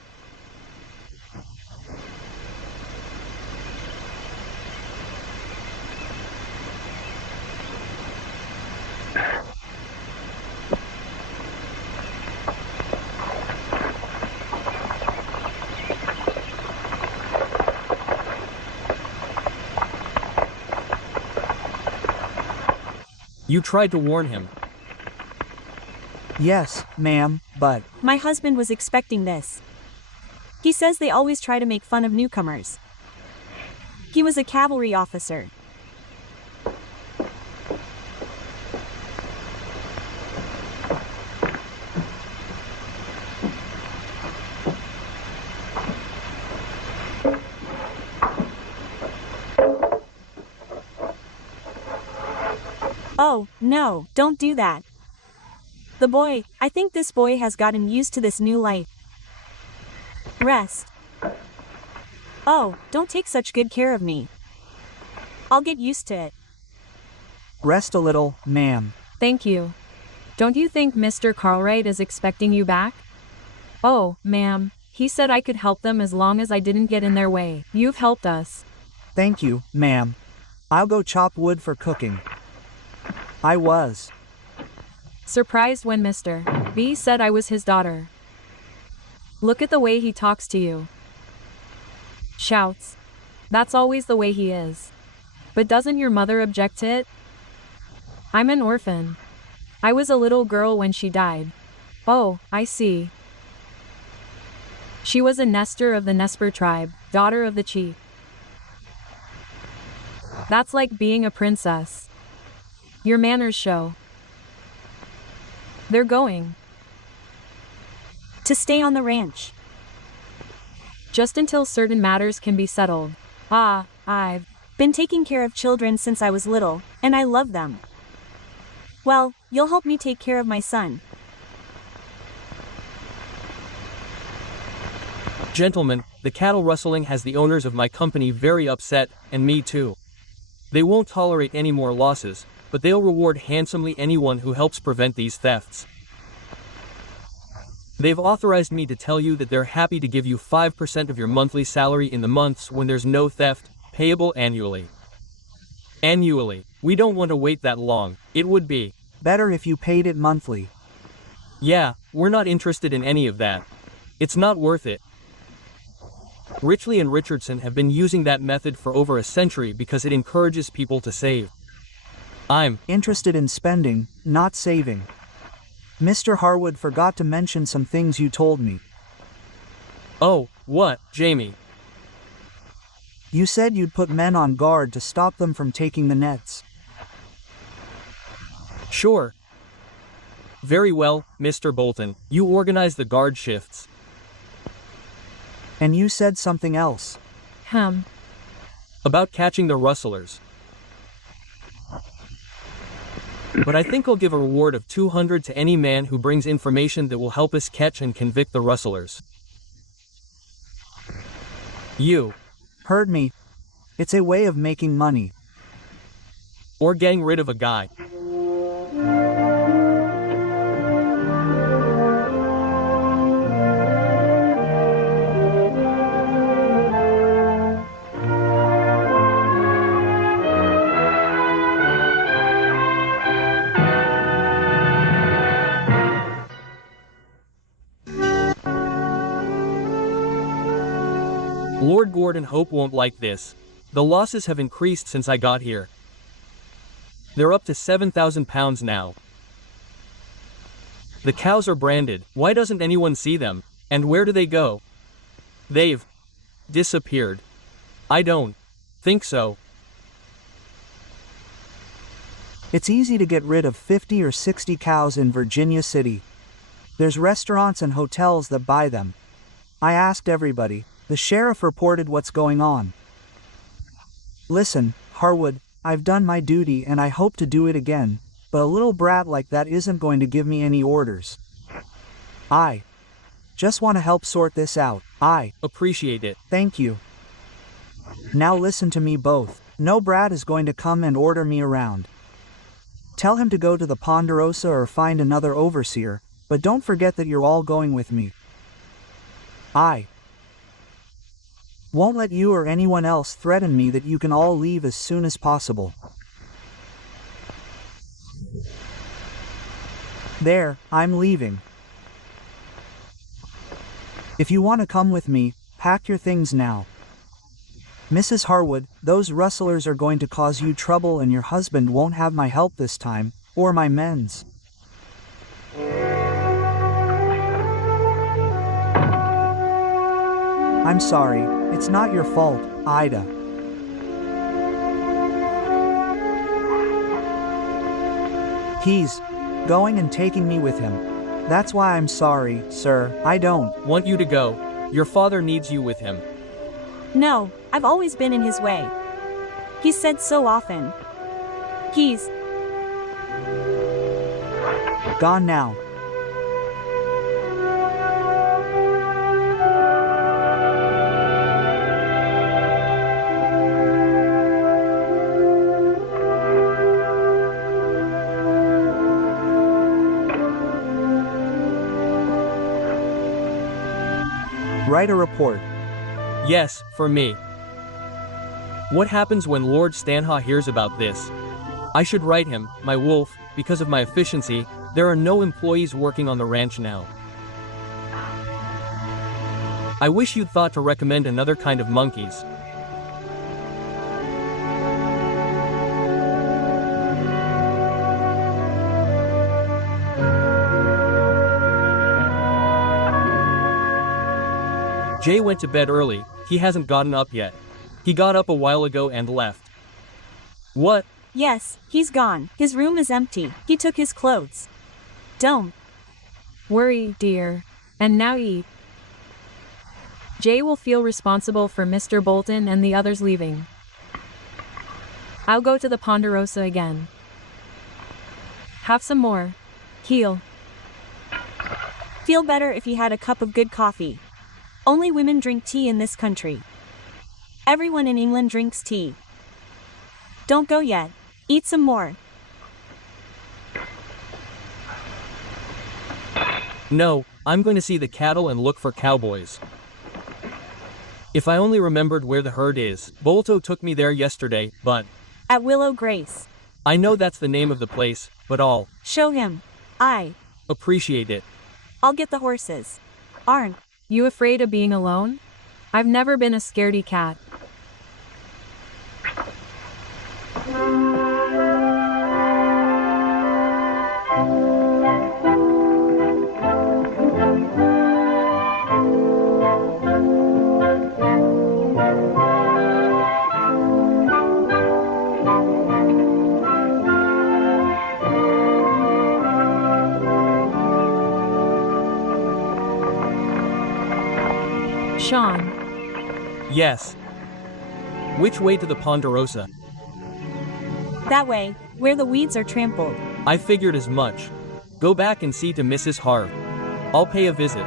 You tried to warn him. Yes, ma'am, but... My husband was expecting this. He says they always try to make fun of newcomers. He was a cavalry officer. Oh, no, don't do that. I think this boy has gotten used to this new life. Rest. Oh, don't take such good care of me. I'll get used to it. Rest a little, ma'am. Thank you. Don't you think Mr. Cartwright is expecting you back? Oh, ma'am, he said I could help them as long as I didn't get in their way. You've helped us. Thank you, ma'am. I'll go chop wood for cooking. I was surprised when Mr. B said I was his daughter. Look at the way he talks to you. Shouts. That's always the way he is. But doesn't your mother object to it? I'm an orphan. I was a little girl when she died. Oh, I see. She was a Nestor of the Nesper tribe, daughter of the chief. That's like being a princess. Your manners show. They're going to stay on the ranch. Just until certain matters can be settled. I've been taking care of children since I was little, and I love them. Well, you'll help me take care of my son. Gentlemen, the cattle rustling has the owners of my company very upset, and me too. They won't tolerate any more losses, but they'll reward handsomely anyone who helps prevent these thefts. They've authorized me to tell you that they're happy to give you 5% of your monthly salary in the months when there's no theft, payable annually. Annually. We don't want to wait that long. It would be better if you paid it monthly. Yeah, we're not interested in any of that. It's not worth it. Richley and Richardson have been using that method for over a century because it encourages people to save. I'm interested in spending, not saving. Mr. Harwood forgot to mention some things you told me. Oh, what, Jamie? You said you'd put men on guard to stop them from taking the nets. Sure. Very well, Mr. Bolton. You organize the guard shifts. And you said something else. About catching the rustlers. But I think I'll give a reward of 200 to any man who brings information that will help us catch and convict the rustlers. You heard me. It's a way of making money. Or getting rid of a guy. Lord Gordon Hope won't like this. The losses have increased since I got here. They're up to 7,000 pounds now. The cows are branded. Why doesn't anyone see them? And where do they go? They've disappeared. I don't think so. It's easy to get rid of 50 or 60 cows in Virginia City. There's restaurants and hotels that buy them. I asked everybody. The sheriff reported what's going on. Listen, Harwood, I've done my duty and I hope to do it again, but a little brat like that isn't going to give me any orders. I just want to help sort this out. I appreciate it. Thank you. Now listen to me both. No brat is going to come and order me around. Tell him to go to the Ponderosa or find another overseer, but don't forget that you're all going with me. I won't let you or anyone else threaten me that you can all leave as soon as possible. There, I'm leaving. If you want to come with me, pack your things now. Mrs. Harwood, those rustlers are going to cause you trouble and your husband won't have my help this time, Or my men's. I'm sorry. It's not your fault, Ida. He's going and taking me with him. That's why I'm sorry, sir. I don't want you to go. Your father needs you with him. No, I've always been in his way. He's said so often. He's gone now. Write a report. Yes, for me. What happens when Lord Stanhaw hears about this? I should write him, my wolf, because of my efficiency. There are no employees working on the ranch now. I wish you'd thought to recommend another kind of monkeys. Jay went to bed early. He hasn't gotten up yet. He got up a while ago and left. What? Yes, he's gone. His room is empty. He took his clothes. Don't worry, dear. And now eat. Jay will feel responsible for Mr. Bolton and the others leaving. I'll go to the Ponderosa again. Have some more. Heal. Feel better if you had a cup of good coffee. Only women drink tea in this country. Everyone in England drinks tea. Don't go yet. Eat some more. No, I'm going to see the cattle and look for cowboys. If I only remembered where the herd is. Bolto took me there yesterday, but... At Willow Grace. I know that's the name of the place, but I'll... Show him. I appreciate it. I'll get the horses. Aren't you afraid of being alone? I've never been a scaredy cat. Sean. Yes. Which way to the Ponderosa? That way, where the weeds are trampled. I figured as much. Go back and see to Mrs. Harv. I'll pay a visit.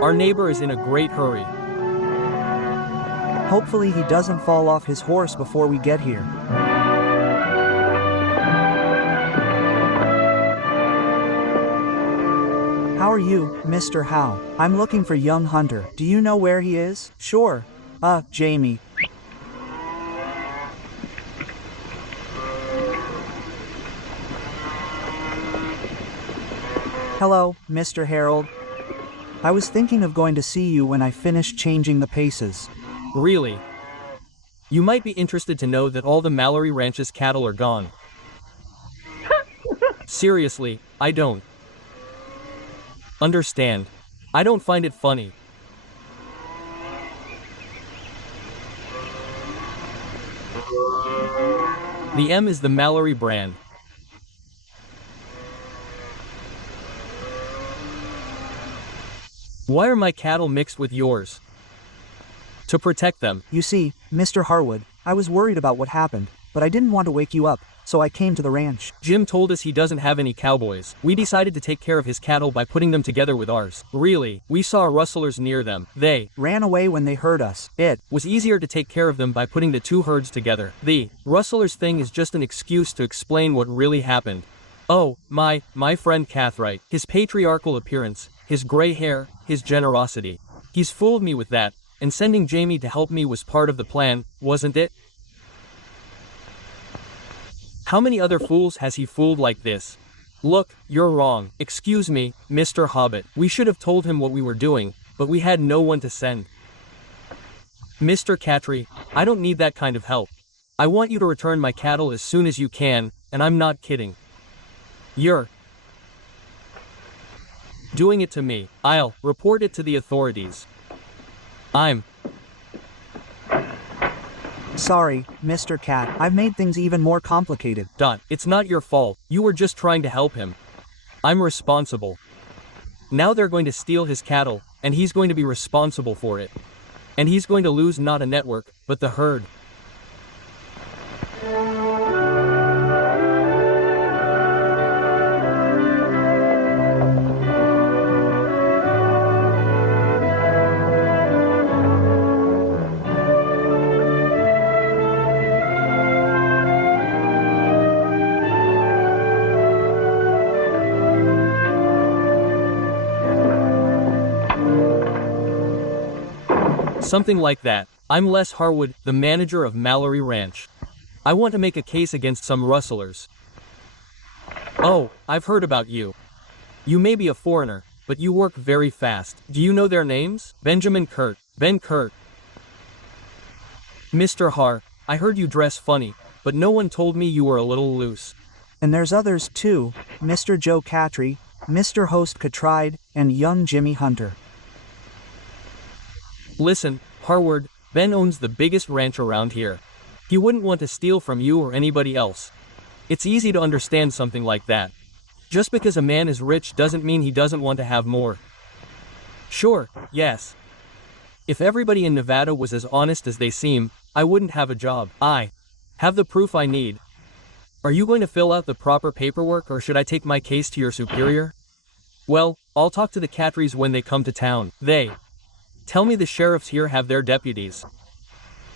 Our neighbor is in a great hurry. Hopefully he doesn't fall off his horse before we get here. How are you, Mr. Howe? I'm looking for young Hunter. Do you know where he is? Sure. Jamie. Hello, Mr. Harold. I was thinking of going to see you when I finished changing the paces. Really? You might be interested to know that all the Mallory Ranch's cattle are gone. Seriously, I don't understand. I don't find it funny. The M is the Mallory brand. Why are my cattle mixed with yours? To protect them. You see, Mr. Harwood, I was worried about what happened, but I didn't want to wake you up, so I came to the ranch. Jim told us he doesn't have any cowboys. We decided to take care of his cattle by putting them together with ours. Really, we saw rustlers near them. They ran away when they heard us. It was easier to take care of them by putting the two herds together. The rustlers thing is just an excuse to explain what really happened. Oh, my friend Cartwright. His patriarchal appearance, his gray hair, his generosity. He's fooled me with that, and sending Jamie to help me was part of the plan, wasn't it? How many other fools has he fooled like this? Look, you're wrong. Excuse me, Mr. Hobbit. We should have told him what we were doing, but we had no one to send. Mr. Cartwright, I don't need that kind of help. I want you to return my cattle as soon as you can, and I'm not kidding. You're doing it to me. I'll report it to the authorities. I'm sorry, Mr. Cat. I've made things even more complicated. It's not your fault. You were just trying to help him. I'm responsible. Now they're going to steal his cattle, and he's going to be responsible for it. And he's going to lose not a network, but the herd. Something like that. I'm Les Harwood, the manager of Mallory Ranch. I want to make a case against some rustlers. Oh, I've heard about you. You may be a foreigner, but you work very fast. Do you know their names? Benjamin Kurt, Ben Kurt. Mr. Har, I heard you dress funny, but no one told me you were a little loose. And there's others too, Mr. Joe Catry, Mr. Host Cartwright, and young Jimmy Hunter. Listen, Harward, Ben owns the biggest ranch around here. He wouldn't want to steal from you or anybody else. It's easy to understand something like that. Just because a man is rich doesn't mean he doesn't want to have more. Sure, yes. If everybody in Nevada was as honest as they seem, I wouldn't have a job. I have the proof I need. Are you going to fill out the proper paperwork, or should I take my case to your superior? Well, I'll talk to the Catrys when they come to town. Tell me the sheriffs here have their deputies.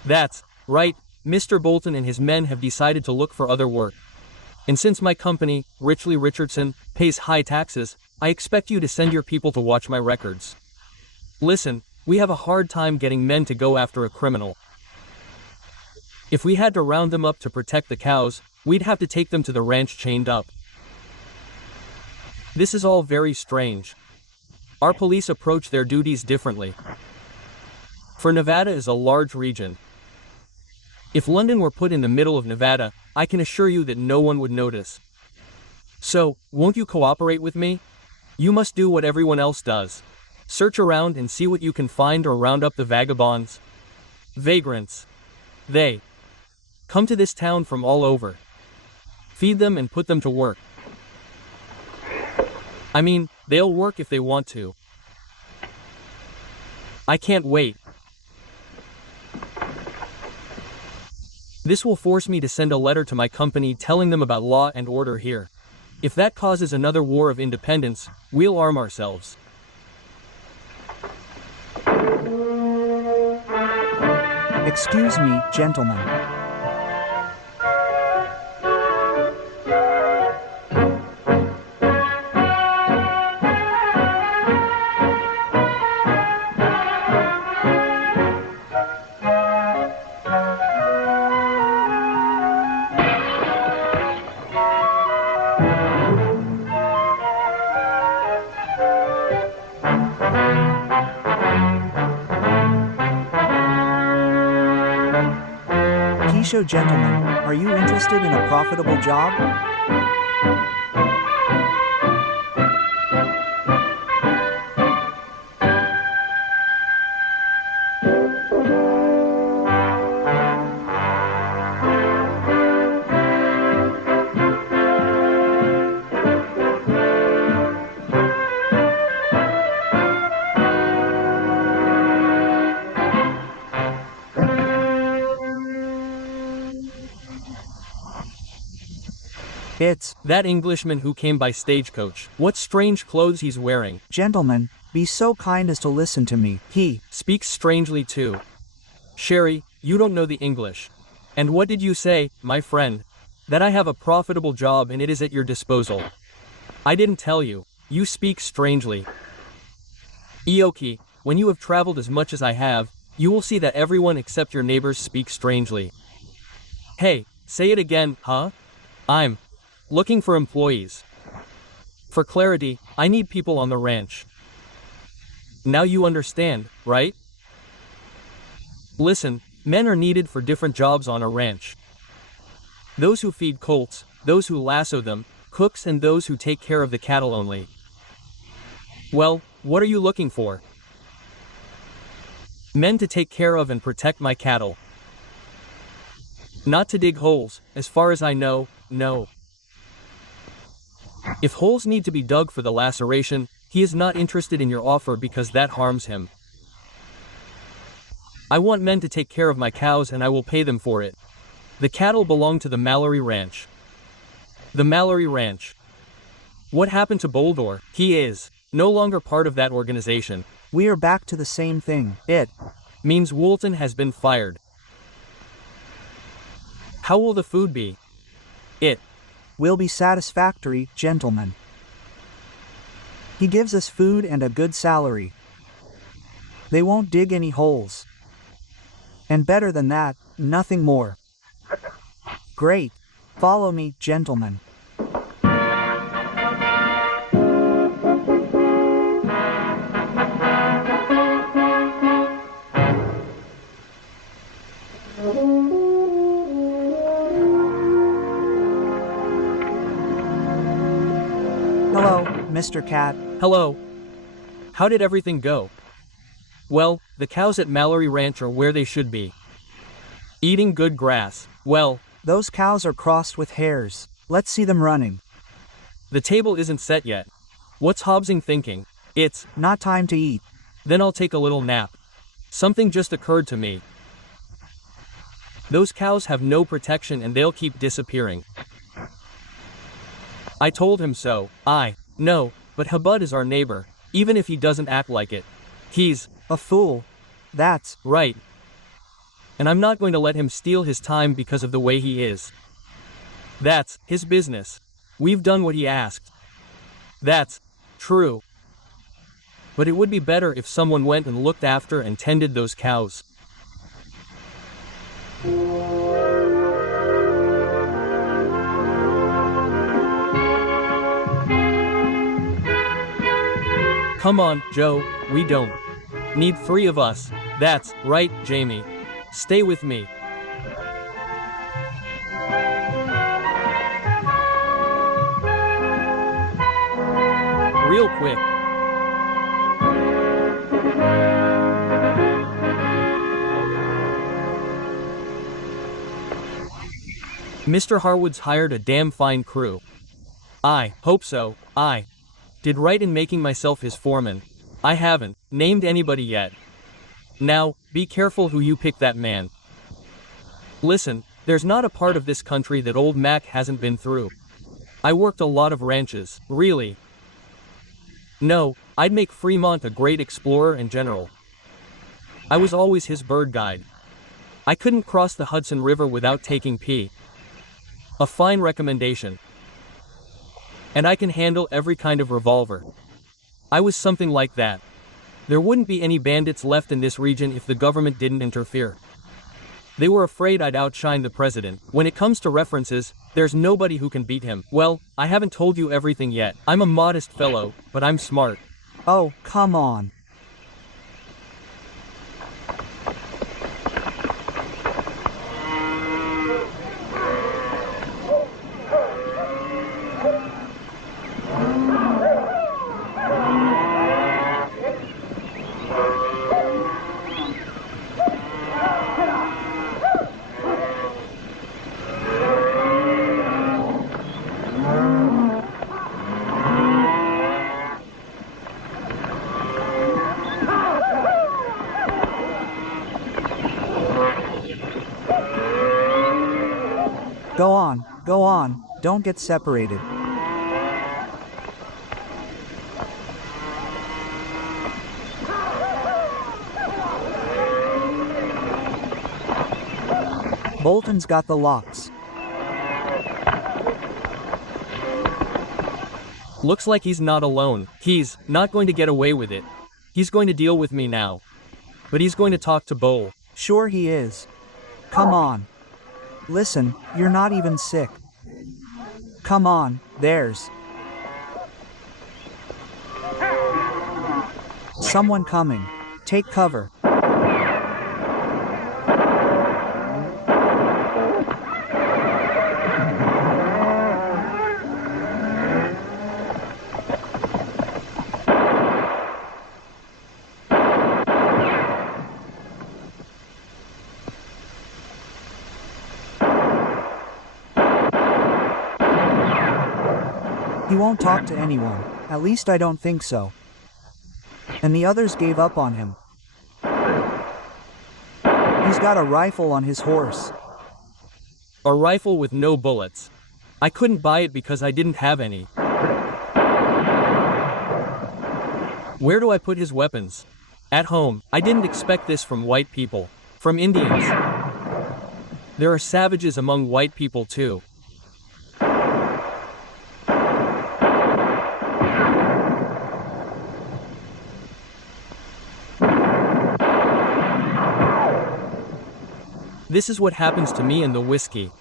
That's right, Mr. Bolton and his men have decided to look for other work. And since my company, Richley Richardson, pays high taxes, I expect you to send your people to watch my records. Listen, we have a hard time getting men to go after a criminal. If we had to round them up to protect the cows, we'd have to take them to the ranch chained up. This is all very strange. Our police approach their duties differently. For Nevada is a large region. If London were put in the middle of Nevada, I can assure you that no one would notice. So, won't you cooperate with me? You must do what everyone else does. Search around and see what you can find or round up the vagabonds. Vagrants. They come to this town from all over. Feed them and put them to work. I mean, they'll work if they want to. I can't wait. This will force me to send a letter to my company telling them about law and order here. If that causes another war of independence, we'll arm ourselves. Excuse me, gentlemen. Gentlemen, are you interested in a profitable job? It's that Englishman who came by stagecoach. What strange clothes he's wearing. Gentlemen, be so kind as to listen to me. He speaks strangely too. Sherry, you don't know the English. And what did you say, my friend? That I have a profitable job and it is at your disposal. I didn't tell you. You speak strangely. Ioki, when you have traveled as much as I have, you will see that everyone except your neighbors speak strangely. Hey, say it again, huh? I'm looking for employees. For clarity, I need people on the ranch. Now you understand, right? Listen, men are needed for different jobs on a ranch. Those who feed colts, those who lasso them, cooks and those who take care of the cattle only. Well, what are you looking for? Men to take care of and protect my cattle. Not to dig holes, as far as I know, no. If holes need to be dug for the laceration, he is not interested in your offer because that harms him. I want men to take care of my cows and I will pay them for it. The cattle belong to the Mallory Ranch. The Mallory Ranch. What happened to Boldor? He is no longer part of that organization. We are back to the same thing. It means Woolton has been fired. How will the food be? It will be satisfactory, gentlemen. He gives us food and a good salary. They won't dig any holes. And better than that, nothing more. Great. Follow me, gentlemen. Hello, Mr. Cat. Hello. How did everything go? Well, the cows at Mallory Ranch are where they should be. Eating good grass. Well, those cows are crossed with hares. Let's see them running. The table isn't set yet. What's Hobbsing thinking? It's not time to eat. Then I'll take a little nap. Something just occurred to me. Those cows have no protection and they'll keep disappearing. I told him so. I know, but Habud is our neighbor, even if he doesn't act like it. He's a fool. That's right. And I'm not going to let him steal his time because of the way he is. That's his business. We've done what he asked. That's true. But it would be better if someone went and looked after and tended those cows. Come on, Joe, we don't need 3 of us. That's right, Jamie. Stay with me. Real quick. Mr. Harwood's hired a damn fine crew. I hope so. I did right in making myself his foreman. I haven't named anybody yet. Now, be careful who you pick that man. Listen, there's not a part of this country that old Mac hasn't been through. I worked a lot of ranches, really. No, I'd make Fremont a great explorer and general. I was always his bird guide. I couldn't cross the Hudson River without taking P. A fine recommendation. And I can handle every kind of revolver. I was something like that. There wouldn't be any bandits left in this region if the government didn't interfere. They were afraid I'd outshine the president. When it comes to references, there's nobody who can beat him. Well, I haven't told you everything yet. I'm a modest fellow, but I'm smart. Oh, come on. Go on, don't get separated. Bolton's got the locks. Looks like he's not alone. He's not going to get away with it. He's going to deal with me now. But he's going to talk to Bowl. Sure he is. Come on. Listen, you're not even sick. Come on, there's someone coming. Take cover. He won't talk to anyone. At least I don't think so. And the others gave up on him. He's got a rifle on his horse. A rifle with no bullets. I couldn't buy it because I didn't have any. Where do I put his weapons? At home. I didn't expect this from white people. From Indians. There are savages among white people too. This is what happens to me in the whiskey.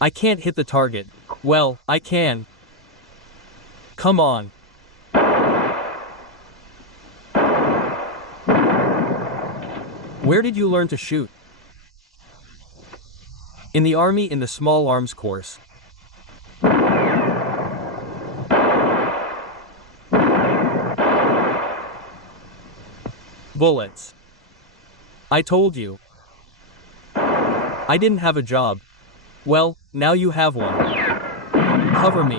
I can't hit the target. Well, I can. Come on. Where did you learn to shoot? In the army, in the small arms course. Bullets. I told you. I didn't have a job. Well, now you have one. Cover me.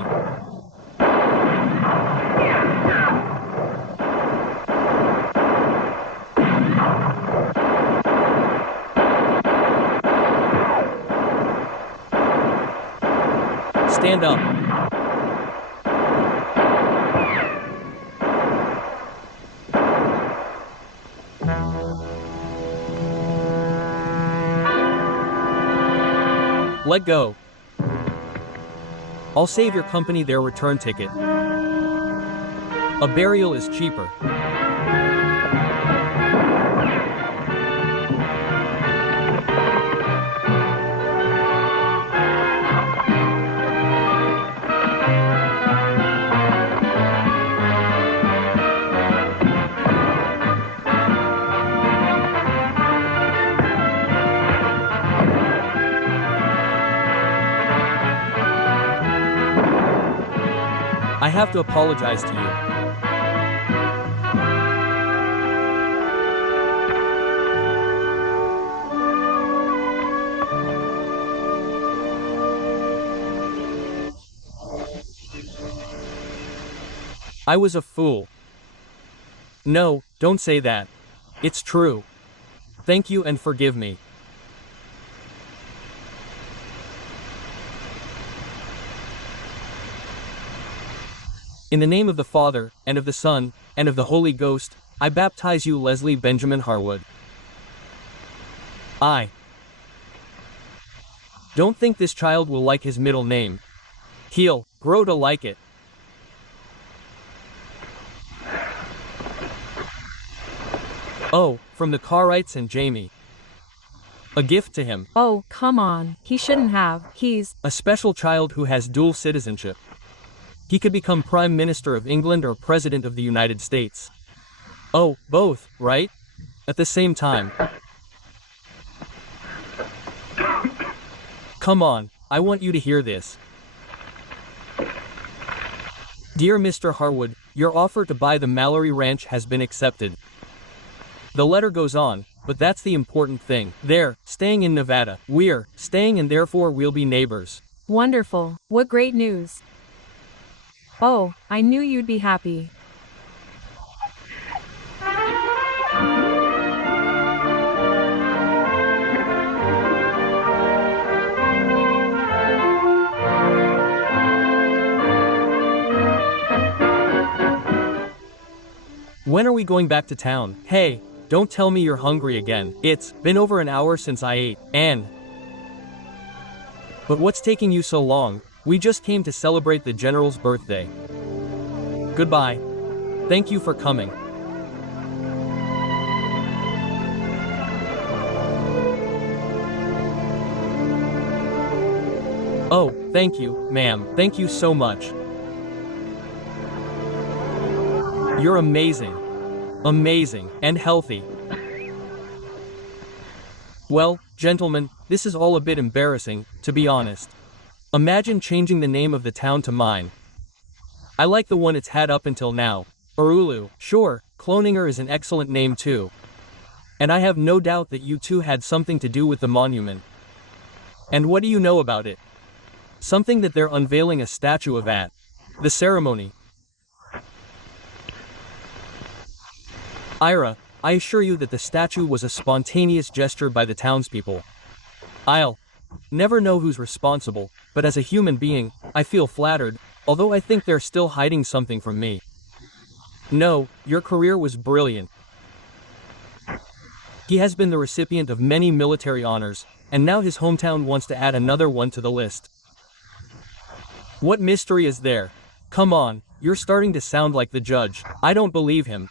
Stand up. Let go. I'll save your company their return ticket. A burial is cheaper. I have to apologize to you. I was a fool. No, don't say that. It's true. Thank you and forgive me. In the name of the Father, and of the Son, and of the Holy Ghost, I baptize you, Leslie Benjamin Harwood. I don't think this child will like his middle name. He'll grow to like it. Oh, from the Cartwrights and Jamie. A gift to him. Oh, come on. He shouldn't have. He's a special child who has dual citizenship. He could become Prime Minister of England or President of the United States. Oh, both, right? At the same time. Come on, I want you to hear this. Dear Mr. Harwood, your offer to buy the Mallory Ranch has been accepted. The letter goes on, but that's the important thing. They're staying in Nevada. We're staying and therefore we'll be neighbors. wonderful. What great news. Oh, I knew you'd be happy. When are we going back to town? Hey, don't tell me you're hungry again. It's been over an hour since I ate, and... But what's taking you so long? We just came to celebrate the General's birthday. Goodbye. Thank you for coming. Oh, thank you, ma'am. Thank you so much. You're amazing. Amazing and healthy. Well, gentlemen, this is all a bit embarrassing, to be honest. Imagine changing the name of the town to mine. I like the one it's had up until now. Orulu. Sure, Cloninger is an excellent name too. And I have no doubt that you two had something to do with the monument. And what do you know about it? Something that they're unveiling a statue of at the ceremony. Ira, I assure you that the statue was a spontaneous gesture by the townspeople. I'll never know who's responsible, but as a human being, I feel flattered, although I think they're still hiding something from me. No, your career was brilliant. He has been the recipient of many military honors, and now his hometown wants to add another one to the list. What mystery is there? Come on, you're starting to sound like the judge. I don't believe him.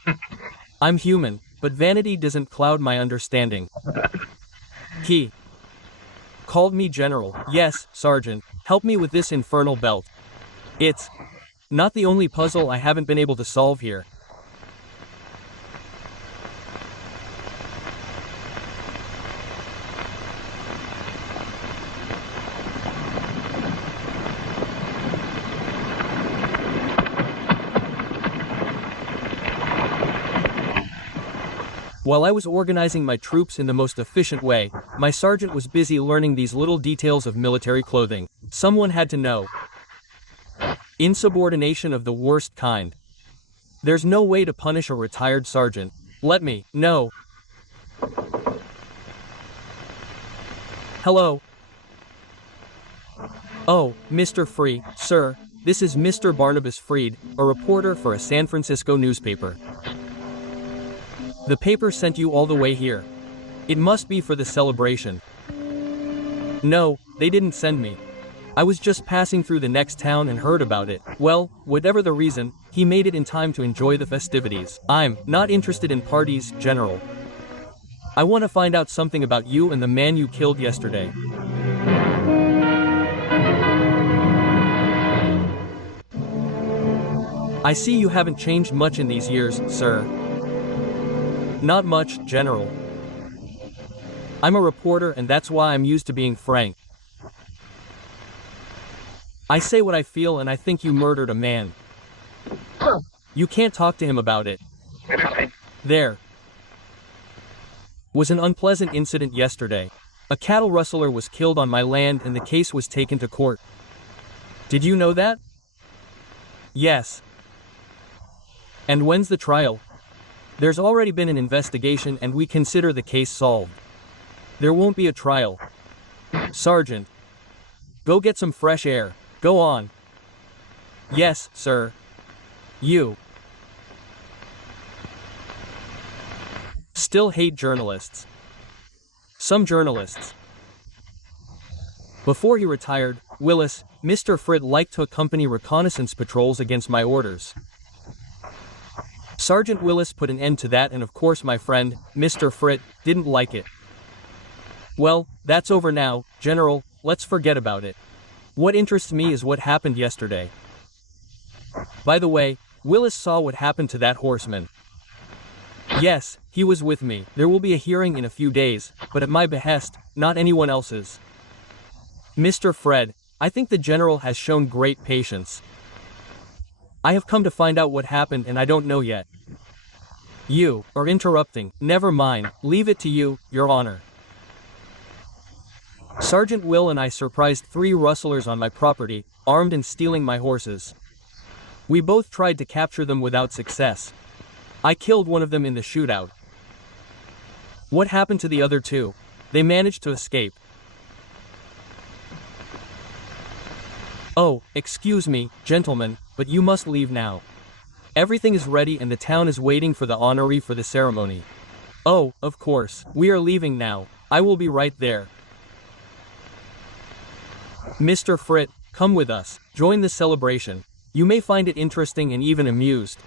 I'm human, but vanity doesn't cloud my understanding. He called me General. Yes, Sergeant, help me with this infernal belt. It's not the only puzzle I haven't been able to solve here. While I was organizing my troops in the most efficient way, my sergeant was busy learning these little details of military clothing. Someone had to know. Insubordination of the worst kind. There's no way to punish a retired sergeant. Let me know. Hello. Oh, Mr. Free, sir, this is Mr. Barnabas Freed, a reporter for a San Francisco newspaper. The paper sent you all the way here. It must be for the celebration. No, they didn't send me. I was just passing through the next town and heard about it. Well, whatever the reason, he made it in time to enjoy the festivities. I'm not interested in parties, General. I want to find out something about you and the man you killed yesterday. I see you haven't changed much in these years, sir. Not much, General. I'm a reporter and that's why I'm used to being frank. I say what I feel and I think you murdered a man. You can't talk to him about it. There was an unpleasant incident yesterday. A cattle rustler was killed on my land and the case was taken to court. Did you know that? Yes. And when's the trial? There's already been an investigation and we consider the case solved. There won't be a trial. Sergeant, go get some fresh air. Go on. Yes, sir. You still hate journalists. Some journalists. Before he retired, Willis, Mr. Fritt liked to accompany reconnaissance patrols against my orders. Sergeant Willis put an end to that and of course my friend, Mr. Fritt, didn't like it. Well, that's over now, General, let's forget about it. What interests me is what happened yesterday. By the way, Willis saw what happened to that horseman. Yes, he was with me. There will be a hearing in a few days, but at my behest, not anyone else's. Mr. Fred, I think the General has shown great patience. I have come to find out what happened and I don't know yet. You are interrupting. Never mind, leave it to you, Your Honor. Sergeant Will and I surprised 3 rustlers on my property, armed and stealing my horses. We both tried to capture them without success. I killed one of them in the shootout. What happened to the other 2? They managed to escape. Oh, excuse me, gentlemen, but you must leave now. Everything is ready and the town is waiting for the honoree for the ceremony. Oh, of course, we are leaving now. I will be right there. Mr. Fritt, come with us. Join the celebration. You may find it interesting and even amused.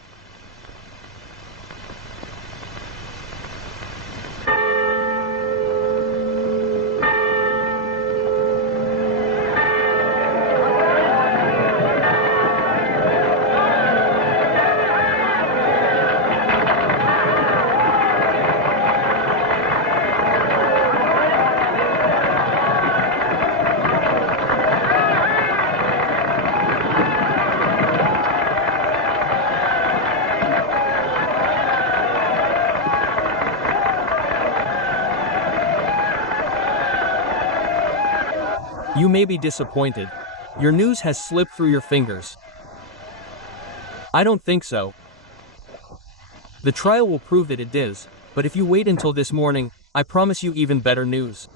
You may be disappointed. Your news has slipped through your fingers. I don't think so. The trial will prove that it is, but if you wait until this morning, I promise you even better news.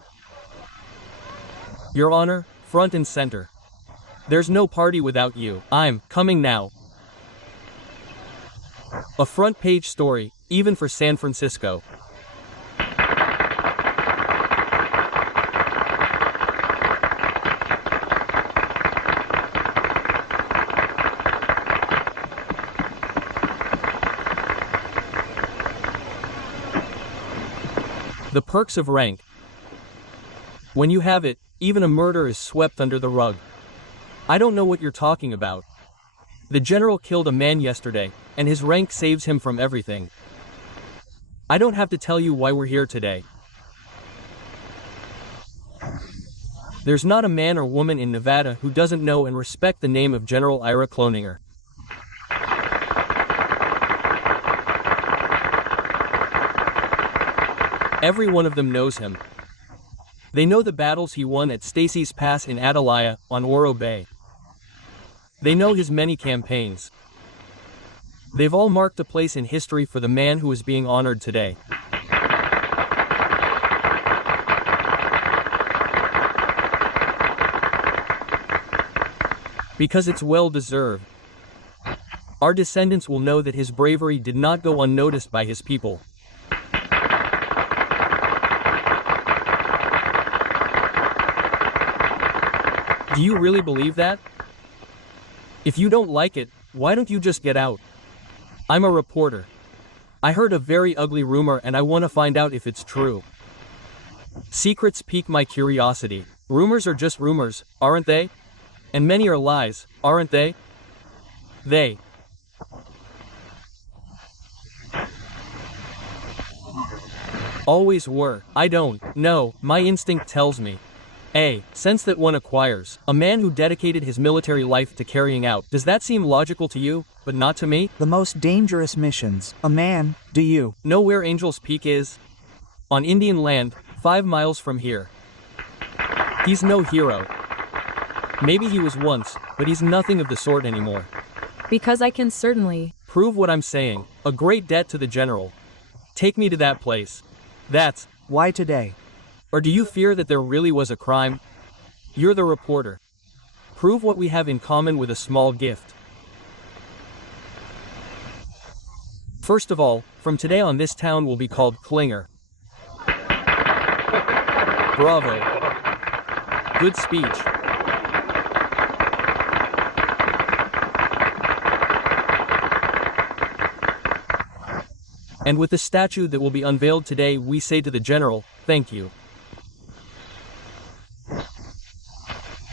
Your Honor, front and center. There's no party without you. I'm coming now. A front page story, even for San Francisco. The perks of rank. When you have it, even a murder is swept under the rug. I don't know what you're talking about. The general killed a man yesterday, and his rank saves him from everything. I don't have to tell you why we're here today. There's not a man or woman in Nevada who doesn't know and respect the name of General Ira Cloninger. Every one of them knows him. They know the battles he won at Stacy's Pass in Atalaya on Oro Bay. They know his many campaigns. They've all marked a place in history for the man who is being honored today. Because it's well deserved. Our descendants will know that his bravery did not go unnoticed by his people. Do you really believe that? If you don't like it, why don't you just get out? I'm a reporter. I heard a very ugly rumor and I want to find out if it's true. Secrets pique my curiosity. Rumors are just rumors, aren't they? And many are lies, aren't they? They. Always were. I don't know. My instinct tells me. A sense that one acquires. A man who dedicated his military life to carrying out. Does that seem logical to you, but not to me? The most dangerous missions. A man, do you? Know where Angel's Peak is? On Indian land, 5 miles from here. He's no hero. Maybe he was once, but he's nothing of the sort anymore. Because I can certainly prove what I'm saying. A great debt to the general. Take me to that place. That's why today. Or do you fear that there really was a crime? You're the reporter. Prove what we have in common with a small gift. First of all, from today on this town will be called Klinger. Bravo. Good speech. And with the statue that will be unveiled today, we say to the general, thank you.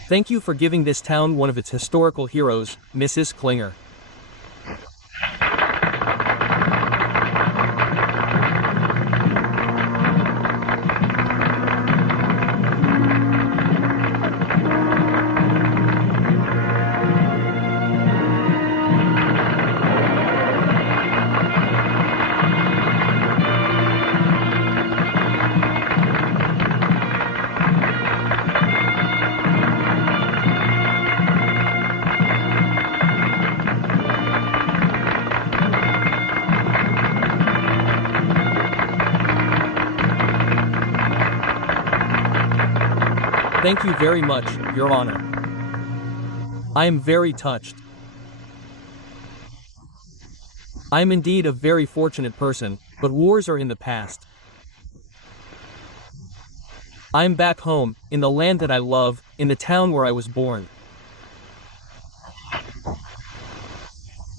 Thank you for giving this town one of its historical heroes, Mrs. Klinger. Thank you very much, Your Honor. I am very touched. I am indeed a very fortunate person, but wars are in the past. I am back home, in the land that I love, in the town where I was born.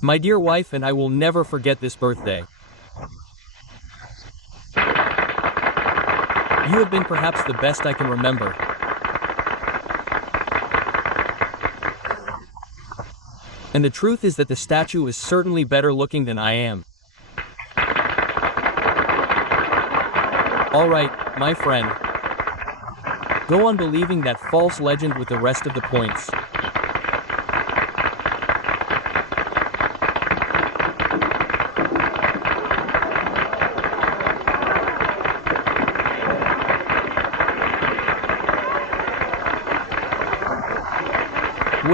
My dear wife and I will never forget this birthday. You have been perhaps the best I can remember. And the truth is that the statue is certainly better looking than I am. All right, my friend. Go on believing that false legend with the rest of the points.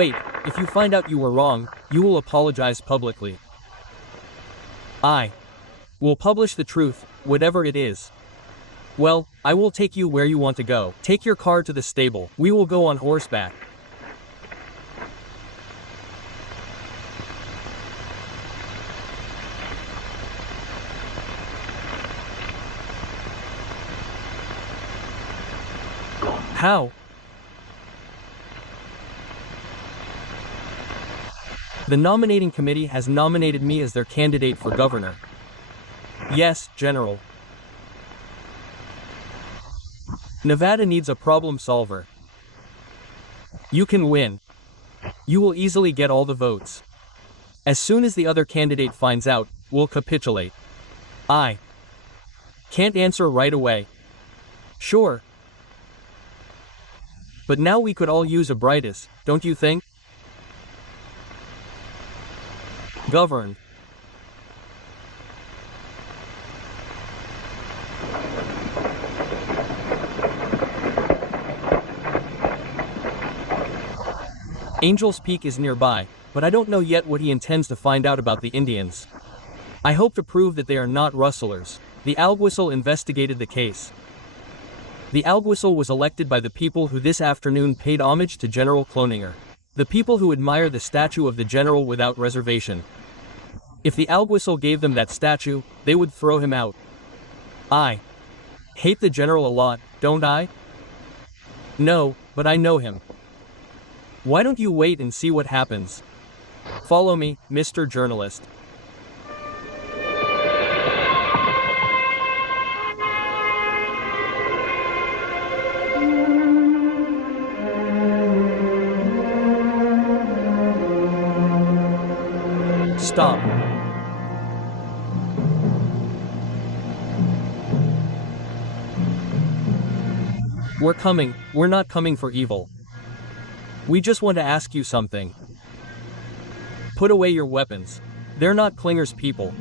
Wait, if you find out you were wrong, you will apologize publicly. I will publish the truth, whatever it is. Well, I will take you where you want to go. Take your car to the stable. We will go on horseback. How? The nominating committee has nominated me as their candidate for governor. Yes, General. Nevada needs a problem solver. You can win. You will easily get all the votes. As soon as the other candidate finds out, we'll capitulate. I can't answer right away. Sure. But now we could all use a brightest, don't you think? Governed. Angel's Peak is nearby, but I don't know yet what he intends to find out about the Indians. I hope to prove that they are not rustlers. The alguacil investigated the case. The alguacil was elected by the people who this afternoon paid homage to General Cloninger. The people who admire the statue of the general without reservation. If the alguacil gave them that statue, they would throw him out. I hate the general a lot, don't I? No, but I know him. Why don't you wait and see what happens? Follow me, Mr. Journalist. Stop. We're coming. We're not coming for evil. We just want to ask you something. Put away your weapons. They're not Klinger's people.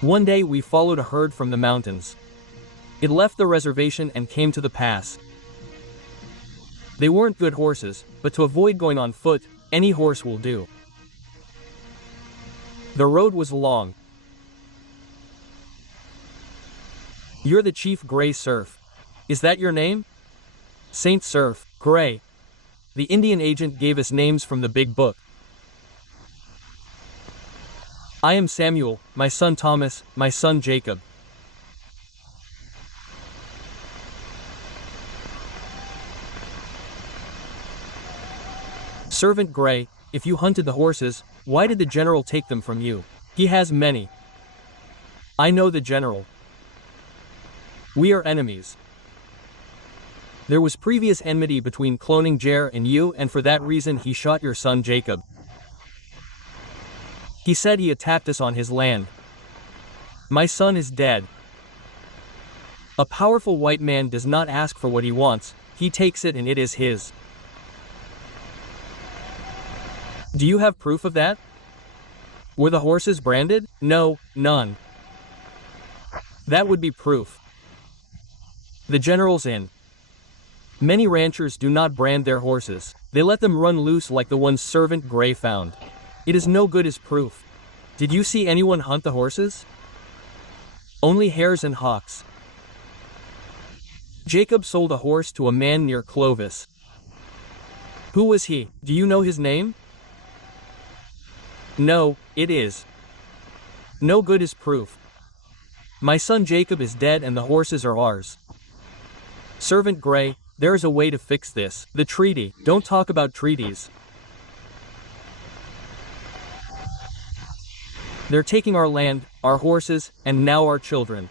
One day we followed a herd from the mountains. It left the reservation and came to the pass. They weren't good horses, but to avoid going on foot, any horse will do. The road was long. You're the Chief Gray Surf. Is that your name? Saint Surf, Gray. The Indian agent gave us names from the big book. I am Samuel, my son Thomas, my son Jacob. Servant Gray, if you hunted the horses, why did the general take them from you? He has many. I know the general. We are enemies. There was previous enmity between Cloninger and you, and for that reason he shot your son Jacob. He said he attacked us on his land. My son is dead. A powerful white man does not ask for what he wants, he takes it and it is his. Do you have proof of that? Were the horses branded? No, none. That would be proof. The general's in. Many ranchers do not brand their horses. They let them run loose like the ones Servant Gray found. It is no good as proof. Did you see anyone hunt the horses? Only hares and hawks. Jacob sold a horse to a man near Clovis. Who was he? Do you know his name? No, it is. No good is proof. My son Jacob is dead and the horses are ours. Servant Gray, there is a way to fix this. The treaty. Don't talk about treaties. They're taking our land, our horses, and now our children.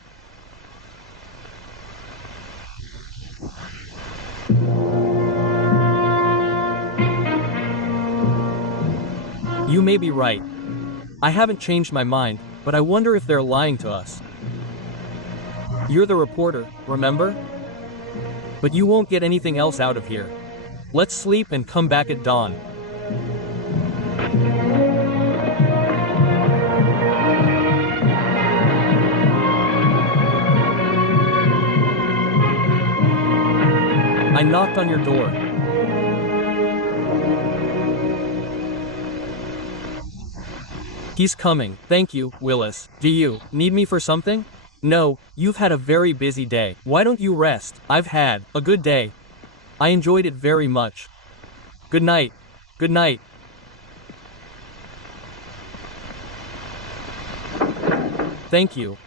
You may be right. I haven't changed my mind, but I wonder if they're lying to us. You're the reporter, remember? But you won't get anything else out of here. Let's sleep and come back at dawn. I knocked on your door. He's coming. Thank you, Willis. Do you need me for something? No, you've had a very busy day. Why don't you rest? I've had a good day. I enjoyed it very much. Good night. Good night. Thank you.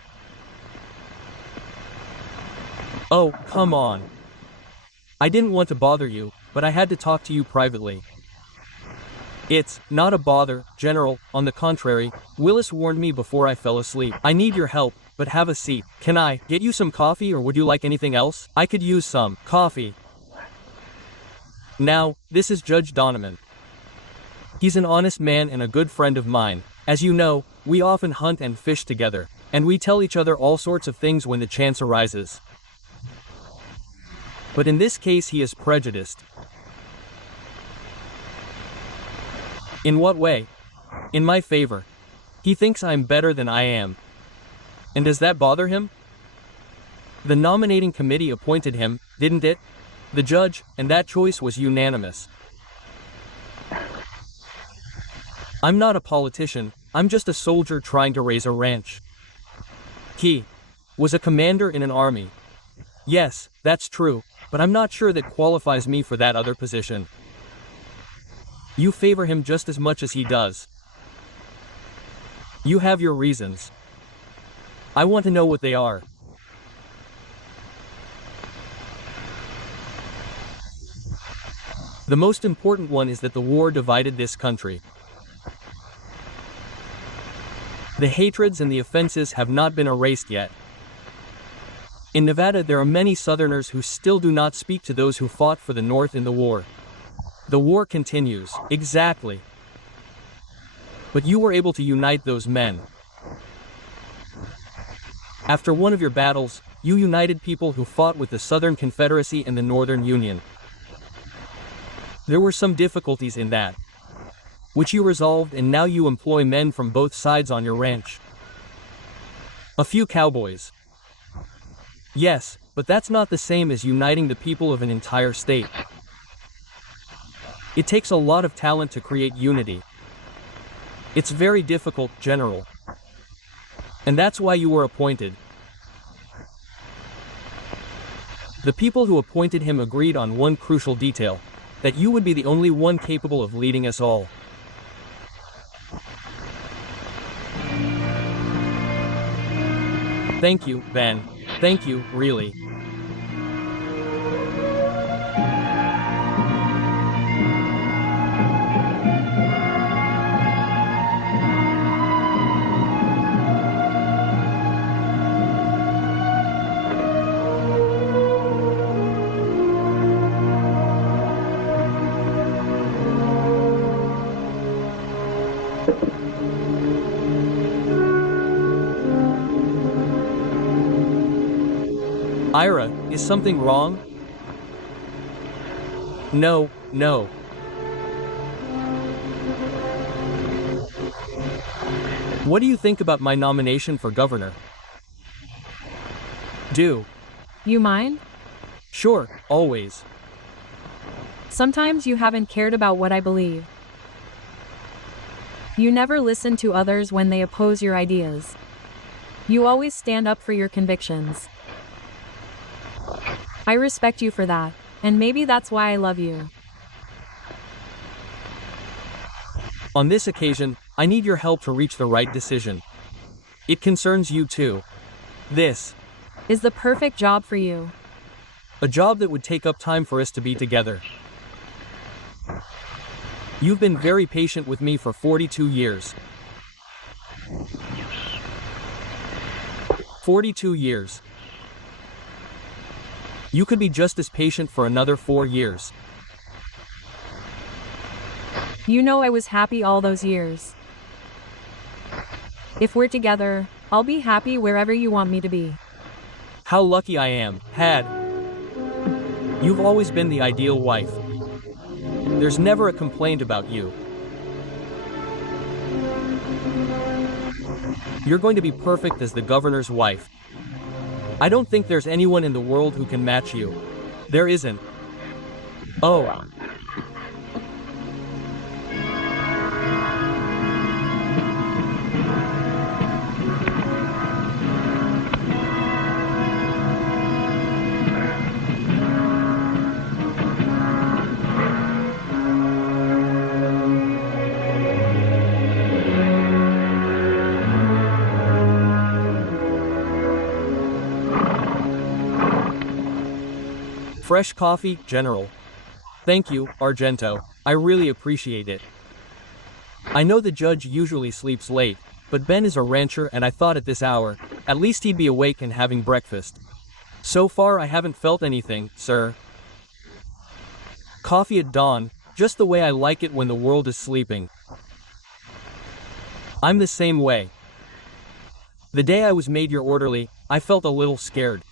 Oh, come on. I didn't want to bother you, but I had to talk to you privately. It's not a bother, General. On the contrary, Willis warned me before I fell asleep. I need your help, but have a seat. Can I get you some coffee or would you like anything else? I could use some coffee. Now, this is Judge Donovan. He's an honest man and a good friend of mine. As you know, we often hunt and fish together, and we tell each other all sorts of things when the chance arises. But in this case he is prejudiced. In what way? In my favor. He thinks I'm better than I am. And does that bother him? The nominating committee appointed him, didn't it? The judge, and that choice was unanimous. I'm not a politician, I'm just a soldier trying to raise a ranch. He was a commander in an army. Yes, that's true, but I'm not sure that qualifies me for that other position. You favor him just as much as he does. You have your reasons. I want to know what they are. The most important one is that the war divided this country. The hatreds and the offenses have not been erased yet. In Nevada, there are many Southerners who still do not speak to those who fought for the North in the war. The war continues, exactly. But you were able to unite those men. After one of your battles, you united people who fought with the Southern Confederacy and the Northern Union. There were some difficulties in that, which you resolved, and now you employ men from both sides on your ranch. A few cowboys. Yes, but that's not the same as uniting the people of an entire state. It takes a lot of talent to create unity. It's very difficult, General. And that's why you were appointed. The people who appointed him agreed on one crucial detail, that you would be the only one capable of leading us all. Thank you, Ben. Thank you, really. Ira, is something wrong? No, no. What do you think about my nomination for governor? Do you mind? Sure, always. Sometimes you haven't cared about what I believe. You never listen to others when they oppose your ideas. You always stand up for your convictions. I respect you for that, and maybe that's why I love you. On this occasion, I need your help to reach the right decision. It concerns you too. This is the perfect job for you. A job that would take up time for us to be together. You've been very patient with me for 42 years. 42 years. You could be just as patient for another 4 years. You know I was happy all those years. If we're together, I'll be happy wherever you want me to be. How lucky I am, Had. You've always been the ideal wife. There's never a complaint about you. You're going to be perfect as the governor's wife. I don't think there's anyone in the world who can match you. There isn't. Oh. Fresh coffee, General. Thank you, Argento. I really appreciate it. I know the judge usually sleeps late, but Ben is a rancher and I thought at this hour, at least he'd be awake and having breakfast. So far I haven't felt anything, sir. Coffee at dawn, just the way I like it when the world is sleeping. I'm the same way. The day I was made your orderly, I felt a little scared.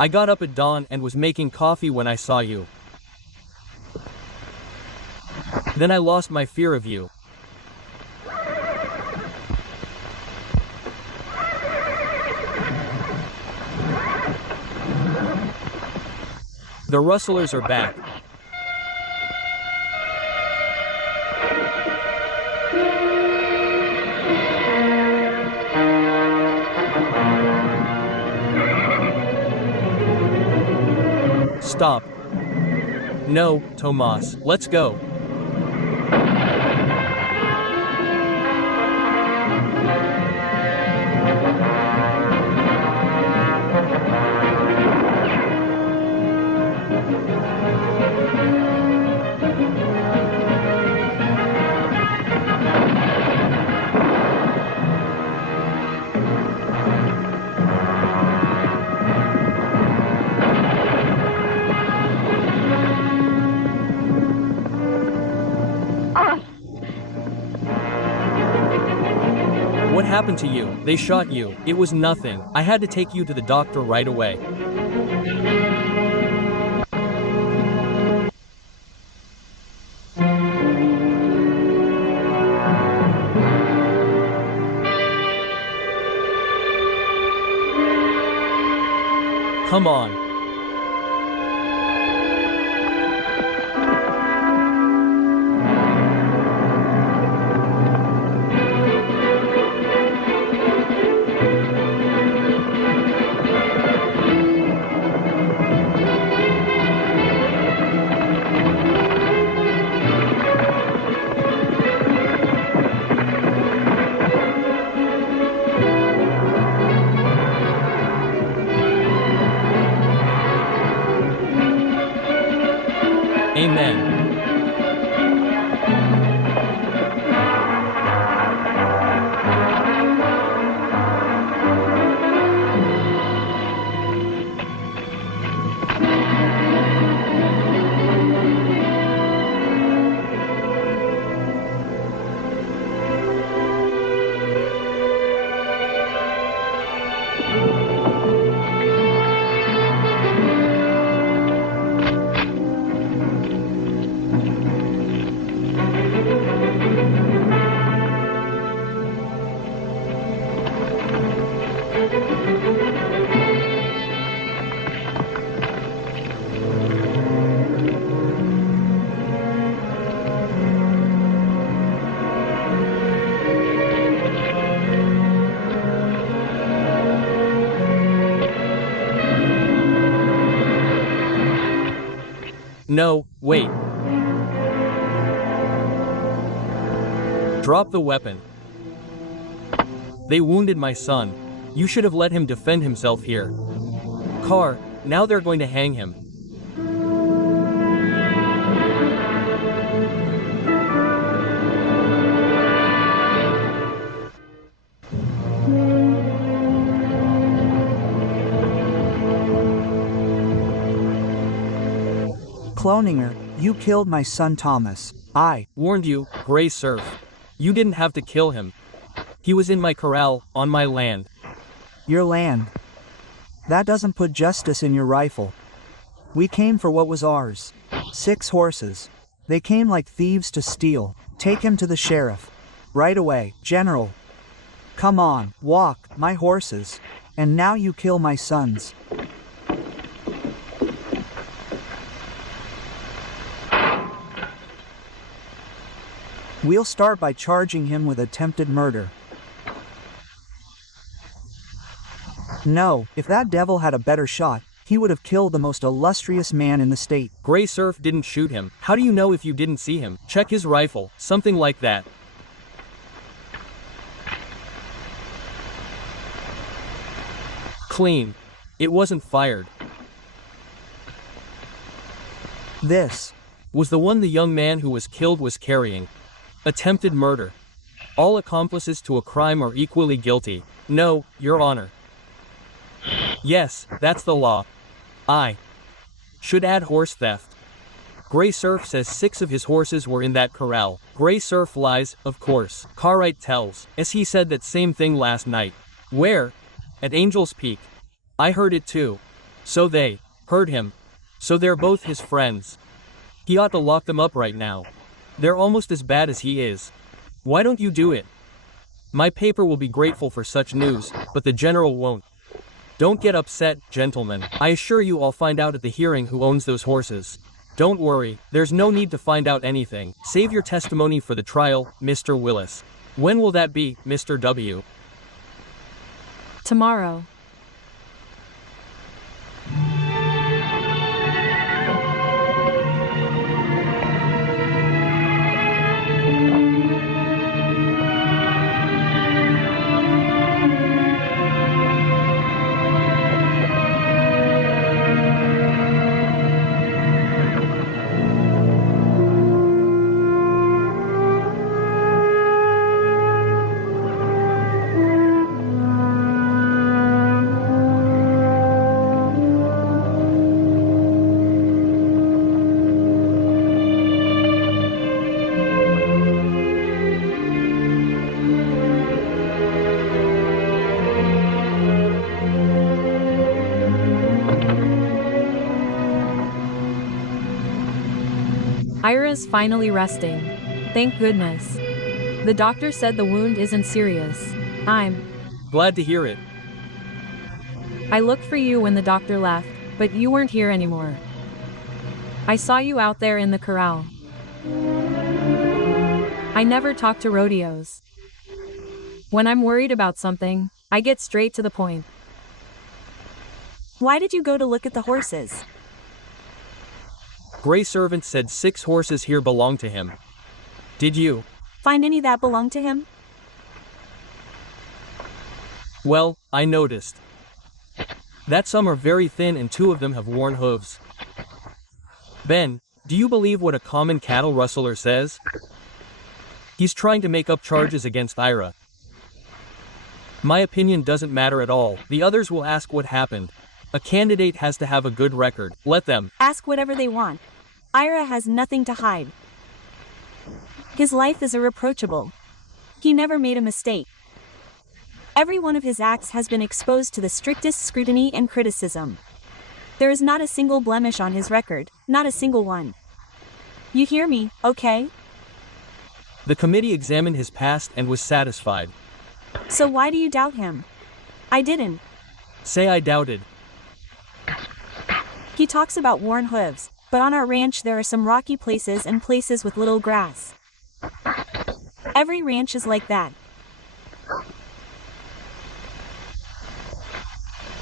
I got up at dawn and was making coffee when I saw you. Then I lost my fear of you. The rustlers are back. Stop. No, Tomas, let's go. What happened to you? They shot you. It was nothing. I had to take you to the doctor right away. Come on. No, wait. Drop the weapon. They wounded my son. You should have let him defend himself here. Car, now they're going to hang him. Cloninger, you killed my son Thomas. I warned you, Gray Surf. You didn't have to kill him. He was in my corral, on my land. Your land. That doesn't put justice in your rifle. We came for what was ours. 6 horses. They came like thieves to steal. Take him to the sheriff. Right away, General. Come on, walk, my horses. And now you kill my sons. We'll start by charging him with attempted murder. No, if that devil had a better shot, he would have killed the most illustrious man in the state. Gray Surf didn't shoot him. How do you know if you didn't see him? Check his rifle, something like that. Clean. It wasn't fired. This was the one the young man who was killed was carrying. Attempted murder. All accomplices to a crime are equally guilty. No, Your Honor. Yes, that's the law. I should add horse theft. Gray Surf says 6 of his horses were in that corral. Gray Surf lies, of course. Cartwright tells, as he said that same thing last night. Where? At Angel's Peak. I heard it too. So they heard him. So they're both his friends. He ought to lock them up right now. They're almost as bad as he is. Why don't you do it? My paper will be grateful for such news, but the general won't. Don't get upset, gentlemen. I assure you I'll find out at the hearing who owns those horses. Don't worry, there's no need to find out anything. Save your testimony for the trial, Mr. Willis. When will that be, Mr. W? Tomorrow. Ira's finally resting. Thank goodness. The doctor said the wound isn't serious. I'm glad to hear it. I looked for you when the doctor left, but you weren't here anymore. I saw you out there in the corral. I never talk to rodeos. When I'm worried about something, I get straight to the point. Why did you go to look at the horses? Gray Servant said 6 horses here belong to him. Did you find any that belong to him? Well, I noticed that some are very thin and 2 of them have worn hooves. Ben, do you believe what a common cattle rustler says? He's trying to make up charges against Ira. My opinion doesn't matter at all. The others will ask what happened. A candidate has to have a good record. Let them ask whatever they want. Ira has nothing to hide. His life is irreproachable. He never made a mistake. Every one of his acts has been exposed to the strictest scrutiny and criticism. There is not a single blemish on his record, not a single one. You hear me, okay? The committee examined his past and was satisfied. So why do you doubt him? I didn't. Say I doubted. He talks about worn hooves, but on our ranch there are some rocky places and places with little grass. Every ranch is like that.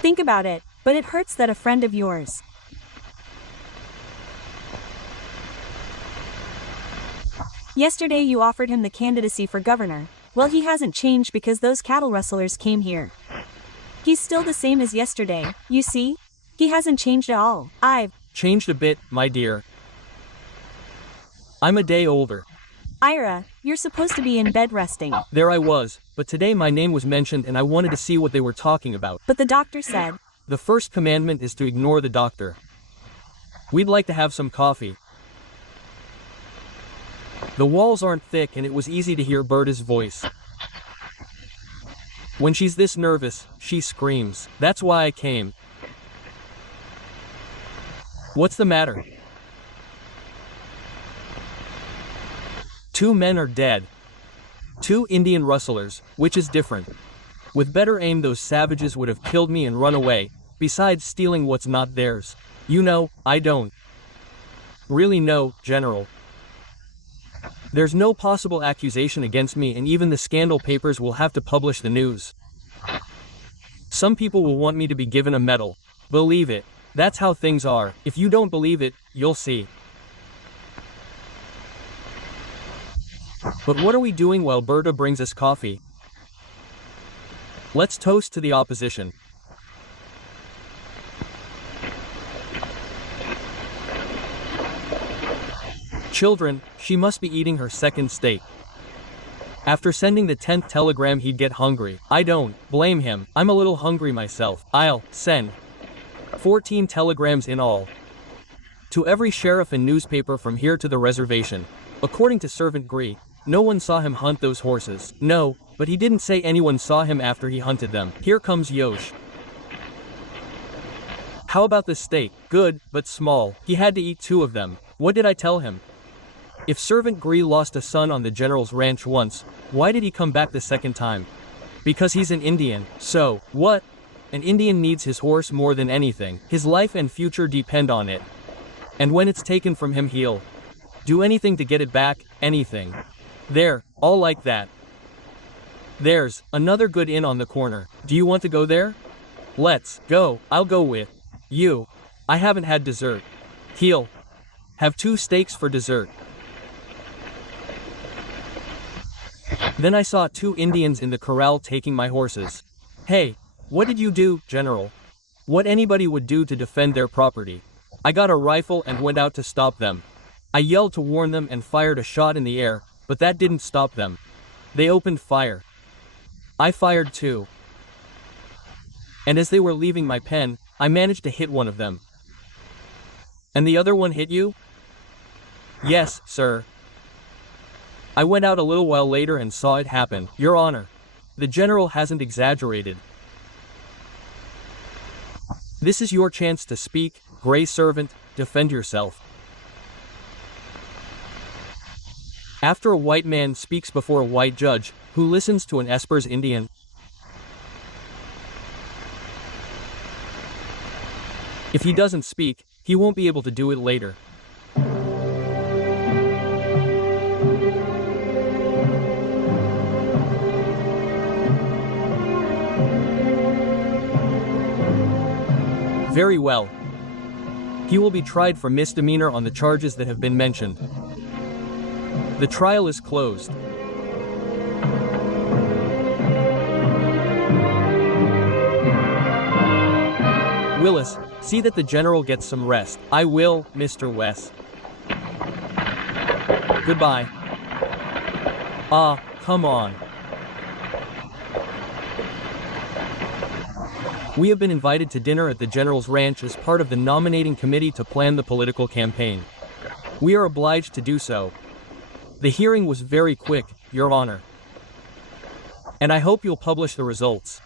Think about it, but it hurts that a friend of yours. Yesterday you offered him the candidacy for governor. Well, he hasn't changed because those cattle rustlers came here. He's still the same as yesterday, you see? He hasn't changed at all. I've changed a bit, my dear. I'm a day older. Ira, you're supposed to be in bed resting. There I was, but today my name was mentioned and I wanted to see what they were talking about. But the doctor said... The first commandment is to ignore the doctor. We'd like to have some coffee. The walls aren't thick and it was easy to hear Berta's voice. When she's this nervous, she screams. That's why I came. What's the matter? 2 men are dead. 2 Indian rustlers, which is different. With better aim those savages would have killed me and run away, besides stealing what's not theirs. You know, I don't really know, General. There's no possible accusation against me and even the scandal papers will have to publish the news. Some people will want me to be given a medal. Believe it. That's how things are. If you don't believe it, you'll see. But what are we doing while Berta brings us coffee? Let's toast to the opposition. Children, she must be eating her second steak. After sending the 10th telegram he'd get hungry. I don't blame him. I'm a little hungry myself. I'll send 14 telegrams in all. To every sheriff and newspaper from here to the reservation. According to Servant Gree, no one saw him hunt those horses. No, but he didn't say anyone saw him after he hunted them. Here comes Yosh. How about this steak? Good, but small. He had to eat 2 of them. What did I tell him? If Servant Gree lost a son on the general's ranch once, why did he come back the second time? Because he's an Indian. So, what? An Indian needs his horse more than anything. His life and future depend on it. And when it's taken from him, he'll do anything to get it back, anything. There, all like that. There's another good inn on the corner. Do you want to go there? Let's go. I'll go with you. I haven't had dessert. He'll have 2 steaks for dessert. Then I saw 2 Indians in the corral taking my horses. Hey, what did you do, General? What anybody would do to defend their property. I got a rifle and went out to stop them. I yelled to warn them and fired a shot in the air, but that didn't stop them. They opened fire. I fired too. And as they were leaving my pen, I managed to hit one of them. And the other one hit you? Yes, sir. I went out a little while later and saw it happen, Your Honor. The general hasn't exaggerated. This is your chance to speak, Gray Servant, defend yourself. After a white man speaks before a white judge, who listens to an Espers Indian, if he doesn't speak, he won't be able to do it later. Very well. He will be tried for misdemeanor on the charges that have been mentioned. The trial is closed. Willis, see that the general gets some rest. I will, Mr. West. Goodbye. Ah, come on. We have been invited to dinner at the general's ranch as part of the nominating committee to plan the political campaign. We are obliged to do so. The hearing was very quick, Your Honor. And I hope you'll publish the results.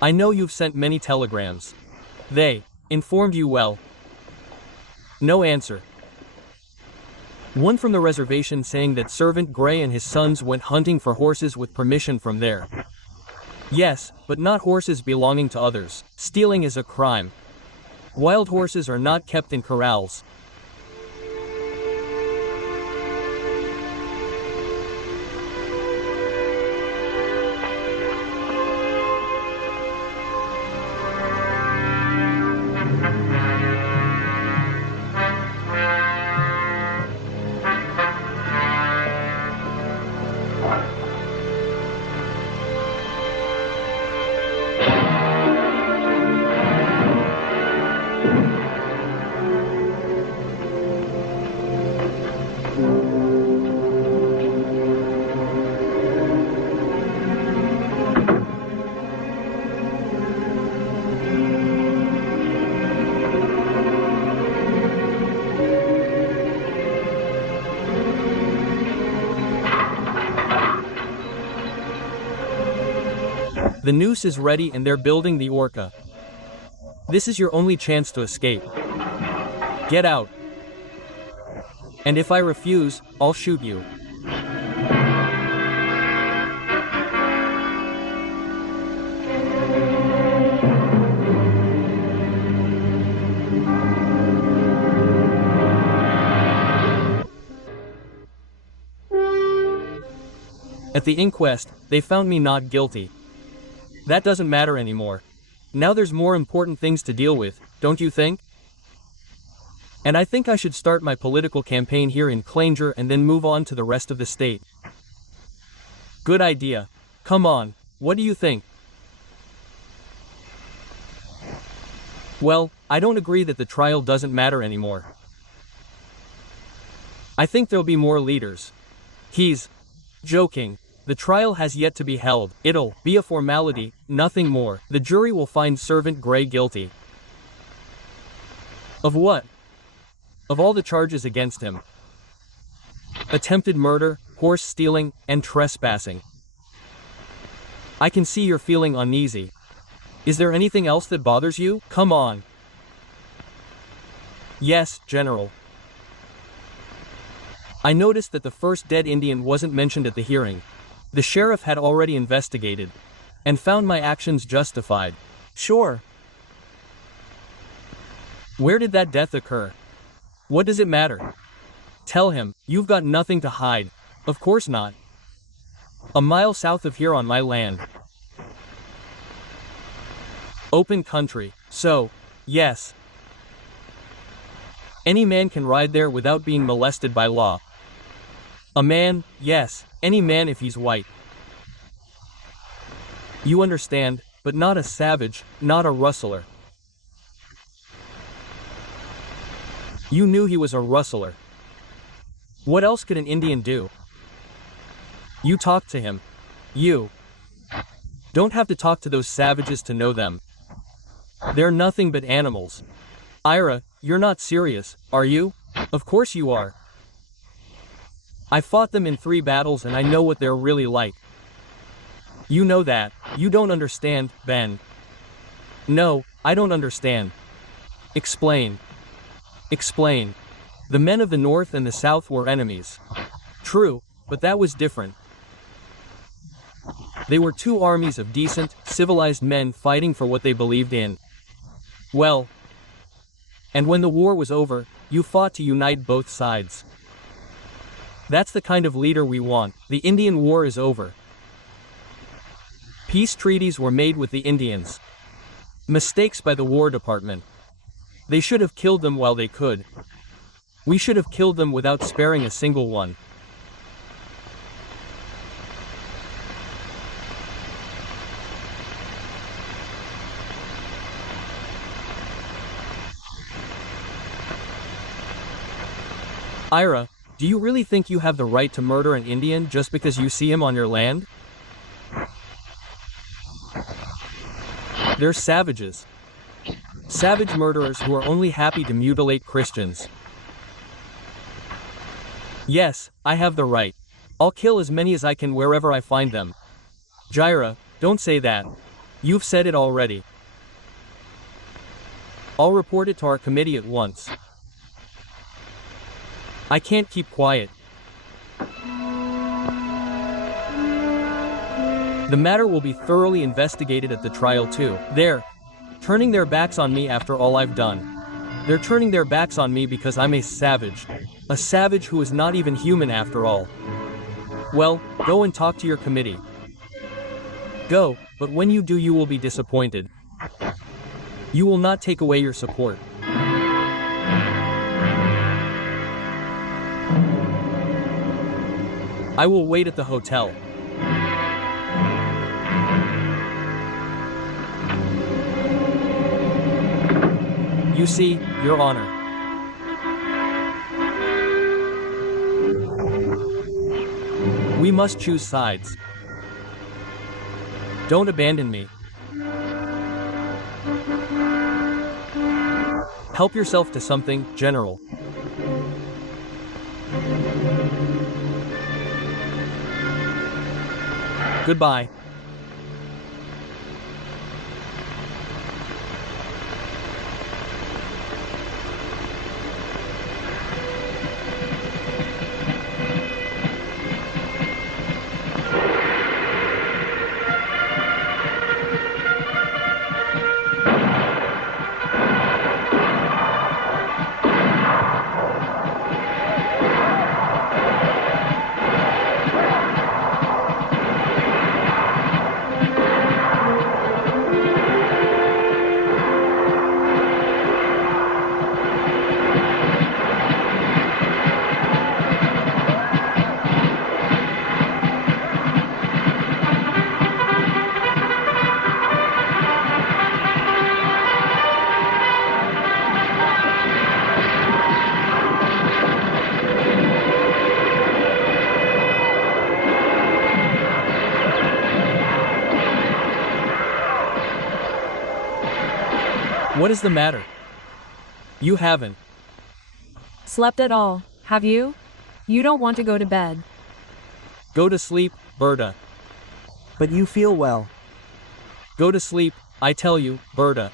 I know you've sent many telegrams. They informed you well. No answer. One from the reservation saying that Servant Gray and his sons went hunting for horses with permission from there. Yes, but not horses belonging to others. Stealing is a crime. Wild horses are not kept in corrals. The noose is ready and they're building the orca. This is your only chance to escape. Get out. And if I refuse, I'll shoot you. At the inquest, they found me not guilty. That doesn't matter anymore. Now there's more important things to deal with, don't you think? And I think I should start my political campaign here in Clanger and then move on to the rest of the state. Good idea. Come on, what do you think? Well, I don't agree that the trial doesn't matter anymore. I think there'll be more leaders. He's joking. The trial has yet to be held. It'll be a formality, nothing more. The jury will find Servant Gray guilty. Of what? Of all the charges against him. Attempted murder, horse stealing, and trespassing. I can see you're feeling uneasy. Is there anything else that bothers you? Come on. Yes, General. I noticed that the first dead Indian wasn't mentioned at the hearing. The sheriff had already investigated, and found my actions justified. Sure. Where did that death occur? What does it matter? Tell him, you've got nothing to hide. Of course not. A mile south of here on my land. Open country, so, yes. Any man can ride there without being molested by law. A man, yes, any man if he's white. You understand, but not a savage, not a rustler. You knew he was a rustler. What else could an Indian do? You talked to him. You don't have to talk to those savages to know them. They're nothing but animals. Ira, you're not serious, are you? Of course you are. I fought them in 3 battles and I know what they're really like. You know that. You don't understand, Ben. No, I don't understand. Explain. Explain. The men of the North and the South were enemies. True, but that was different. They were 2 armies of decent, civilized men fighting for what they believed in. Well, and when the war was over, you fought to unite both sides. That's the kind of leader we want. The Indian War is over. Peace treaties were made with the Indians. Mistakes by the War Department. They should have killed them while they could. We should have killed them without sparing a single one. Ira, do you really think you have the right to murder an Indian just because you see him on your land? They're savages. Savage murderers who are only happy to mutilate Christians. Yes, I have the right. I'll kill as many as I can wherever I find them. Jaira, don't say that. You've said it already. I'll report it to our committee at once. I can't keep quiet. The matter will be thoroughly investigated at the trial too. They're turning their backs on me after all I've done. They're turning their backs on me because I'm a savage. A savage who is not even human after all. Well, go and talk to your committee. Go, but when you do you will be disappointed. You will not take away your support. I will wait at the hotel. You see, Your Honor. We must choose sides. Don't abandon me. Help yourself to something, General. Goodbye. What is the matter? You haven't slept at all, have you? You don't want to go to bed. Go to sleep, Berta. But you feel well. Go to sleep, I tell you, Berta.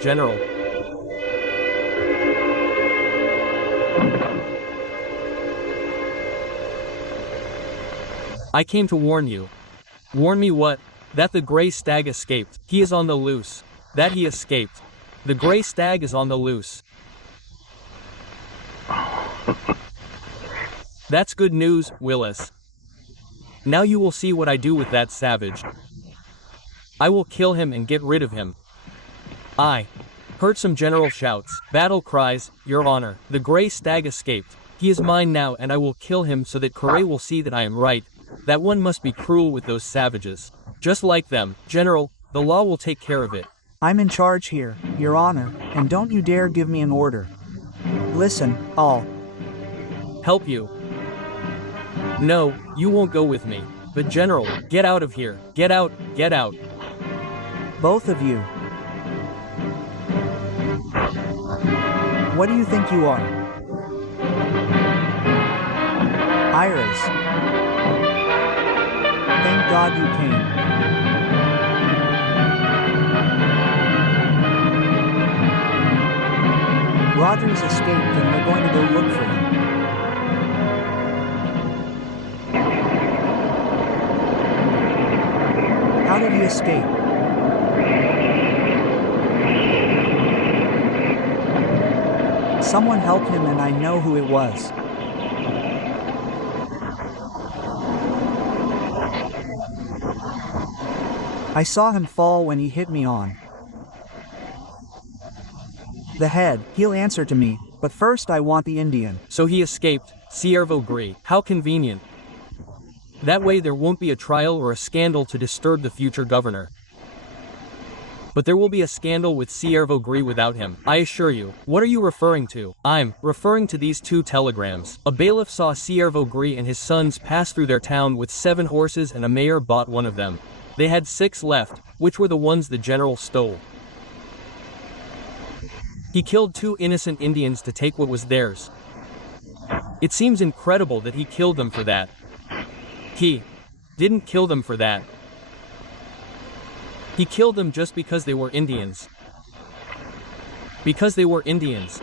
General. I came to warn you. Warn me what? That the gray stag escaped. He is on the loose. That he escaped. The gray stag is on the loose. That's good news, Willis. Now you will see what I do with that savage. I will kill him and get rid of him. I heard some general shouts, battle cries, Your Honor. The gray stag escaped. He is mine now, and I will kill him so that Correa will see that I am right. That one must be cruel with those savages. Just like them. General, the law will take care of it. I'm in charge here, Your Honor, and don't you dare give me an order. Listen, I'll help you. No, you won't go with me. But General, get out of here. Get out, get out. Both of you. What do you think you are? Iris. Thank God you came. Rodriguez escaped and we're going to go look for him. How did he escape? Someone helped him and I know who it was. I saw him fall when he hit me on the head. He'll answer to me, but first I want the Indian. So he escaped, Ciervo Gris. How convenient. That way there won't be a trial or a scandal to disturb the future governor. But there will be a scandal with Ciervo Gris without him, I assure you. What are you referring to? I'm referring to these 2 telegrams. A bailiff saw Ciervo Gris and his sons pass through their town with 7 horses and a mayor bought one of them. They had 6 left, which were the ones the general stole. He killed 2 innocent Indians to take what was theirs. It seems incredible that he killed them for that. He didn't kill them for that. He killed them just because they were Indians. Because they were Indians.